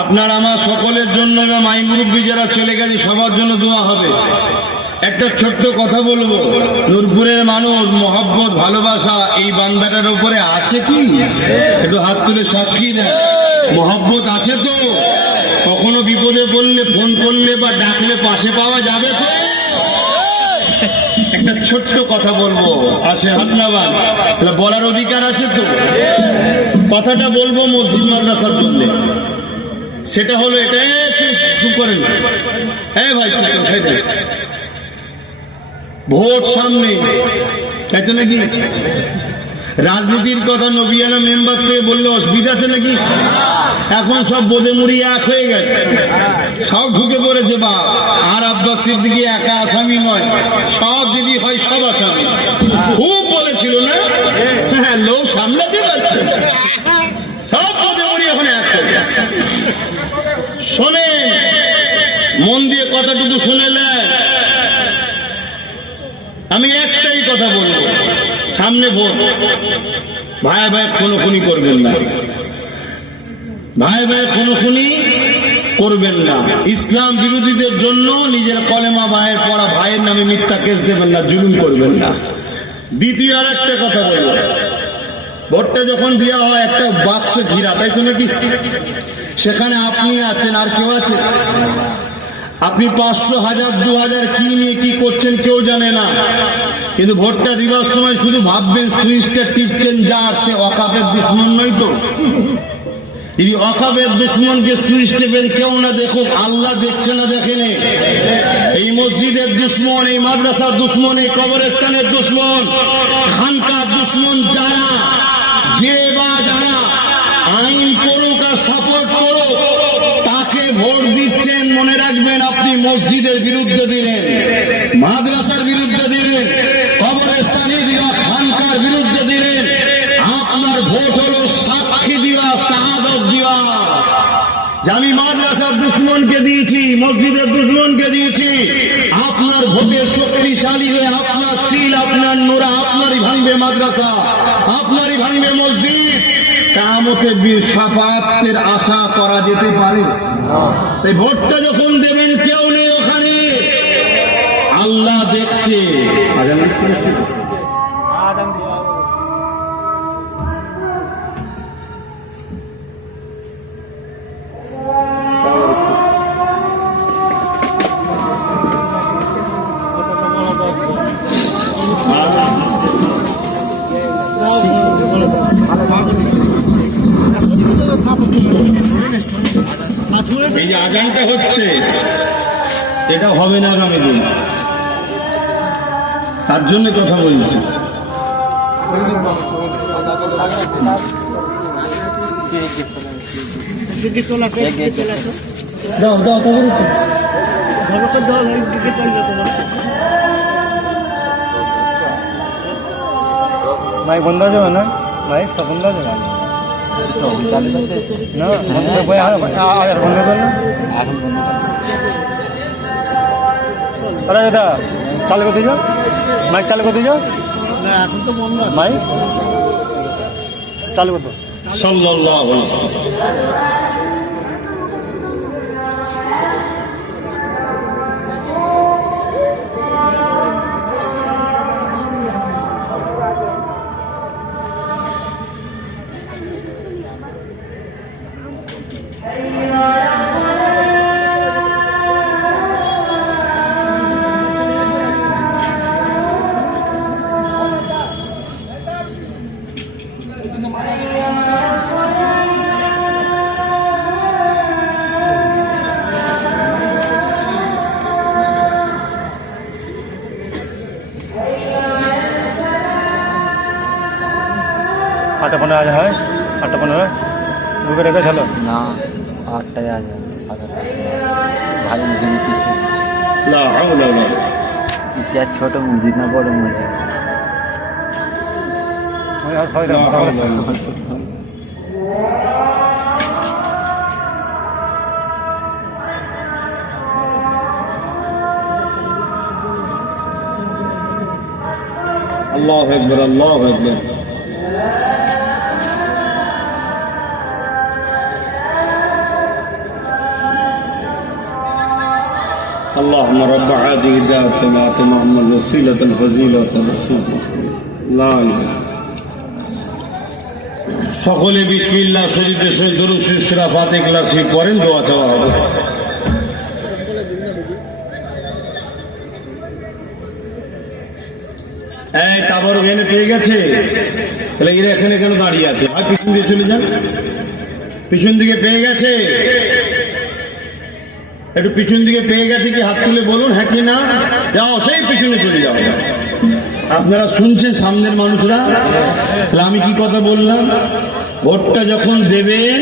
আপনার আমার সকলের জন্য, এবং মাই মুরব্বী যারা চলে গেছে সবার জন্য দোয়া হবে। একটা ছোট্ট কথা বলবো, নূরপুরের মানুষ মহব্বত ভালোবাসা এই বান্দাটার উপরে আছে কি? একটু হাত তুলে সাক্ষী দেয়, মহব্বত আছে তো? কখনো বিপদে পড়লে ফোন করলে বা ডাকলে পাশে পাওয়া যাবে তো? একটা ছোট্ট কথা বলবো, আসে হাত নামান, বলার অধিকার আছে তো? কথাটা বলবো মসজিদ মাদ্রাসার জন্য, সেটা হলো এটা। চুপ করেন, হ্যাঁ ভাই চুপ করেন। ভোট সামনে, তাই তো নাকি? রাজনীতির কথা নবিয়ানা মেম্বার থেকে বললে অসুবিধা আছে নাকি? এখন সব বোধে মুড়ি এক হয়ে গেছে, সব ঢুকে পড়েছে। বা আর আব্বাস সিদ্দিকী একা আসামি নয়, সব যদি হয় সব আসামি। খুব বলেছিল না, হ্যাঁ লোক সামলাতে পারছে, সব বোধে মুড়ি এখন এক হয়ে গেছে। শোনে মন দিয়ে কথাটুকু শুনেলেন, আমি একটাই কথা বলবো, সামনে ভোট, ভাই ভাই খুনোখুনি করবেন না, ভাই ভাই খুনোখুনি করবেন না। ইসলাম বিরোধীদের জন্য নিজের কলেমা ভাইয়ের পড়া ভাইয়ের নামে মিথ্যা কেস দেবেন না, জুলুম করবেন না। দ্বিতীয় আর একটা কথা বলবো, ভোটটা যখন দেওয়া হয় একটা বাক্সে ঘিরা, তাই তো নাকি? সেখানে আপনি আছেন, আর কেউ আছে? আপনি 500, 1000, 2000 কি নিয়ে কি করছেন কেউ জানে না, কিন্তু ভোটটা দিবার সময় শুধু ভাববেন সুইচটা টিপছেন, যা সে ওয়াকাফের দুশ্মন নয় তো? যদি ওয়াকাফের দুশ্মনকে সুইচ টেপেন, কেউ না দেখুক, আল্লাহ দেখছে না দেখেনি? এই মসজিদের দুশ্মন, এই মাদ্রাসার দুশ্মন, এই কবরস্থানের দুশ্মন, খানকার দুশ্মন যারা, যে বা যারা আইন করুক আর সাপোর্ট করুক, তাকে ভোট দিচ্ছেন, মনে রাখবেন আপনি মসজিদের বিরুদ্ধে দিলেন, মাদ্রাসার বিরুদ্ধে দিলেন, কবরস্থানে দেওয়া খানকার বিরুদ্ধে দিলেন। আপনার ভোট হলো সাক্ষী দেওয়া, শাহাদত দেওয়া যে আমি মাদ্রাসার দুশ্মনকে দিয়েছি, মসজিদের দুশ্মনকে দিয়েছি। আপনার ভোটে শক্তিশালী হয়ে আপনার সিল, আপনার নোরা, আপনারই ভাঙবে মাদ্রাসা, আপনারই ভাঙবে মসজিদ। কিয়ামতের দিন শাফাআতের আশা করা যেতে পারে? তাই ভোটটা যখন দেবেন কেউ নেই ওখানে, আল্লাহ দেখছে। এই যে আজানটা হচ্ছে, এটা হবে না আগামী দিন, তার জন্য কথা বলছি। দাও দাও মাইক বন্ধ আছে না? মাইক সব বন্ধ আছে না? না বন্ধ করে আর বন্ধ করে না, এখন বন্ধ করে। আরে দাদা চালু করে দিও, মাইক চালু করে দিও। না এখন তো বন্ধ, মাইক চালু করে দাও। সাল্লাল্লাহু আলাইহি ওয়াসাল্লাম। আটটা 15 আজ হয়, 8টা 15 ঢুকে রেখে চলো না 8টায় আজ 7:30 ভাইয়ের জন্য পিচ্ছে লা হাওলা ওয়ালা পিচ্ছে। ছোট মসজিদ না বড় মসজিদ? আর ছয়টা আল্লাহু আকবার, আল্লাহু আকবার। اللهم رب هذه الدعوة والآت محمد وسيلة الفضيلة رسول الله। সকলে বিসমিল্লাহ শরীফে সে দরুদ শরীফ সূরা ফাতিহা ক্লাস পড়েন, দোয়া চাওয়া হবে। এই তাবর ভেনে পেয়ে গেছে, তাহলে এরা এখানে কেন দাঁড়িয়ে আছে? আর পিছন দিয়ে চলে যান, পিছন দিকে পেয়ে গেছে, একটু পিছন দিকে পেয়ে গেছে কি হাত তুলে বলুন হ্যাঁ কি না। যাও সেই পিছনে চলে যাও। আপনারা শুনছেন সামনের মানুষরা, তাহলে আমি কি কথা বললাম? ভোটটা যখন দেবেন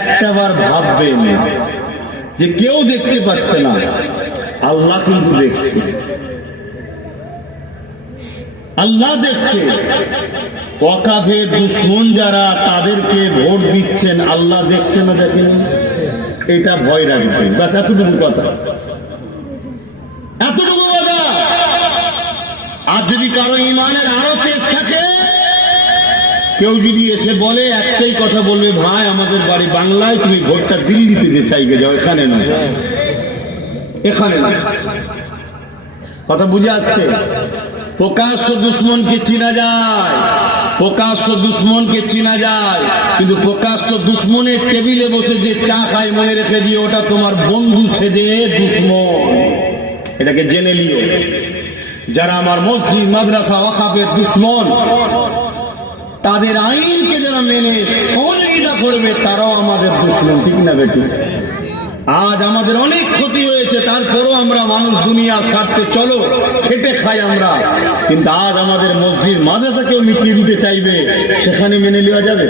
একটাবার ভাববেন যে কেউ দেখতে পাচ্ছে না, আল্লাহ কিন্তু দেখছে, আল্লাহ দেখছে। ওয়াকাফের দুশ্মন যারা, তাদেরকে ভোট দিচ্ছেন, আল্লাহ দেখছে না দেখেন? এটা ভয় রাখবেন, বাস এতটুকু কথা, এতটুকু কথা। আর যদি কারো ইমানের আরো তেজ থাকে, কেউ যদি এসে বলে, একটাই কথা বলবে, ভাই আমাদের বাড়ি বাংলায়, তুমি ভোটটা দিল্লিতে যে চাইকে যাও, এখানে নয়, এখানে নয়। কথা বুঝে আসছে? প্রকাশ্য দুশ্মনকে চিনা যায়। প্রকাশ্য দুশ্মনকে চিনা যায়, কিন্তু প্রকাশ্য দুশ্মনের টেবিলে বসে যে চা খায় মনে রেখে দিয়ে ওটা তোমার বন্ধু সেজে দুশ্মন। এটাকে জেনে নিও। যারা আমার মসজিদ মাদ্রাসা ওয়াকাফের দুশ্মন, তাদের আইনকে যারা মেনে সহযোগিতা করবে তারাও আমাদের দুশ্মন, ঠিক না বেটি? আজ আমাদের অনেক ক্ষতি হয়েছে, তারপরও আমরা মানুষ দুনিয়ার স্বার্থে চলো খেটে খাই আমরা, কিন্তু আজ আমাদের মসজিদ মাদ্রাসা কেউ মিটিয়ে দিতে চাইবে, সেখানে মেনে নেওয়া যাবে?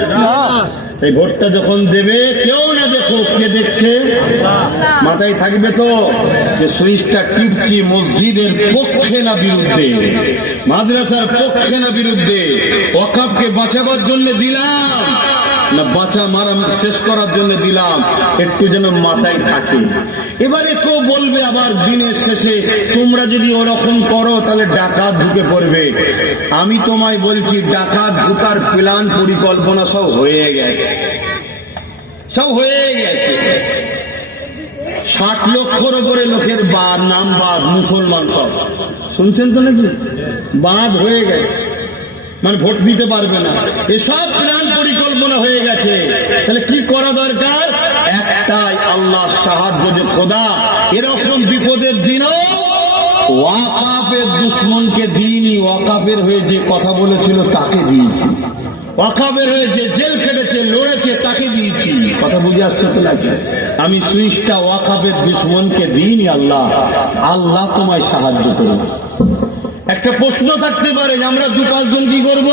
এই ভোটটা যখন দেবে কেউ না দেখো, কে দেখছে? মাথায় থাকবে তো যে সুইচটা টিপছি মসজিদের পক্ষে না বিরুদ্ধে, মাদ্রাসার পক্ষে না বিরুদ্ধে, ওয়াকাফকে বাঁচাবার জন্য দিলাম না বাঁচা মারা শেষ করার জন্য দিলাম, একটু যেন মাথায় থাকে। এবারে কেউ বলবে আবার দিনের শেষে তোমরা যদি ওরকম করো তাহলে ডাকাত ঢুকে পড়বে। আমি তোমায় বলছি ডাকাত ঢুকার প্ল্যান পরিকল্পনা সব হয়ে গেছে, সব হয়ে গেছে। 60 লক্ষর উপরে লোকের নাম বাদ, মুসলমান সব শুনছেন তো নাকি? বাদ হয়ে গেছে, মানে ভোট দিতে পারবে না, এসব প্ল্যান পরিকল্পনা হয়ে গেছে। তাহলে কি করা দরকার? একটাই, আল্লাহ সাহায্য যে খোদা এরকম বিপদের দিনও ওয়াকাফের দুশ্মনকে দিইনি, ওয়াকাফের হয়ে যে কথা বলেছিল তাকে দিয়েছি, ওয়াকাফের হয়ে যে জেল খেটেছে লড়েছে তাকে দিয়েছি। কথা বুঝে আসছে তো নাকি? আমি সুইচটা ওয়াকাফের দুশ্মনকে দিইনি, আল্লাহ আল্লাহ তোমায় সাহায্য করবে। একটা প্রশ্ন থাকতে পারে যে আমরা 2-5 জন কি করব?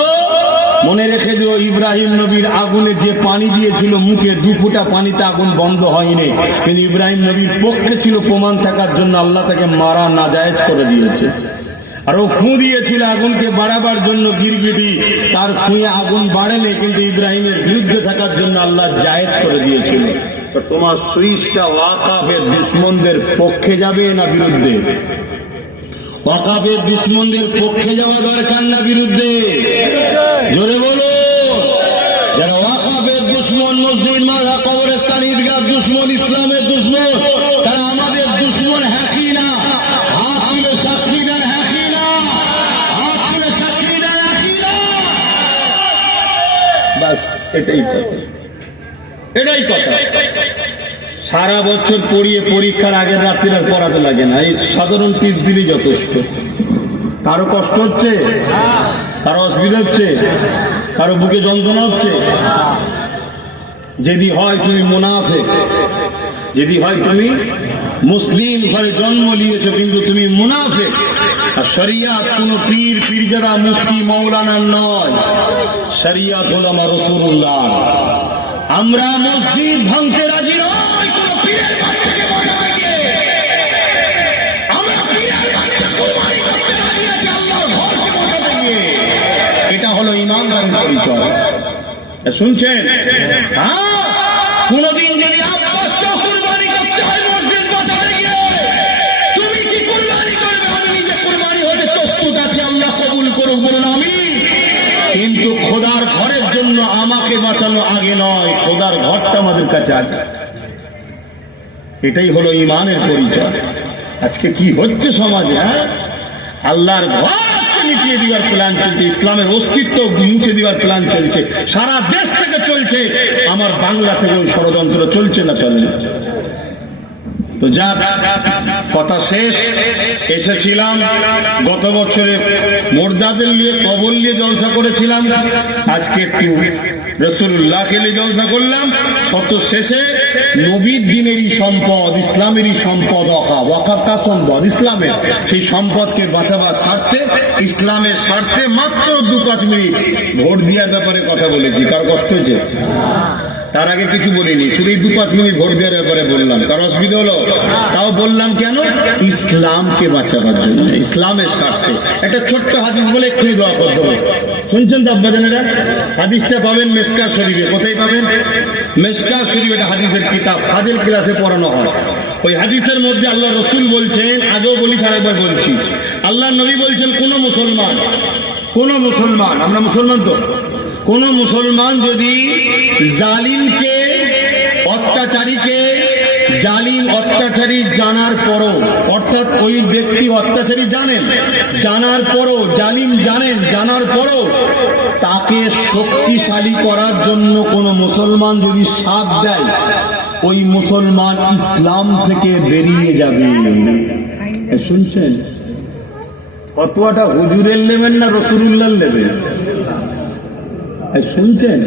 মনে রেখে দিও, ইব্রাহিম নবীর আগুনে যে পানি দিয়েছিল মুখে, 2 ফোঁটা পানিতে আগুন বন্ধ হয়নি, কিন্তু ইব্রাহিম নবীর পক্ষে ছিল, প্রমাণ থাকার জন্য আল্লাহ তাকে মারা নাজায়েজ করে দিয়েছে। আর ও ফু দিয়েছিল আগুনকে বাড়াবার জন্য, গিরগিটি, তার ফুঁয়ে আগুন বাড়েনি, কিন্তু ইব্রাহিমের বিরুদ্ধে থাকার জন্য আল্লাহ জায়েজ করে দিয়েছিল। তো তোমার সুইচটা ওয়াকাফের দুশ্মনদের পক্ষে যাবে না বিরুদ্ধে? ওয়াকাফের দুশ্মনদের পক্ষে যাওয়া দরকার না বিরুদ্ধে? জোরে বলো। যারা ওয়াকাফের দুশ্মন, মসজিদ মাদ্রাসা কবরস্থান ঈদগাহ দুশ্মন, ইসলামের দুশ্মন, তারা আমাদের দুশ্মন, হ্যাঁ কি না? হাত তুলে সাক্ষী দেন, হ্যাঁ কি না? হাত তুলে সাক্ষী দেন, হ্যাঁ কি না? বাস এটাই কথা, এটাই কথা। সারা বছর পড়িয়ে পরীক্ষার আগের রাত্রির আর পড়াতে লাগে না, এই সাধারণ টিপস দিলেই যথেষ্ট। কারো কষ্ট হচ্ছে? কারো অসুবিধা হচ্ছে? কারো বুকে যন্ত্রণা হচ্ছে? যদি হয় তুমি মুনাফিক, যদি হয় তুমি মুসলিম ঘরে জন্ম নিয়েছো কিন্তু তুমি মুনাফিক। আর শরিয়াত কোন পীর পীরজাদা মুফতি মৌলানার নয়, শরিয়াত হলো আমার রাসূলুল্লাহ। আমরা মসজিদ ভাঙতে রাজি নই কোন পীরের বাচ্চাকে বানাইয়ে, আমরা পীরের বাচ্চা কুরবানি করতে রাজি আছি আল্লাহর ঘরকে বাঁচাতে গিয়ে। এটা হলো ইমানদারের পরিচয়। শুনছেন? হ্যাঁ, কোনদিন যদি আব্বাসকে কুরবানি করতে হয় মসজিদ বাঁচাতে গিয়ে, তুমি কি কুরবানি করবে? আমি নিজে কুরবানি হতে প্রস্তুত আছি, আল্লাহ কবুল করুক, বলুন আমি। কিন্তু খোদার ঘরের জন্য আমাকে বাঁচানো আগে নয়, খোদার ঘরটা আমাদের কাছে আছে। এটাই হলো ইমানের পরিচয়। আজকে কি হচ্ছে সমাজে? হ্যাঁ, আল্লাহর ঘর আজকে মিটিয়ে দেওয়ার প্ল্যান চলছে, ইসলামের অস্তিত্ব মুছে দেওয়ার প্ল্যান চলছে, সারা দেশ থেকে চলছে। আমার বাংলা থেকে ওই ষড়যন্ত্র চলছে না চলে? তো যা কথা শেষ। এসেছিলাম গত বছরে মোরদাদের নিয়ে, কবর নিয়ে জলসা করেছিলাম, আজকে একটু রাসূলুল্লাহকে নিয়ে জলসা করলাম। শত শেষে নবীর দিনেরই সম্পদ, ইসলামেরই সম্পদ ওয়াকাফ। ওয়াকাফ কার সম্পদ? ইসলামের। সেই সম্পদকে বাঁচাবার স্বার্থে, ইসলামের স্বার্থে মাত্র 2-5 মিনিট ভোট দেওয়ার ব্যাপারে কথা বলেছি। কার কষ্ট হয়েছে? তার আগে কিছু বলিনি, শুধু 2-5 মিনিট ভোট দেওয়ার ব্যাপারে বললাম। কারো অসুবিধা হলো? তাও বললাম কেন? ইসলামকে বাঁচাবার জন্য, ইসলামের স্বার্থে। একটা ছোট্ট হাদিস বলে এক্ষুনি দোয়া করতে হবে। শুনছেন তো আব্বাজানেরা? হাদিসটা পাবেন মিশকাত শরীফে। কোথায় পাবেন? মিশকাত শরীফ। এটা হাদিসের কিতাব, ফাজিল ক্লাসে পড়ানো হয়। ওই হাদিসের মধ্যে আল্লাহ রসুল বলছেন, আগেও বলি আরেকবার বলছি, আল্লাহ নবী বলছেন কোন মুসলমান, আমরা মুসলমান তো, কোন মুসলমান যদি জালিমকে, অত্যাচারীকে, জালিম অত্যাচারী জানার পরও, অর্থাৎ ওই ব্যক্তি অত্যাচারী জানার পরও, জালিম জানার পরও তাকে শক্তিশালী করার জন্য কোনো মুসলমান যদি সাথ দেয়, ওই মুসলমান ইসলাম থেকে বেরিয়ে যাবে। শুনছেন? ফতোয়াটা হুজুরের নেবেন না রাসূলুল্লাহর নেবেন? শুনছেন?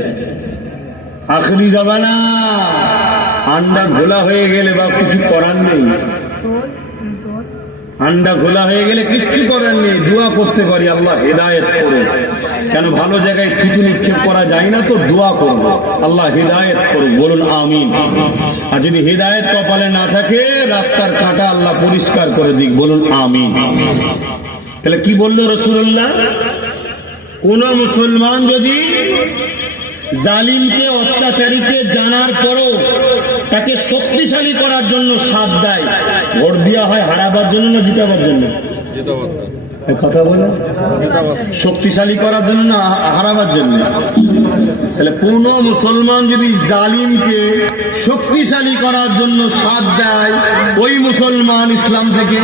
আখরি জামানা, আন্ডা ঘোলা হয়ে গেলে বা কিছু করার নেই, আন্ডা ঘোলা হয়ে গেলে কিচ্ছু করার নেই, দোয়া করতে পারি আল্লাহ হেদায়েত করো। কেন ভালো জায়গায় কিছু নিক্ষেপ করা যায় না, তো দোয়া করবো আল্লাহ হেদায়েত করো, বলুন আমিন। আর যদি হেদায়েত কপালে না থাকে, রাস্তার কাঁটা আল্লাহ পরিষ্কার করে দিক, বলুন আমিন। তাহলে কি বললো রাসূলুল্লাহ? কোন মুসলমান যদি জালিমকে অত্যাচারীকে জানার পরও তাকে শক্তিশালী করার জন্য সাথ দেয়, ভোট দেওয়া হয় হারাবার জন্য না জিতাবার জন্য? কথা বলো, শক্তিশালী করার জন্য না হারাবার জন্য? তাহলে কোন মুসলমান যদি জালিমকে শক্তিশালী করার জন্য সাথ দেয়, ওই মুসলমান ইসলাম থেকে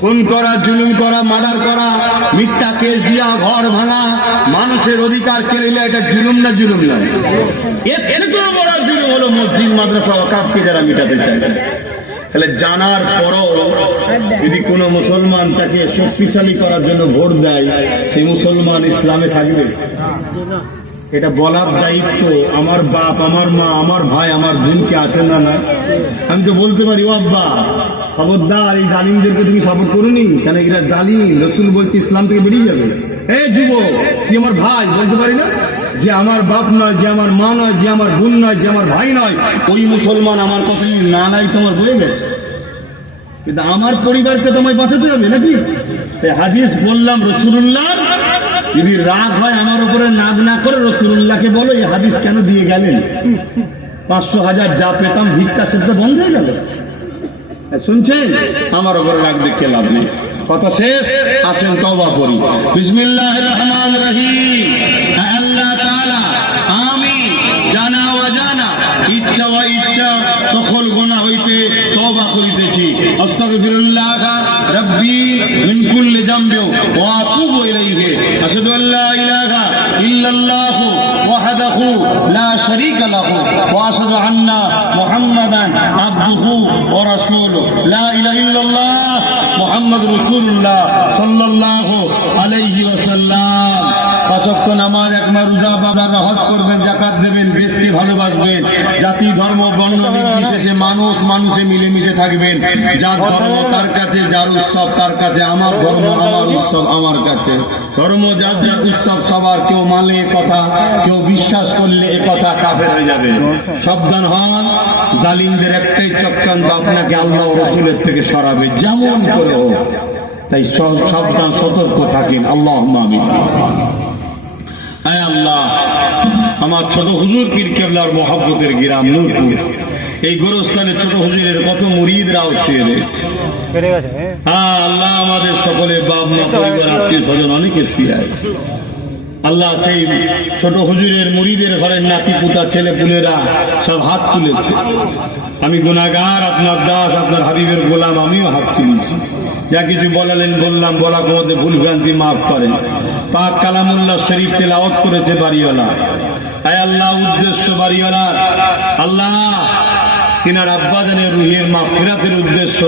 খুন করা, জুলুম করা, মার্ডার করা, মিথ্যা কেস দিয়া ঘর ভাঙা, মানুষের অধিকার কেড়ে নেওয়া, এটা জুলুম না? জুলুম না? এর থেকেও বড় জুলুম হলো মসজিদ মাদ্রাসা ওয়াকফকে যারা মিটাতে চায়। তাহলে জানার পরও যদি কোনো মুসলমান তাকে শক্তিশালী করার জন্য ভোট দেয়, সেই মুসলমান ইসলামে থাকবে? এটা বলার দায়িত্ব আমার বাপ, আমার মা, আমার ভাই, আমার বোনকে আছে না? না, আমি তো বলতে পারি, ও আব্বা খবরদার, এই জালিমদেরকে তুমি সাপোর্ট করোনি, কেন এরা জালিম, রাসূল বলতে ইসলাম থেকে বেরিয়ে যাবে। যুবক, তুই আমার ভাই, বলতে পারি না যে আমার বাপ নয়, যে আমার মা নয়, যে আমার বোন নয়, যে আমার ভাই নয়, ওই মুসলমান আমার কথা না নাই তোমার বয়ে গেছে, কিন্তু আমার পরিবারকে তোমায় বাঁচাতে যাবে নাকি? হাদিস বললাম রাসূলুল্লাহ, যদি রাগ হয় আমার উপরে নাগ না করে রাসূলুল্লাহকে বলো এই হাদিস কেন দিয়ে গেলেন, 500,000 যা পেতাম ভিক্ষা সেটা বন্ধ হয়ে গেল। শুনছেন? আমার উপরে রাগ দেখে লাভ নেই, কথা শেষ। আসেন তওবা করি। বিসমিল্লাহির রহমানির রহিম। আল্লাহ তাআলা আমি জানা অজানা, ইচ্ছা ও ইচ্ছা সকল গুনাহ হইতে তওবা করিতেছি। আস্তাগফিরুল্লাহ রাব্বি মিন কুল্লি যামবি ওয়া আতুবু ইলাইহি। আশহাদু আল্লা ইলাহা ইল্লাল্লাহ ওয়াহদাহু লা শারীকা লাহু ওয়া আশহাদু আন্না মুহাম্মাদান আবদুহু ওয়া রাসূলুহু। লা ইলাহা ইল্লাল্লাহ মুহাম্মাদুর রাসূলুল্লাহ সাল্লাল্লাহু আলাইহি ওয়াসাল্লাম। পাঁচ ওয়াক্ত নামাজ, একমা রোজা, বাবা হজ করবেন, যাকাত দেবেন, দেশকে ভালোবাসবেন, জাতি ধর্ম বর্ণ নির্বিশেষে মানুষে মিলেমিশে থাকবেন। যার ধর্ম তার কাছে, যার উৎসব তার কাছে, আমার ধর্ম আমার উৎসব আমার কাছে। ধর্ম যার যার উৎসব সবার, কেউ মানে এ কথা, কেউ বিশ্বাস করলে এ কথা কাফের হয়ে যাবে। সাবধান হন, জালিমদের একটাই চক্রান্ত, আপনাকে আল্লাহ ও রাসূলের থেকে সরাবে যেমন করে হোক। তাই সাবধান, সতর্ক থাকেন। আল্লাহুম্মা আমিন। আয় আল্লাহ, আমার ছোট হুজুর পীর কেবলার মহব্বতের গ্রাম নূরপুর, এই গোরস্থানে ছোট হুজুরের কত মুরিদরাও শুয়ে রয়েছে। আল্লাহ, আমাদের সকলের বাপ মা, পরিবার, আত্মীয় স্বজন অনেকে শুয়ে আছে। আল্লাহ, সেই ছোট হুজুরের মুরিদের ঘরের নাতি পুতা ছেলে পুলেরা সব হাত তুলেছে। আমি গুনাহগার, আপনার দাস, আপনার হাবিবের গোলাম, আমিও হাত তুলেছি। যা কিছু বলালেন বললাম, বলা কোমতে ভুল ভ্রান্তি মাফ করেন। পাক কালামুল্লাহ শরীফ তেলাওয়াত করেছে বাড়িওয়ালা। আয় আল্লাহ, উদ্দেশ্য বাড়িওয়ালার আল্লাহ তিনার আব্বাজানের রুহের মাগফিরাতের উদ্দেশ্য,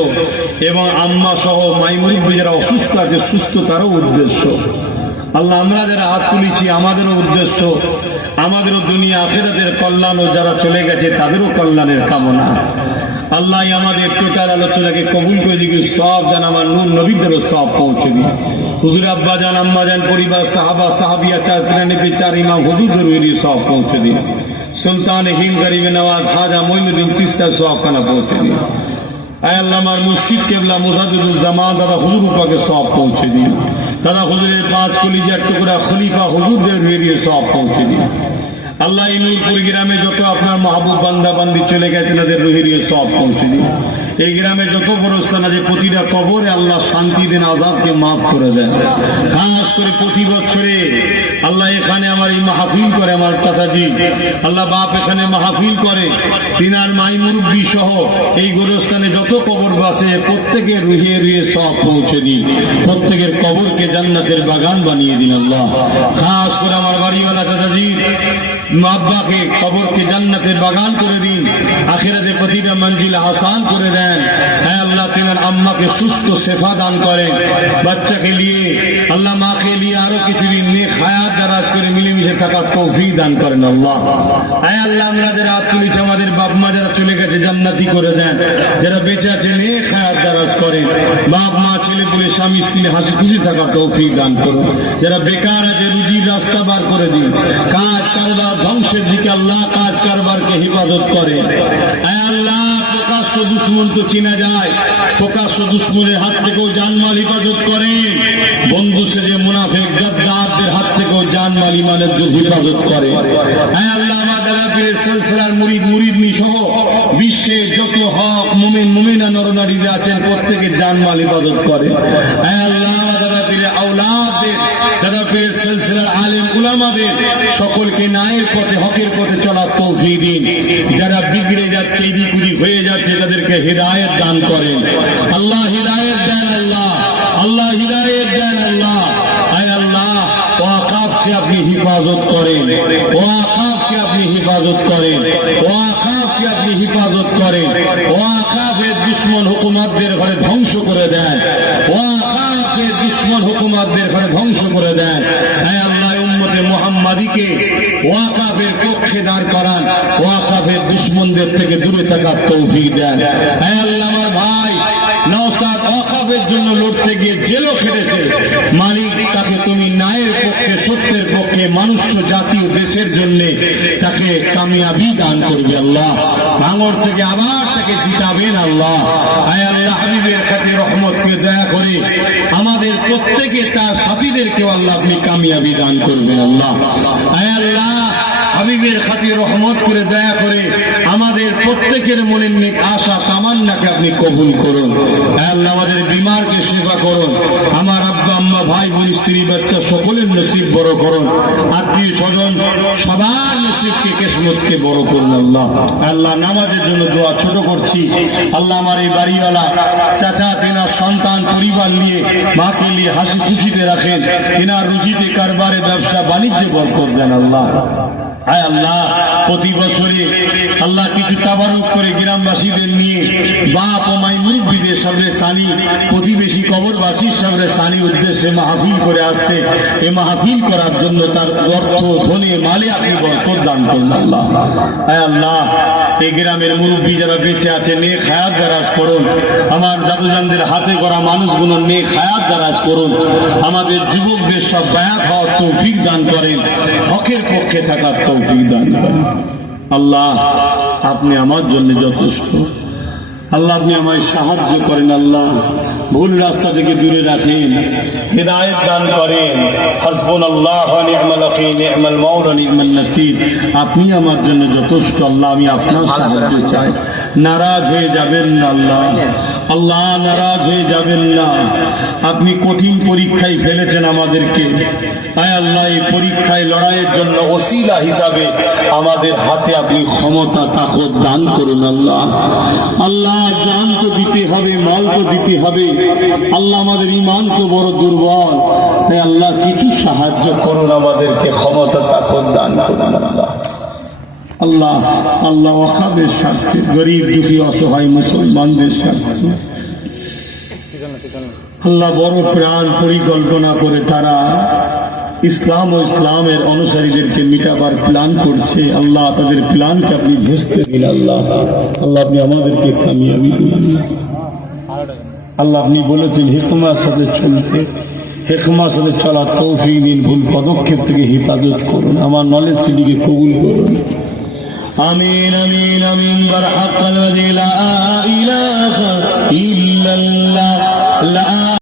এবং আম্মা সহ মাইমুরিব্বি যারা অসুস্থ আছে সুস্থতারও উদ্দেশ্য। আল্লাহ, আমরা যারা হাত তুলেছি আমাদেরও উদ্দেশ্য, আমাদেরও দুনিয়া আখিরাতের কল্যাণ, ও যারা চলে গেছে তাদেরও কল্যাণের কামনা। আল্লাহ, আমাদের টোটাল আলোচনাকে কবুল করে দিকে সব যেন আমার নূর নবীদেরও সব পৌঁছে দিন। হুজুর আব্বা জান, আম্মা জান, পরিবার, সাহাবা সাহাবিয়া, চার নবী, চার ইমাম হুজুরদের রুহের সব পৌঁছে দিন। সুলতান হিন্দ, গরিবে নওয়াজ, খাজা মঈনুদ্দিন চিশতি সব খানা পৌঁছে দিন। আয় আল্লাহ, আমার মুর্শিদ কেবলা মুজাদ্দিদুজ্জামান দাদা হুজুর পাকে সব পৌঁছে দিন। দাদা হুজুরের 5 কলিজার টুকরা খলিফা হুজুরদের রুহের সব পৌঁছে দিন। আল্লাহ, এই নূরপুর গ্রামে যত আপনার মাহবুব বান্দা বান্দি চলে গেছে তাদের রুহের সব পৌঁছে দিন। এই গ্রামে যত গোরস্থান আছে প্রতিটা কবরে আল্লাহ শান্তি দেন, আযাবকে মাফ করে দেন। খাস করে প্রতি বছরে আল্লাহ এখানে আমার এই মাহফিল করে আমার চাচাজি, আল্লাহ বাপ এখানে মাহফিল করে, তিনার মাই মুরব্বী সহ এই গোরস্থানে যত কবর বাসে প্রত্যেকের রুহে রুহে সব পৌঁছে দিন, প্রত্যেকের কবরকে জান্নাতের বাগান বানিয়ে দিন আল্লাহ। খাস করে আমার বাড়িওয়ালা চাচাজি আব্বাকে কবরকে জান্নাতের বাগান করে দিন, আখিরাতে প্রতিটা মঞ্জিল আসান করে দেন। হ্যাঁ আল্লাহ তেনার আম্মাকে সুস্থ শেফা দান করেন, বাচ্চাকে নিয়ে আল্লাহ মাকে নিয়ে আরো কিছুদিন নেক হায়াত দারাজ করে মিলেমিশে থাকার তৌফিক দান করেন আল্লাহ। হ্যাঁ আল্লাহ আমরা যারা হাত তুলেছি আমাদের বাপ মা যারা চলে গেছে জান্নাতি করে দেন, যারা বেঁচে আছে নেক হায়াত দারাজ করেন, বাপ মা ছেলে পুলে স্বামী স্ত্রী হাসি খুশি থাকার তৌফিক দান করুন। যারা বেকার আছে রুজির রাস্তা বার করে দিন, কাজ কারবার ধ্বংসের দিকে আল্লাহ কাজ কারবারকে হেফাজত করে। আল্লাহ প্রকাশ্য দুশ্মন তো চিনা যায়, প্রকাশ্য দুশ্মনের হাত থেকেও জানমাল হেফাজত করেন, বন্ধু সেজে মুনাফিক গাদ্দারদের হাত থেকেও জানমাল ইমানের হেফাজত করে। হ্যাঁ আল্লাহ আমার দাদা পীরের সিলসিলার মুরিদ সহ বিশ্বের যত হক মুমিন মুমিনা নরনারীরা আছেন প্রত্যেকের জানমাল হেফাজত করে। হ্যাঁ আল্লাহ আমার দাদা পীরের আওলাদদের, দাদা পীরের সিলসিলার আলেম উলামাদের সকলকে ন্যায়ের পথে হকের পথে চলার তৌফিক দিন। যারা বিগড়ে যাচ্ছে এদিক ওদিক হয়ে যাচ্ছে তাদেরকে হিদায়াত দান করেন আল্লাহ, হিদায়াত দেন আল্লাহ, আল্লাহ হিদায়াত দেন আল্লাহ। আয় আল্লাহ ওয়াকাফকে আপনি হিফাজত করেন, ওয়াকাফকে আপনি হিফাজত করেন, ওয়াকাফকে আপনি হিফাজত করেন, ওয়াকাফের দুশ্মন হুকুমাতদের ঘরে ধ্বংস করে দেন, ওয়াকাফের দুশ্মন হুকুমাতদের ঘরে ধ্বংস করে দেন। আয় আল্লাহ উম্মতে মুহাম্মাদিকে ওয়াকাফের পক্ষে দাঁড় করান, ওয়াকাফের দুশ্মনদের থেকে দূরে থাকার তৌফিক দেন। আয় আল্লাহ আমার ভাই নওশাদ ওয়াকাফের জন্য লড়তে গিয়ে জেলও খেটেছে, মালিক তাকে তুমি ন্যায়ের পক্ষে সত্যের পক্ষে মানুষ জাতীয় দেশের জন্য তাকে কামিয়াবি দান করবে আল্লাহ, ভাঙর থেকে আবার তাকে জিতাবেন আল্লাহ। আয় আল্লাহ হাবিবের খাতির রহমতকে দয়া করে আমাদের প্রত্যেকে তার সাথীদেরকেও আল্লাহ আপনি কামিয়াবি দান করবেন আল্লাহ। আয় আল্লাহ হাবিবের খাতির রহমত করে দয়া করে আমাদের প্রত্যেকের মনের নেক আশা তামান্নাকে আপনি কবুল করুন। আল্লাহ আমাদের বিমারকে সেবা করুন, আমার আব্বা আম্মা ভাই বোন স্ত্রী বাচ্চা সকলের নসিব বড় করুন, আত্মীয় স্বজন সবার নসিবকে কিসমতকে বড় করুন আল্লাহ। আল্লাহ নামাজের জন্য দোয়া ছোট করছি আল্লাহ, আমার এই বাড়িওয়ালা চাচা তেনার সন্তান পরিবার নিয়ে মাকে নিয়ে হাসি খুশিতে রাখেন, তেনার রুজিতে কারবারে ব্যবসা বাণিজ্যে বরকত দেন আল্লাহ। আয় আল্লাহ প্রতি বছরে আল্লাহ কিছু তাবারুক করে গ্রামবাসীদের নিয়ে বাপ ও মাই মুরব্বীদের সামনে সানি প্রতিবেশী কবরবাসীর সামনে সানি উদ্দেশ্যে মাহফিল করে আসছে, এই মাহফিল করার জন্য তার অর্থ ধনে মালে আপনি বরকত দান করুন আল্লাহ। আয় আল্লাহ এই গ্রামের মুরব্বী যারা বেঁচে আছে নেক হায়াত দারাজ করুন, আমার দাদুজানদের হাতে করা মানুষগুলোর নেক হায়াত দারাজ করুন, আমাদের যুবকদের সব বায়াত হওয়ার তৌফিক দান করেন, হকের পক্ষে থাকার তৌফিক দান করেন আল্লাহ। আপনি আমার জন্য যথেষ্ট আল্লাহ, আপনি আমায় সাহায্য করেন আল্লাহ, ভুল রাস্তা থেকে দূরে রাখেন, হিদায়াত দান করেন। হাসবুনাল্লাহ ওয়া নি'মাল ওয়াকিল, নি'মাল মাওলা নি'মান নাসির। আপনি আমার জন্য যথেষ্ট আল্লাহ, আমি আপনার সাহায্য চাই। নারাজ হয়ে যাবেন না আল্লাহ, আল্লাহ নারাজ হয়ে যাবেন না। আপনি কঠিন পরীক্ষায় ফেলেছেন আমাদেরকে, আয় আল্লাহ এই পরীক্ষায় লড়াইয়ের জন্য ওসিলা হিসাবে আমাদের হাতে আপনি ক্ষমতা তাকত দান করুন আল্লাহ। আল্লাহ জান তো দিতে হবে, মাল তো দিতে হবে আল্লাহ, আমাদের ইমান তো বড় দুর্বল, তাই আল্লাহ কিছু সাহায্য করুন, আমাদেরকে ক্ষমতা তাকত দান করুন আল্লাহ। আল্লাহ আল্লাহ ওয়াকাফের স্বার্থে গরিব দুঃখী অসহায় মুসলমানদের স্বার্থে আল্লাহ বড় প্রাণ পরিকল্পনা করে তারা ইসলাম ও ইসলামের অনুসারীদেরকে মিটাবার প্ল্যান করছে আল্লাহ, তাদের প্ল্যানকে আপনি ভেস্তে দিন আল্লাহ। আল্লাহ আপনি আমাদেরকে কামিয়াবি দিন আল্লাহ। আপনি বলেছেন হিকমার সাথে চলতে, হিকমার সাথে চলার তৌফিক দিন, ভুল পদক্ষেপ থেকে হেফাজত করুন, আমার নলেজ সিটিকে কবুল করুন। আমিন আমিন আমিন বারহাক্কাল লা ইলাহা ইল্লাল্লাহ।